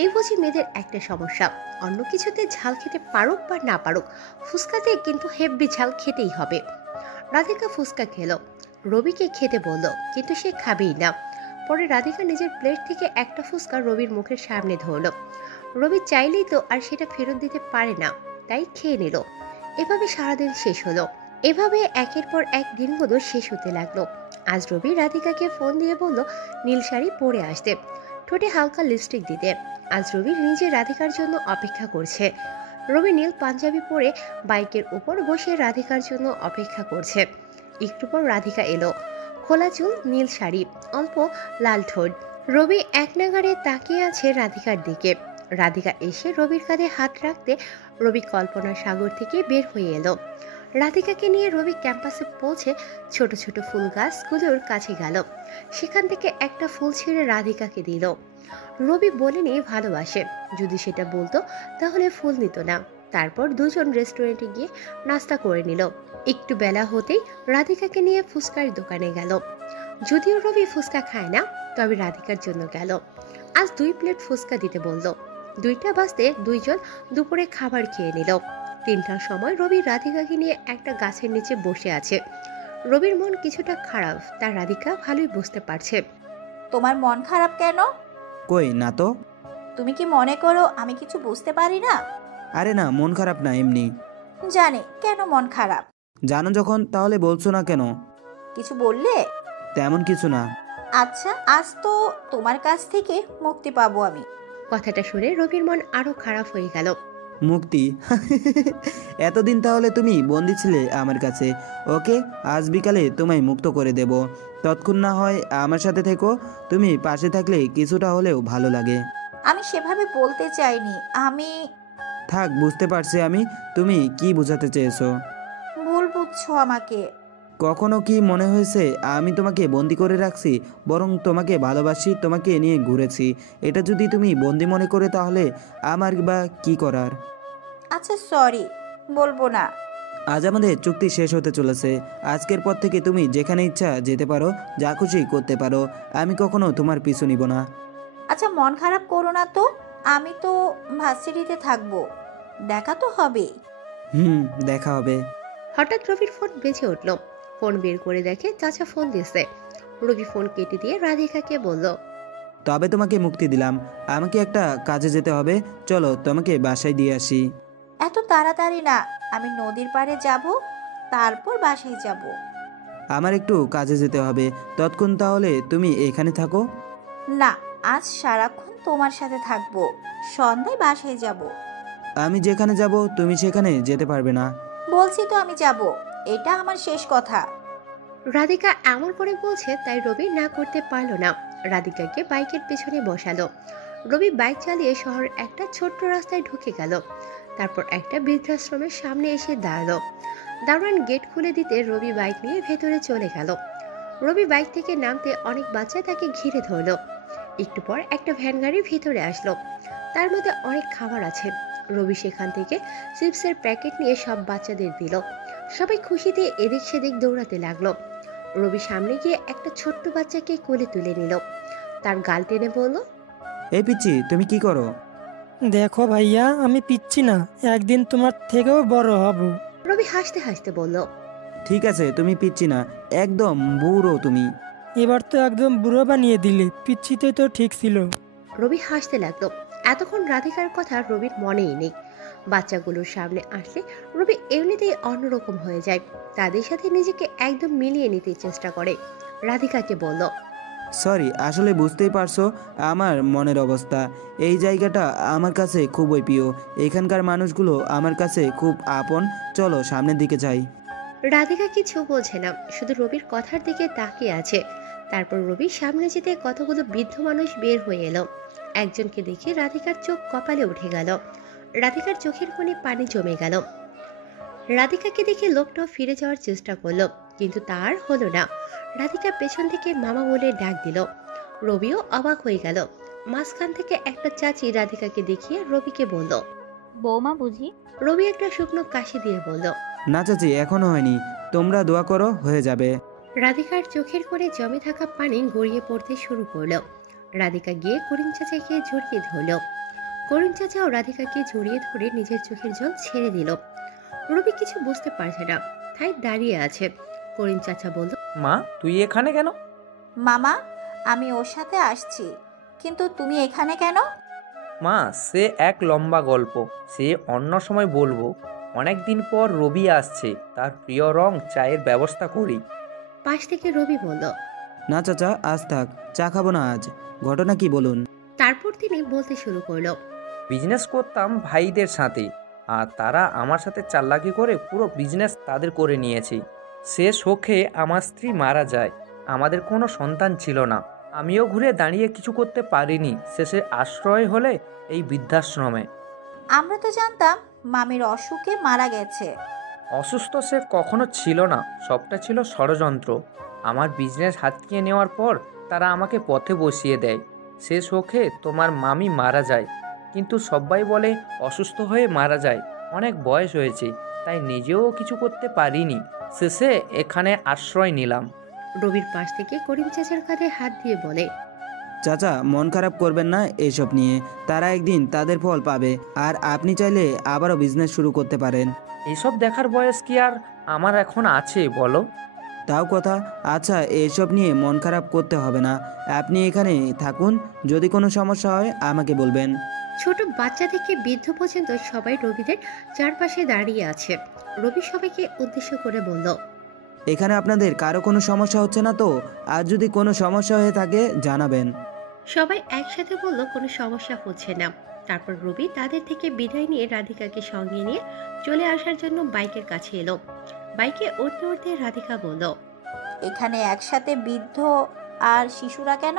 এই বুঝি মেয়েদের একটা সমস্যা, অন্য কিছুতে ঝাল খেতে পারুক বা না পারুক, ফুচকাতে কিন্তু হেব্বি ঝাল খেতেই হবে। রাধিকা ফুচকা খেলো, রবিকে খেতে বলল, কিন্তু সে খাবেই না। পরে রাধিকা নিজের প্লেট থেকে একটা ফুচকা রবির মুখের সামনে ধরলো। রবি চাইলেই তো আর সেটা ফেরত দিতে পারে না, তাই খেয়ে নিল। এভাবে সারাদিন শেষ হলো। এভাবে একের পর এক দিনগুলো শেষ হতে লাগলো। আজ রবি রাধিকাকে ফোন দিয়ে বলল নীল শাড়ি পরে আসতে, ঠোঁটে হালকা লিপস্টিক দিতে। আজ রবি নিজে রাধিকার জন্য অপেক্ষা করছে। রবি নীল পাঞ্জাবি পরে বাইকের উপর বসে রাধিকার জন্য অপেক্ষা করছে। একটু পর রাধিকা এলো, খোলা চুল, নীল শাড়ি, অল্প লাল ঠোঁট। রবি এক নাগাড়ে তাকিয়ে আছে রাধিকার দিকে। রাধিকা এসে রবির কাঁধে হাত রাখতে রবি কল্পনার সাগর থেকে বের হয়ে এলো। রাধিকাকে নিয়ে রবি ক্যাম্পাসে পৌঁছে ছোট ছোট ফুল গাছগুলোর কাছে গেল। সেখান থেকে একটা ফুল ছিঁড়ে রাধিকাকে দিল। রবি বলেনি ভালোবাসে, যদি সেটা বলতো তাহলে ফুল নিত না। তারপর দুজন রেস্টুরেন্টে গিয়ে নাস্তা করে নিল। একটু বেলা হতেই রাধিকাকে নিয়ে ফুচকার দোকানে গেল। যদিও রবি ফুচকা খায় না, তবে রাধিকার জন্য গেল। আজ 2 প্লেট ফুচকা দিতে বলল। 2টা বাজতে দুইজন দুপুরে খাবার খেয়ে নিল। 3টার সময় রবি রাধিকাকে নিয়ে একটা গাছের নিচে বসে আছে। রবির মন কিছুটা খারাপ, তার রাধিকা ভালোই বুঝতে পারছে। তোমার মন খারাপ কেন? কই না তো। তুমি কি মনে করো আমি কিছু বুঝতে পারি না? আরে না, মন খারাপ না, এমনি। জানি কেন মন খারাপ। জানো যখন, তাহলে বলছো না কেন? কিছু বললে? তেমন কিছু না। আচ্ছা, আজ তো তোমার কাছ থেকে মুক্তি পাবো আমি। কথাটা শুনে রবির মন আরো খারাপ হয়ে গেল। মুক্তি? এতদিন তাহলে তুমি বন্দি ছিলে আমার কাছে। ওকে, আজ বিকালে তোমায় মুক্ত করে দেব। তৎক্ষণ না হয় আমার সাথে থেকো, তুমি পাশে থাকলে কিছুটা হলেও ভালো লাগে। আমি সেভাবে বলতে চাইনি। আমি থাক, বুঝতে পারছি আমি তুমি কি বোঝাতে চেয়েছো। ভুল বুঝছো আমাকে। কখনো কি মনে হয়েছে আমি তোমাকে বন্দি করে রাখছি? বরং তোমাকে ভালোবাসি, তোমাকে নিয়ে ঘুরেছি। এটা যদি তুমি বন্দি মনে করে তাহলে আমার বা কি করার। আচ্ছা সরি, বলবো না। আজ আমাদের চুক্তি শেষ হতে চলেছে। আজকের পর থেকে তুমি যেখানে ইচ্ছা যেতে পারো, যা খুশি করতে পারো। আমি কখনো তোমার পিছু নিব না। আচ্ছা মন খারাপ করো না তো, আমি তো ভার্সিটিতে থাকবো, দেখা তো হবে। দেখা হবে। হঠাৎ রবির ফোন বেজে উঠল। ফোন বের করে দেখে চাচা ফোন দিয়েছে। রবি ফোন কেটে দিয়ে রাধিকাকে বলল, তবে তোমাকে মুক্তি দিলাম, আমাকে একটা কাজে যেতে হবে, চলো তোমাকে বাসায় দিয়ে আসি। এত তাড়াতাড়ি না, আমি নদীর পাড়ে যাব, তারপর বাসায় যাব। আমার একটু কাজে যেতে হবে, ততক্ষণ তাহলে তুমি এখানে থাকো। না, আজ সারাক্ষণ তোমার সাথে থাকবো, সন্ধ্যায় বাসায় যাব। আমি যেখানে যাব তুমি সেখানে যেতে পারবে না। বলছি তো আমি যাব, এটা আমার শেষ কথা। রাধিকা এমন করে বলছে তাই রবি না করতে পারল না। রাধিকাকে বাইকের পেছনে বসালো। রবি বাইক চালিয়ে শহরের একটা ছোট্ট রাস্তায় ঢুকে গেল। তারপর একটা বৃদ্ধাশ্রমের সামনে এসে দাঁড়ালো। দারোয়ান গেট খুলে দিতে রবি বাইক নিয়ে ভেতরে চলে গেল। রবি বাইক থেকে নামতে অনেক বাচ্চা তাকে ঘিরে ধরলো। একটু পর একটা ভ্যান গাড়ি ভিতরে আসলো। তার মধ্যে অনেক খাবার আছে। রবি সেখান থেকে চিপসের প্যাকেট নিয়ে সব বাচ্চাদের দিল। সবাই খুশিতে এদিক সেদিক দৌড়াতে লাগলো। রবি সামনে গিয়ে একটা ছোট্ট বাচ্চাকে কোলে তুলে নিল। তার গাল টেনে বলল, এই পিচ্চি, তুমি কি করো? দেখো ভাইয়া, আমি পিচ্ছি না, একদিন তোমার থেকেও বড় হব। রবি হাসতে হাসতে বলল, ঠিক আছে, তুমি পিচ্ছি না, একদম বুড়ো তুমি। এবার তো একদম বুড়ো বানিয়ে দিলে, পিচ্ছিতে তো ঠিক ছিল। রবি হাসতে লাগলো। এতক্ষণ রাধিকার কথা রবির মনেই নেই। বাচ্চাগুলোর সামনে আসলে রবি এমনিতেই অন্যরকম হয়ে যায়, তাদের সাথে নিজেকে একদম মিলিয়ে নিতে চেষ্টা করে। রাধিকাকে বলল, সরি, আসলে বুঝতেই পারছো আমার মনের অবস্থা। এই জায়গাটা আমার কাছে খুবই প্রিয়, এখানকার মানুষগুলো আমার কাছে খুব আপন। চলো সামনের দিকে যাই। রাধিকা কিছু বলছে না, শুধু রবির কথার দিকে তাকিয়ে আছে। তারপর রবি সামনে যেতে কতগুলো বৃদ্ধ মানুষ বের হয়ে এলো। একজনকে দেখে রাধিকার চোখ কপালে উঠে গেল। রাধিকার চোখের কোণে পানি জমে গেল। রাধিকাকে দেখে লোকটাও ফিরে যাওয়ার চেষ্টা করলো, কিন্তু তার হলো না। রাধিকা পেছন থেকে মামা বলে ডাক দিল। রবিও অবাক হয়ে গেল। মাঝখান থেকে একটা চাচি রাধিকাকে দেখিয়ে রবিকে বলল, বৌমা বুঝি? রবি একটা শুকনো কাশি দিয়ে বলল, না চাচি, এখনো হয়নি, তোমরা দোয়া করো, হয়ে যাবে। রাধিকার চোখের কোণে জমে থাকা পানি গড়িয়ে পড়তে শুরু করলো। রাধিকা গিয়ে করিম চাচাকে জড়িয়ে ধরল। করিম চাচাও রাধিকাকে জড়িয়ে ধরে নিজের চোখের জল ছেড়ে দিল। রবি কিছু বুঝতে পারছে না, তাই দাঁড়িয়ে আছে। করিম চাচা বলল, মা তুই এখানে কেন? মামা, আমি ওর সাথে আসছি, কিন্তু তুমি এখানে কেন? মা, সে এক লম্বা গল্প, সে অন্য সময় বলবো। অনেক দিন পর রবি আসছে, তার প্রিয় রং চায়ের ব্যবস্থা করি। পাশ থেকে রবি বলল, না চাচা, আজ থাক, চা খাবো না আজ। ঘটনা কি বলুন। তারপর তিনি বলতে শুরু করলো, বিজনেস করতাম ভাইদের সাথে, আর তারা আমার সাথে চালাকি করে পুরো বিজনেস তাদের করে নিয়েছে। সে শোকে আমার স্ত্রী মারা যায়, আমাদের কোনো সন্তান ছিল না। আমিও ঘুরে দাঁড়িয়ে কিছু করতে পারিনি, শেষে আশ্রয় হলে এই বৃদ্ধাশ্রমে। আমরা তো জানতাম মামির অসুখে মারা গেছে। অসুস্থ সে কখনো ছিল না, সবটা ছিল ষড়যন্ত্র। আমার বিজনেস হাতিয়ে নেওয়ার পর তারা আমাকে পথে বসিয়ে দেয়। সে শোকে তোমার মামি মারা যায়, কিন্তু সবাই বলে অসুস্থ হয়ে মারা যায়, অনেক বয়স হয়েছে, তাই নিজেও কিছু করতে পারিনি। শেষে এখানে আশ্রয় নিলাম। রবির পাশ থেকে করিম চাচার কাঁধে হাত দিয়ে বলে, চাচা মন খারাপ করবেন না এসব নিয়ে, তারা একদিন তাদের ফল পাবে, আর আপনি চাইলে আবারও বিজনেস শুরু করতে পারেন। এইসব দেখার বয়স কি আর আমার এখন আছে বলো? তাও কথা। আচ্ছা, এসব নিয়ে মন খারাপ করতে হবে না, আপনি এখানে থাকুন, যদি কোনো সমস্যা হয় আমাকে বলবেন। ছোট বাচ্চা থেকে বৃদ্ধ পর্যন্ত সবাই রবিদের চারপাশে দাঁড়িয়ে আছে। রবি সবাইকে উদ্দেশ্য করে বলল, এখানে আপনাদের কারো কোনো সমস্যা হচ্ছে না তো? আর যদি কোনো সমস্যা হয়ে থাকে জানাবেন। সবাই একসাথে বলল কোনো সমস্যা হচ্ছে না। তারপর রবি তাদের থেকে বিদায় নিয়ে রাধিকাকে সঙ্গে নিয়ে চলে আসার জন্য বাইকের কাছে এলো। বাইকে উঠতে উঠতে রাধিকা বলল, এখানে একসাথে বৃদ্ধ আর শিশুরা কেন?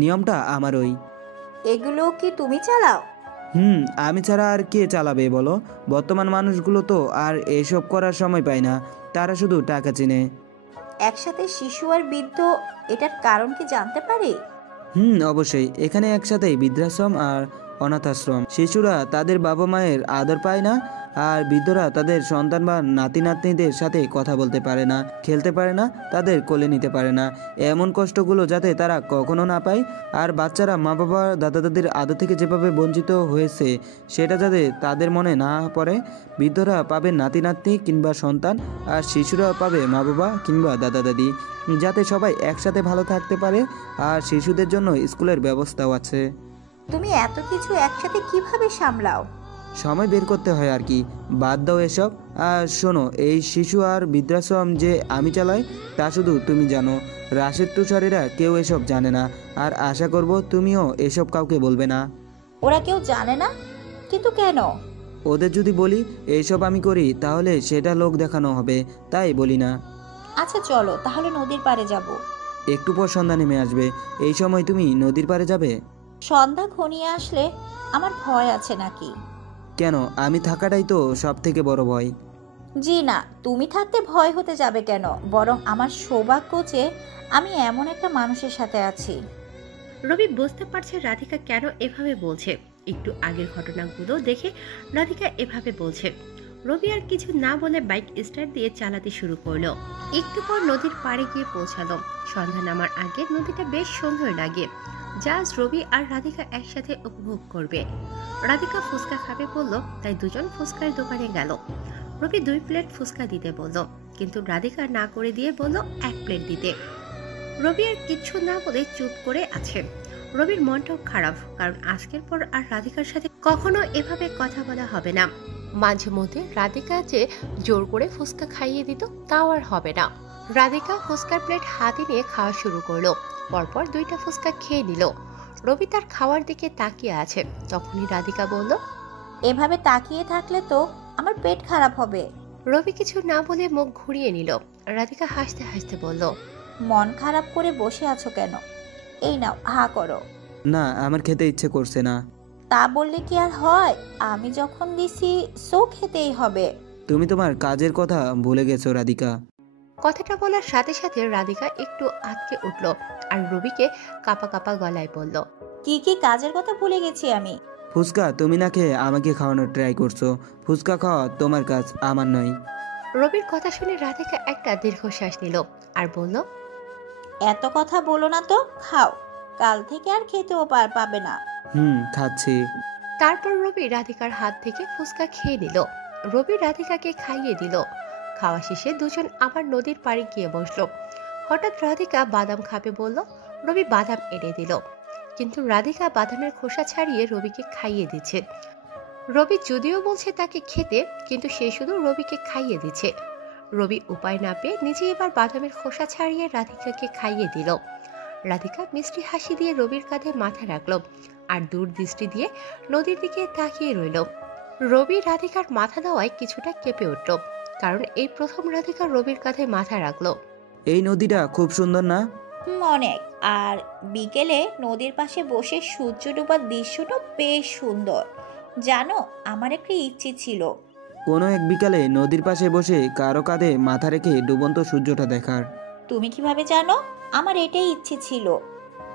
নিয়মটা আমার ওই। এগুলো কি তুমি চালাও? আমি ছাড়া আর কে চালাবে বলো? বর্তমান মানুষগুলো তো আর এসব করার সময় পায় না, তারা শুধু টাকা চিনে। একসাথে শিশু আর বৃদ্ধ, এটার কারণ কি জানতে পারি? অবশ্যই। এখানে একসাথেই বৃদ্ধাশ্রম আর অনাথাশ্রম। শিশুরা তাদের বাবা মায়ের আদর পায় না, আর বৃদ্ধরা তাদের সন্তান বা নাতি নাতনিদের সাথে কথা বলতে পারে না, খেলতে পারে না, তাদের কোলে নিতে পারে না। এমন কষ্টগুলো যাতে তারা কখনো না পায়, আর বাচ্চারা মা বাবা দাদা দাদির আদর থেকে যেভাবে বঞ্চিত হয়েছে সেটা যাতে তাদের মনে না পড়ে। বৃদ্ধরা পাবে নাতি নাতনি কিংবা সন্তান, আর শিশুরা পাবে মা বাবা কিংবা দাদা দাদি, যাতে সবাই একসাথে ভালো থাকতে পারে। আর শিশুদের জন্য স্কুলের ব্যবস্থাও আছে। তুমি এত কিছু একসাথে কিভাবে সামলাও? সময় বের করতে হয় আর কি, বাদ দাও এসব। আর শোনো, এই শিশু আর বৃদ্ধাশ্রম যে আমি চালাই তা শুধু তুমি জানো, রাশেদ তুষারেরা কেউ এসব জানে না, আর আশা করব তুমিও এসব কাউকে বলবে না। ওরা কেউ জানে না? কিন্তু কেন? ওদের যদি বলি এইসব আমি করি তাহলে সেটা লোক দেখানো হবে, তাই বলি না। আচ্ছা চলো তাহলে নদীর পাড়ে যাব। একটু পর সন্ধ্যা নেমে আসবে, এই সময় তুমি নদীর পাড়ে যাবে? সন্ধ্যা ঘনিয়ে আসলে আমার ভয় আছে নাকি? কেন, আমি থাকাটাই তো সব থেকে বড় ভয়। জি না, তুমি থাকতে ভয় হতে যাবে কেন? বরং আমার সৌভাগ্য যে আমি এমন একটা মানুষের সাথে আছি। রবি বুঝতে পারছে রাধিকা কেন এভাবে বলছে। একটু আগের ঘটনাগুলো দেখে রাধিকা এভাবে বলছে। রবি আর কিছু না বলে বাইক স্টার্ট দিয়ে চালাতে শুরু করলো। একটু পর নদীর পাড়ে গিয়ে পৌঁছালো। সন্ধ্যা নামার আগে নদীটা বেশ সুন্দর লাগে, যা রবি আর রাধিকা একসাথে উপভোগ করবে। রাধিকা ফুচকা খাবে বলল, তাই দুজন ফুচকার দোকানে গেল। রবি 2 প্লেট ফুচকা দিতে বলল। কিন্তু রাধিকা না করে দিয়ে বলল 1 প্লেট দিতে। রবি আর কিচ্ছু না বলে চুপ করে আছে। রবির মনটাও খারাপ, কারণ আজকের পর আর রাধিকার সাথে কখনো এভাবে কথা বলা হবে না। মাঝে মধ্যে রাধিকা যে জোর করে ফুচকা খাইয়ে দিত তাও আর হবে না। রাধিকা ফুচকার প্লেট হাতে নিয়ে খাওয়া শুরু করলো। পরপর 2টা ফুচকা খেয়ে নিল। রবি তার খাওয়ার দিকে তাকিয়ে আছে। তখনই রাধিকা বলল, এভাবে তাকিয়ে থাকলে তো আমার পেট খারাপ হবে। রবি কিছু না বলে মুখ ঘুরিয়ে নিল। রাধিকা হাসতে হাসতে বলল, মন খারাপ করে বসে আছো কেন? এই নাও, হা করো। না, আমার খেতে ইচ্ছে করছে না। তা বললে কি আর হয়? আমি যখন দিছি সো খেতেই হবে। তুমি তোমার কাজের কথা ভুলে গেছো রাধিকা। কথাটা বলার সাথে সাথে রাধিকা একটু আটকে উঠল আর রবিকে কাপা কাপা গলায় বলল, কি কি কাজের কথা ভুলে গেছি আমি? ফুচকা তুমি না খেয়ে আমাকে খাওয়ানোর ট্রাই করছো। ফুচকা খাওয়া তোমার কাজ, আমার নয়। রবির কথা শুনে রাধিকা একটা দীর্ঘশ্বাস নিল আর বলল, এত কথা বলো না তো, খাও। কাল থেকে আর খেতেও পাবে না। খাচ্ছি। তারপর রবি রাধিকার হাত থেকে ফুচকা খেয়ে নিল। রবি রাধিকাকে খাইয়ে দিল। খাওয়া শেষে দুজন আবার নদীর পাড়ে গিয়ে বসলো। হঠাৎ রাধিকা বাদাম খাবে বলল। রবি বাদাম এনে দিল, কিন্তু রাধিকা বাদামের খোসা ছাড়িয়ে রবিকে খাইয়ে দিচ্ছে। রবি যদিও বলছে তাকে খেতে, কিন্তু সে শুধু রবিকে খাইয়ে দিচ্ছে। রবি উপায় না পেয়ে নিজে এবার বাদামের খোসা ছাড়িয়ে রাধিকাকে খাইয়ে দিল। রাধিকা মিষ্টি হাসি দিয়ে রবির কাঁধে মাথা রাখলো আর দূর দৃষ্টি দিয়ে নদীর দিকে তাকিয়ে রইল। রবি রাধিকার মাথা দেওয়ায় কিছুটা কেঁপে উঠল, কারণ এই প্রথম রাধিকা রবির কাঁধে মাথা রাখলো। এই নদীটা খুব সুন্দর না? অনেক। আর বিকেলে নদীর পাশে বসে সূর্য ডোবার দৃশ্যটা বেশ সুন্দর। জানো, আমার একটা ইচ্ছে ছিল কোনো এক বিকালে নদীর পাশে বসে কারো কাঁধে মাথা রেখে ডুবন্ত সূর্যটা দেখার। তুমি কিভাবে জানো? আমার এটাই ইচ্ছে ছিল।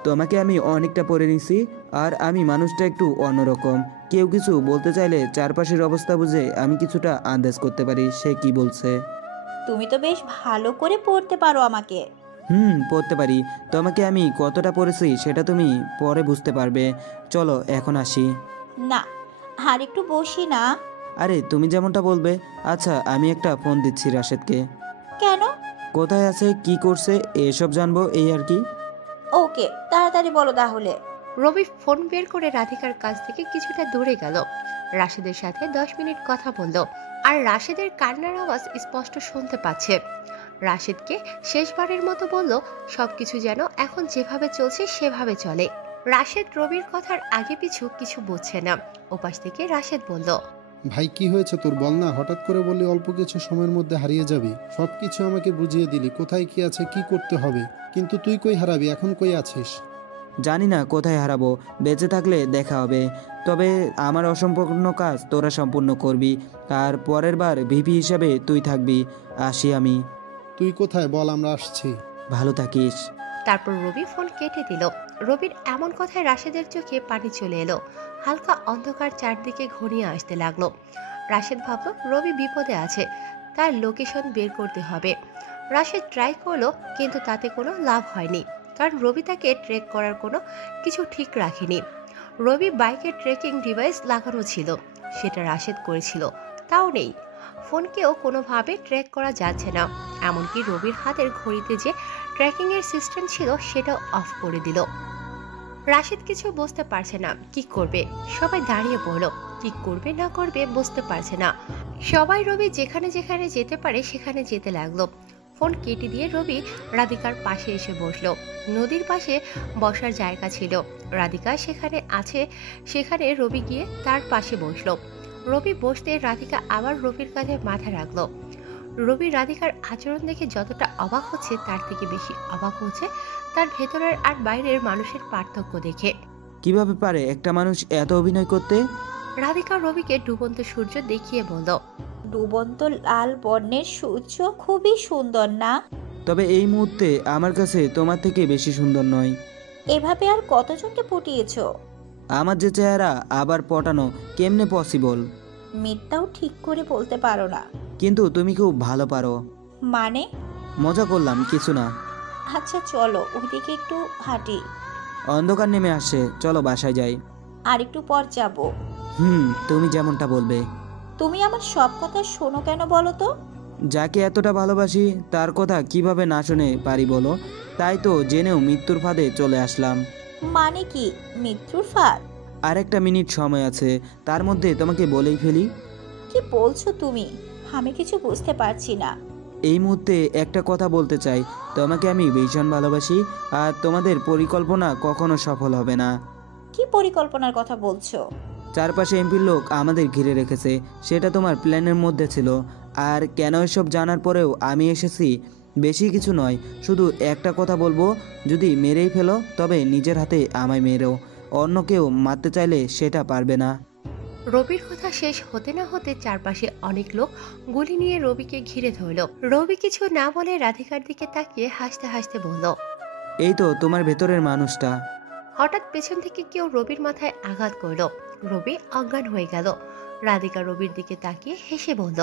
তোমাকে আমি অনেকটা পড়ে নিছি, আর আমি মানুষটা একটু অন্যরকম। কেউ কিছু বলতে চাইলে চারপাশের অবস্থা বুঝে আমি কিছুটা আন্দাজ করতে পারি সে কি বলছে। তুমি তো বেশ ভালো করে পড়তে পারো আমাকে। পড়তে পারি। তোমাকে আমি কতটা পড়েছি সেটা তুমি পরে বুঝতে পারবে। চলো এখন আসি। না, আর একটু বসি না। আরে তুমি যেমনটা বলবে। আচ্ছা, আমি একটা ফোন দিচ্ছি রাশেদকে। কেন? কোথায় আছে, কি করছে, এসব জানবো, এই আর কি। ওকে, তাড়াতাড়ি বলো তাহলে। রবি ফোন বের করে রাধিকার কাছ থেকে কিছুটা দূরে গেল। রাশেদের সাথে 10 মিনিট কথা বলল, আর রাশেদের কান্নার আওয়াজ স্পষ্ট শুনতে পাচ্ছে। রাশেদকে শেষবারের মতো বলল সবকিছু যেন এখন যেভাবে চলছে সেভাবে চলে। রাশেদ রবির কথার আগে পিছু কিছু বুঝছে না। ওপাশ থেকে রাশেদ বলল, ভাই কি হয়েছে তোর, বল না। হঠাৎ করে বললি অল্প কিছু সময়ের মধ্যে হারিয়ে যাবি। সবকিছু আমাকে বুঝিয়ে দিলি, কোথায় কি আছে, কি করতে হবে। কিন্তু তুই কই হারাবি, এখন কই আছিস? জানি না কোথায় হারাবো, বেঁচে থাকলে দেখা হবে। তবে আমার অসম্পূর্ণ কাজ তোরা সম্পূর্ণ করবি, আর পরের বার ভিপি হিসাবে তুই থাকবি। আসি আমি। তুই কোথায় বল, আমরা আসছি। ভালো থাকিস। তারপর রবি ফোন কেটে দিল। রবির এমন কথায় রাশেদের চোখে পানি চলে এলো। হালকা অন্ধকার চারদিকে ঘনিয়ে আসতে লাগলো। রাশেদ ভাবল রবি বিপদে আছে, তার লোকেশন বের করতে হবে। রাশেদ ট্রাই করলো, কিন্তু তাতে কোনো লাভ হয়নি, কারণ রবি তাকে ট্রেক করার কোনো কিছু ঠিক রাখেনি। রবি বাইকের ট্রেকিং ডিভাইস লাগানো ছিল, সেটা রাশেদ করেছিল, তাও নেই। ফোনকেও কোনোভাবে ট্র্যাক করা যাচ্ছে না। এমনকি রবির হাতের ঘড়িতে যে ট্র্যাকিংয়ের সিস্টেম ছিল সেটাও অফ করে দিল। রাশেদ কিছু বুঝতে পারছে না কি করবে। সবাই দাঁড়িয়ে পড়ল, কি করবে না করবে বুঝতে পারছে না। সবাই রবি যেখানে যেখানে যেতে পারে সেখানে যেতে লাগলো। ফোন কেটে দিয়ে রবি রাধিকার পাশে এসে বসলো। নদীর পাশে বসার জায়গা ছিল, রাধিকা সেখানে আছে, সেখানে রবি গিয়ে তার পাশে বসলো। রবি বসতে রাধিকা আবার রবির কাঁধে মাথা রাখলো। রবি রাধিকার আচরণ দেখে যতটা অবাক হচ্ছে তার থেকে বেশি অবাক হচ্ছে তার ভেতরের আর বাইরের মানুষের পার্থক্য দেখে। কিভাবে পারে একটা মানুষ এত অভিনয় করতে? রাধিকা রবিকে ডুবন্ত সূর্য দেখিয়ে বলল, ডুবন্ত লাল বর্ণের সূর্য খুবই সুন্দর না? তবে এই মুহূর্তে আমার কাছে তোমার থেকে বেশি সুন্দর নয়। এভাবে আর কতজনকে পটিয়েছো? আমার যে চেহারা আবার পটানো কেমনে পসিবল? মিথ্যাও ঠিক করে বলতে পারো না। কিন্তু তুমি খুব ভালো পারো। মানে? মজা করলাম, কিছু না। আচ্ছা চলো ওইদিকে একটু হাঁটি। অন্ধকার নেমে আসছে, চলো বাসায় যাই। আর একটু পর যাবো। তুমি যেমনটা বলবে। তুমি আমার সব কথা শোনো কেন বলো তো? যাকে এতটা ভালোবাসি তার কথা কিভাবে না শুনে পারি বলো? তাই তো জেনেও মৃত্যুর ফাঁদে চলে আসলাম। মানে কি মৃত্যুর ফাঁদ? আর একটা মিনিট সময় আছে, তার মধ্যে তোমাকে বলেই ফেলি। কি বলছো তুমি? আমি কিছু বুঝতে পারছি না। এই মুহূর্তে একটা কথা বলতে চাই, তোমাকে আমি ভীষণ ভালোবাসি, আর তোমাদের পরিকল্পনা কখনো সফল হবে না। কি পরিকল্পনার কথা বলছো? চারপাশে এমপির লোক আমাদের ঘিরে রেখেছে, সেটা তোমার প্ল্যানের মধ্যে ছিল। আর কেন এসব জানার পরেও আমি এসেছি? বেশি কিছু নয়, শুধু একটা কথা বলবো, যদি মেরেই ফেলো তবে নিজের হাতে আমায় মেরো, অন্য কেউ মারতে চাইলে সেটা পারবে না। রবির কথা শেষ হতে না হতে চারপাশে অনেক লোক গুলি নিয়ে রবিকে ঘিরে ধরল। রবি কিছু না বলে রাধিকার দিকে তাকিয়ে হাসতে হাসতে বলল, এই তো তোমার ভেতরের মানুষটা। হঠাৎ পেছন থেকে কেউ রবির মাথায় আঘাত করলো। রবি অজ্ঞান হয়ে গেল। রাধিকা রবির দিকে তাকিয়ে হেসে বলল,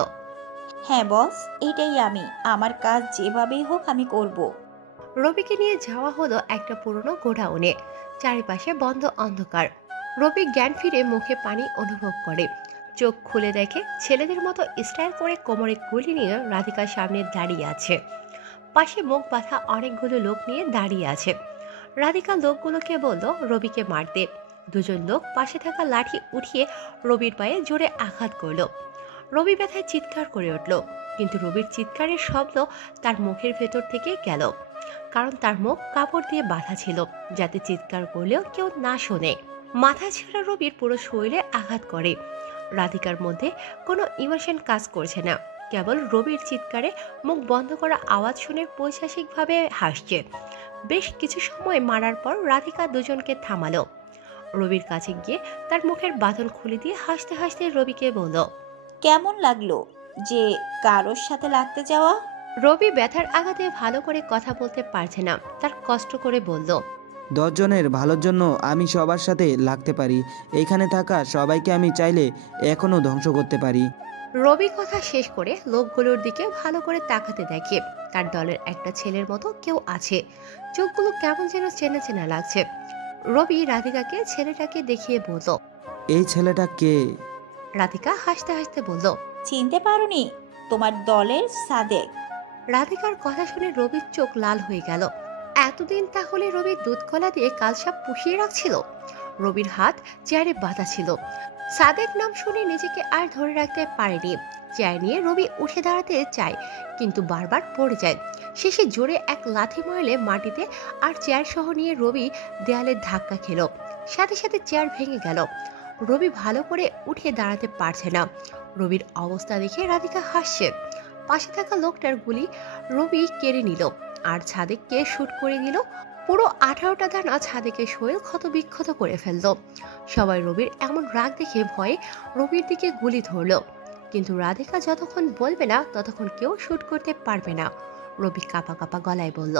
হ্যাঁ বস, এটাই আমি। আমার কাজ যেভাবেই হোক আমি করব। রবিকে নিয়ে যাওয়া হলো একটা পুরনো গোডাউনে। চারিপাশে বন্ধ অন্ধকার। রবি জ্ঞান ফিরে মুখে পানি অনুভব করে। চোখ খুলে দেখে ছেলেদের মতো স্টাইল করে কোমরে গুলি নিয়ে রাধিকার সামনে দাঁড়িয়ে আছে। পাশে মুখ বাঁধা অনেকগুলো লোক নিয়ে দাঁড়িয়ে আছে। রাধিকা লোকগুলোকে বলল রবিকে মারতে। দুজন লোক পাশে থাকা লাঠি উঠিয়ে রবির পায়ে জোরে আঘাত করলো। রবি ব্যথায় চিৎকার করে উঠল, কিন্তু রবির চিৎকারের শব্দ তার মুখের ভেতর থেকে গেল, কারণ তার মুখ কাপড় দিয়ে বাঁধা ছিল, যাতে চিৎকার করলেও কেউ না শোনে। মাথা ছেঁড়া রবির পুরো শরীরে আঘাত করে। রাধিকার মধ্যে কোনো ইমোশন কাজ করছে না, কেবল রবির চিৎকারে মুখ বন্ধ করা আওয়াজ শুনে পৈশাসিকভাবে হাসছে। বেশ কিছু সময় মারার পর রাধিকা দুজনকে থামালো। রবির কাছে গিয়ে তার মুখের বাঁধন খুলে দিয়ে হাসতে হাসতে রবিকে বলল, কেমন লাগলো যে কারোর সাথে লাগতে যাওয়া? রবি ব্যথার আঘাতে ভালো করে কথা বলতে পারছে না, তার কষ্ট করে বলল, 10 জনের ভালোর জন্য আমি সবার সাথে লাগতে পারি। এখানে থাকা সবাইকে আমি চাইলে এখনো ধ্বংস করতে পারি। রবি কথা শেষ করে লোকগুলোর দিকে ভালো করে তাকাতে দেখে তার দলের একটা ছেলের মতো কেউ আছে। চোখগুলো কেমন যেন চেনা চেনা লাগছে। রবি রাধিকাকে ছেলেটাকে দেখিয়ে বলল, এই ছেলেটা কে? রাধিকা হাসতে হাসতে বলল, চিনতে পারোনি? তোমার দলের সাদেক। রাধিকার কথা শুনে রবির চোখ লাল হয়ে গেল। এতদিন তাহলে রবি দুধ কলা দিয়ে কালসাপ পুষিয়ে রাখছিল। রবির হাত চেয়ারে বাঁধা ছিল। সাদেক নাম শুনে নিজেকে আর ধরে রাখতে পারেনি। চেয়ার নিয়ে রবি উঠে দাঁড়াতে চায়, কিন্তু বারবার পড়ে যায়। শেষে জোরে এক লাথি মারলে মাটিতে, আর চেয়ার সহ নিয়ে রবি দেয়ালে ধাক্কা খেল। সাথে সাথে চেয়ার ভেঙে গেল। রবি ভালো করে উঠে দাঁড়াতে পারছে না। রবির অবস্থা দেখে রাধিকা হাসছে। পাশে থাকা লোকটার গুলি রবি কেড়ে নিল আর ছাদেককে শুট করে দিল। পুরো 18টা দানা ছাদেকের শরীর ক্ষত বিক্ষত করে ফেলল। সবাই রবির এমন রাগ দেখে ভয়ে রবির দিকে গুলি ধরল, কিন্তু রাধিকা যতক্ষণ বলবে না ততক্ষণ কেউ শুট করতে পারবে না। রবি কাঁপা কাঁপা গলায় বলল,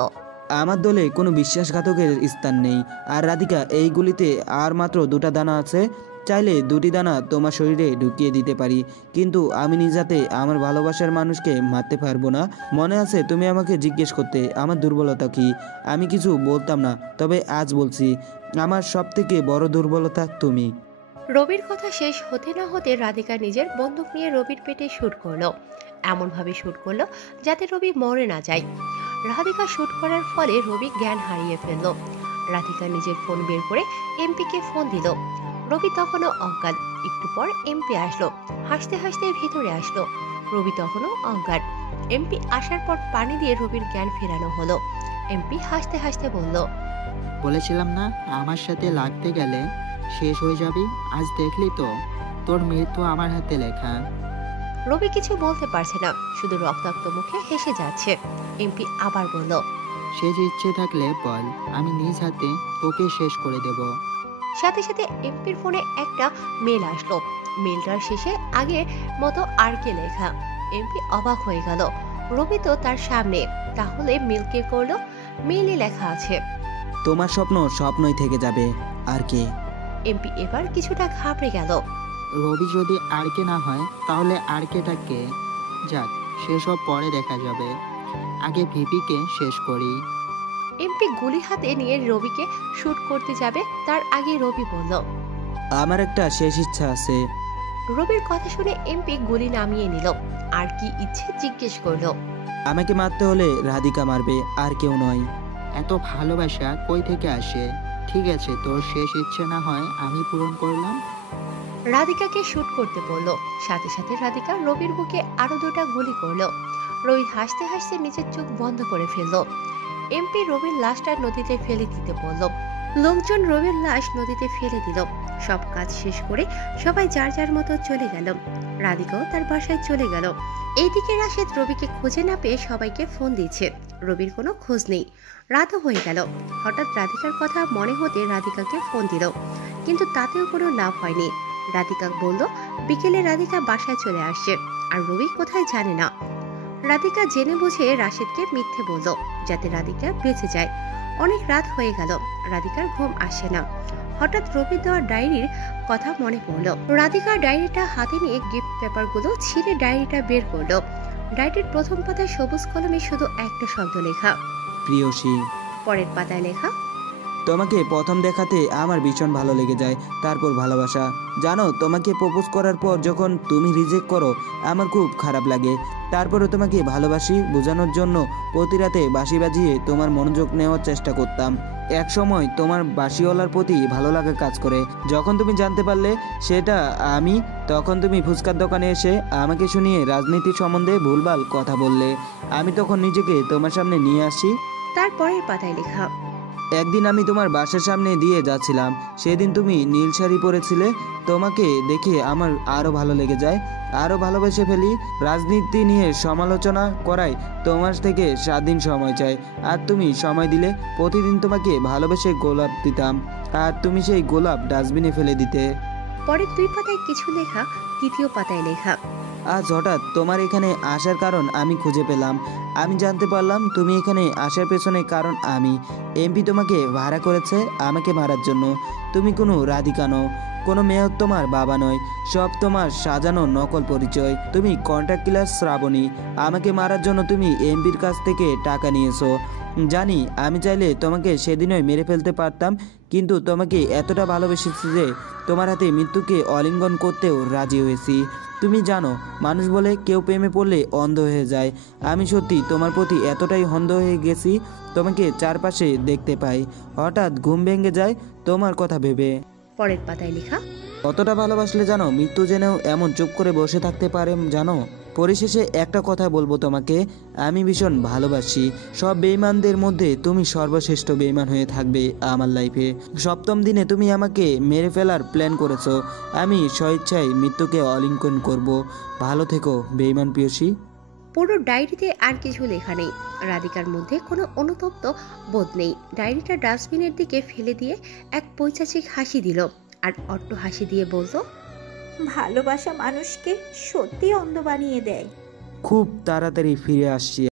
আমার দলে কোনো বিশ্বাসঘাতকের স্থান নেই। আর রাধিকা, এই গুলিতে আর মাত্র 2টা দানা আছে। চাইলে 2টি দানা তোমার শরীরে ঢুকিয়ে দিতে পারি, কিন্তু আমি নিজাতে আমার ভালোবাসার মানুষকে মারতে পারবো না। মনে আছে তুমি আমাকে জিজ্ঞেস করতে আমার দুর্বলতা কি? আমি কিছু বলতাম না, তবে আজ বলছি, আমার সবথেকে বড় দুর্বলতা তুমি। রবির কথা শেষ হতে না হতে রাধিকা নিজের বন্দুক নিয়ে রবির পেটে শুট করলো। এমনভাবে শুট করলো যাতে রবি মরে না যায়। রাধিকা শুট করার ফলে রবি জ্ঞান হারিয়ে ফেলল। রাধিকা নিজের ফোন বের করে এমপিকে ফোন দিল। রবি তখনও অজ্ঞান। একটু পর এমপি আসলো, হাসতে হাসতে ভেতরে আসলো। রবি তখনও অজ্ঞান। এমপি আসার পর পানি দিয়ে রবির জ্ঞান ফেরানো হলো। এমপি হাসতে হাসতে বলল, বলেছিলাম না আমার সাথে লাগতে গেলে শেষ হয়ে যাবি। আজ দেখলি তো, তোর মৃত্যু আমার হাতে লেখা। রবি কিছু বলতে পারছে না, শুধু রক্তাক্ত মুখে হেসে যাচ্ছে। এমপি আবার বলল, শেষ ইচ্ছে থাকলে বল, আমি নিজ হাতে তোকে শেষ করে দেব। সাথে সাথে এমপির ফোনে একটা মেল আসলো। মেলটার শেষে আগের মতো আর কে লেখা। এমপি অবাক হয়ে গেল। রবি তো তার সামনে, তাহলে মেল কে করলো? মেলে লেখা আছে, তোমার স্বপ্ন স্বপ্নই থেকে যাবে। আর কে? এমপি এবার কিছুটা ঘাবড়ে গেল। রবি যদি আর কে না হয় তাহলে আর কেটা কে? যাক, সেসব পরে দেখা যাবে, আগে ভিপিকে শেষ করি। এমপি গুলি হাতে নিয়ে রবিকে শুট করতে যাবে, তার আগে রবি বলল, আমার একটা শেষ ইচ্ছা আছে। রবির কথা শুনে এমপি গুলি নামিয়ে নিল। আর কি ইচ্ছে জিজ্ঞেস করলো। আমাকে মারতে হলে রাধিকা মারবে, আর কেউ নয়। এত ভালোবাসা কই থেকে আসে? ঠিক আছে, তোর শেষ ইচ্ছে না হয় আমি পূরণ করলাম। রাধিকাকে শুট করতে বলল। সাথে সাথে রাধিকা রবির বুকে আরো 2টা গুলি করলো। রবি হাসতে হাসতে নিজের চোখ বন্ধ করে ফেললো। এমপি রবির লাশটা নদীতে ফেলে দিতে বলল। লোকজন রবির লাশ নদীতে ফেলে দিল। সব কাজ শেষ করে সবাই যার যার মতো চলে গেল। রাধিকাও তার বাসায় চলে গেল। এইদিকে রাশেদ রবিকে খুঁজে না পেয়ে সবাইকে ফোন দিচ্ছে। রবির কোনো খোঁজ নেই। রাতও হয়ে গেল। হঠাৎ রাধিকার কথা মনে হতে রাধিকাকে ফোন দিল, কিন্তু তাতেও কোনো লাভ হয়নি। রাধিকা বলল বিকেলে রাধিকা বাসায় চলে আসছে, আর রবি কোথায় জানে না। রাধিকা জেনে বুঝে রাশেদকে মিথ্যে বলল যাতে রাধিকা বেঁচে যায়। অনেক রাত হয়ে গেল, রাধিকার ঘুম আসে না। হঠাৎ রবির দেওয়া ডায়েরির কথা মনে পড়লো। রাধিকা ডায়েরিটা হাতে নিয়ে গিফট পেপারগুলো ছিঁড়ে ডায়েরিটা বের করলো। ডায়েরির প্রথম পাতায় সবুজ কলমে শুধু একটা শব্দ লেখা, প্রিয়সী। পরের পাতায় লেখা, তোমাকে প্রথম দেখাতে আমার ভীষণ ভালো লেগে যায়, তারপর ভালোবাসা। জানো, তোমাকে প্রপোজ করার পর যখন তুমি রিজেক্ট করো আমার খুব খারাপ লাগে। তারপরে তোমাকে ভালোবাসি বোঝানোর জন্য প্রতি রাতে বাঁশি বাজিয়ে তোমার মনোযোগ নেওয়ার চেষ্টা করতাম। এক সময় তোমার বাঁশিওয়ালার প্রতি ভালো লাগা কাজ করে। যখন তুমি জানতে পারলে সেটা আমি, তখন তুমি ফুচকার দোকানে এসে আমাকে শুনিয়ে রাজনীতি সম্বন্ধে ভুলভাল কথা বললে। আমি তখন নিজেকে তোমার সামনে নিয়ে আসি। তারপরের পাতায় লেখা, একদিন আমি তোমার বাসার সামনে দিয়ে যাচ্ছিলাম, সেদিন তুমি নীল শাড়ি পরেছিলে। তোমাকে দেখে আমার আরও ভালো লেগে যায়, আরও ভালোবেসে ফেলি। রাজনীতি নিয়ে সমালোচনা করায় তোমার থেকে 7 দিন সময় চাই, আর তুমি সময় দিলে। প্রতিদিন তোমাকে ভালোবেসে গোলাপ দিতাম, আর তুমি সেই গোলাপ ডাস্টবিনে ফেলে দিতে। পরের 2 পাতায় কিছু লেখা, তৃতীয় পাতায় লেখা, আজ হঠাৎ তোমার এখানে আসার কারণ আমি খুঁজে পেলাম। আমি জানতে পারলাম তুমি এখানে আসার পেছনে কারণ আমি। এমপি তোমাকে ভাড়া করেছে আমাকে মারার জন্য। তুমি কোনো রাধিকা নও, কোনো মেয়ে তোমার বাবা নয়, সব তোমার সাজানো নকল পরিচয়। তুমি কন্ট্রাক্ট কিলার শ্রাবণী। আমাকে মারার জন্য তুমি এমপির কাছ থেকে টাকা নিয়েছো। জানি আমি চাইলে তোমাকে সেদিনই মেরে ফেলতে পারতাম, কিন্তু তোমাকে এতটা ভালোবেসেছি যে তোমার হাতে মৃত্যুকে অলিঙ্গন করতেও রাজি হয়েছি। তুমি জানো, মানুষ বলে কেউ প্রেমে পড়লে অন্ধ হয়ে যায়। আমি সত্যি তোমার প্রতি এতটাই অন্ধ হয়ে গেছি, তোমাকে চারপাশে দেখতে পাই, হঠাৎ ঘুম ভেঙে যায় তোমার কথা ভেবে। পরের পাতায় লেখা, কতটা ভালোবাসলে জানো, মৃত্যু জেনেও এমন চুপ করে বসে থাকতে পারে জানো। পরিশেষে একটা কথা বলবো তোমাকে, আমি ভীষণ ভালোবাসি। সব বেঈমানদের মধ্যে তুমি সর্বশ্রেষ্ঠ বেঈমান হয়ে থাকবে আমার লাইফে। 7ম দিনে তুমি আমাকে মেরে ফেলার প্ল্যান করেছো, আমি স্বেচ্ছায় মৃত্যুকে অলিঙ্গন করব। ভালো থেকো বেঈমান প্রিয়সী। পুরো ডায়েরিতে আর কিছু লেখা নেই। রাধিকার মধ্যে কোনো অনুতপ্ত বোধ নেই। ডায়েরিটা ডাস্টবিনের দিকে ফেলে দিয়ে এক পৈশাচিক হাসি দিল, আর অট্ট হাসি দিয়ে বলল, ভালোবাসা মানুষকে সত্যি অন্ধ বানিয়ে দেয়। খুব তাড়াতাড়ি ফিরে আসছি।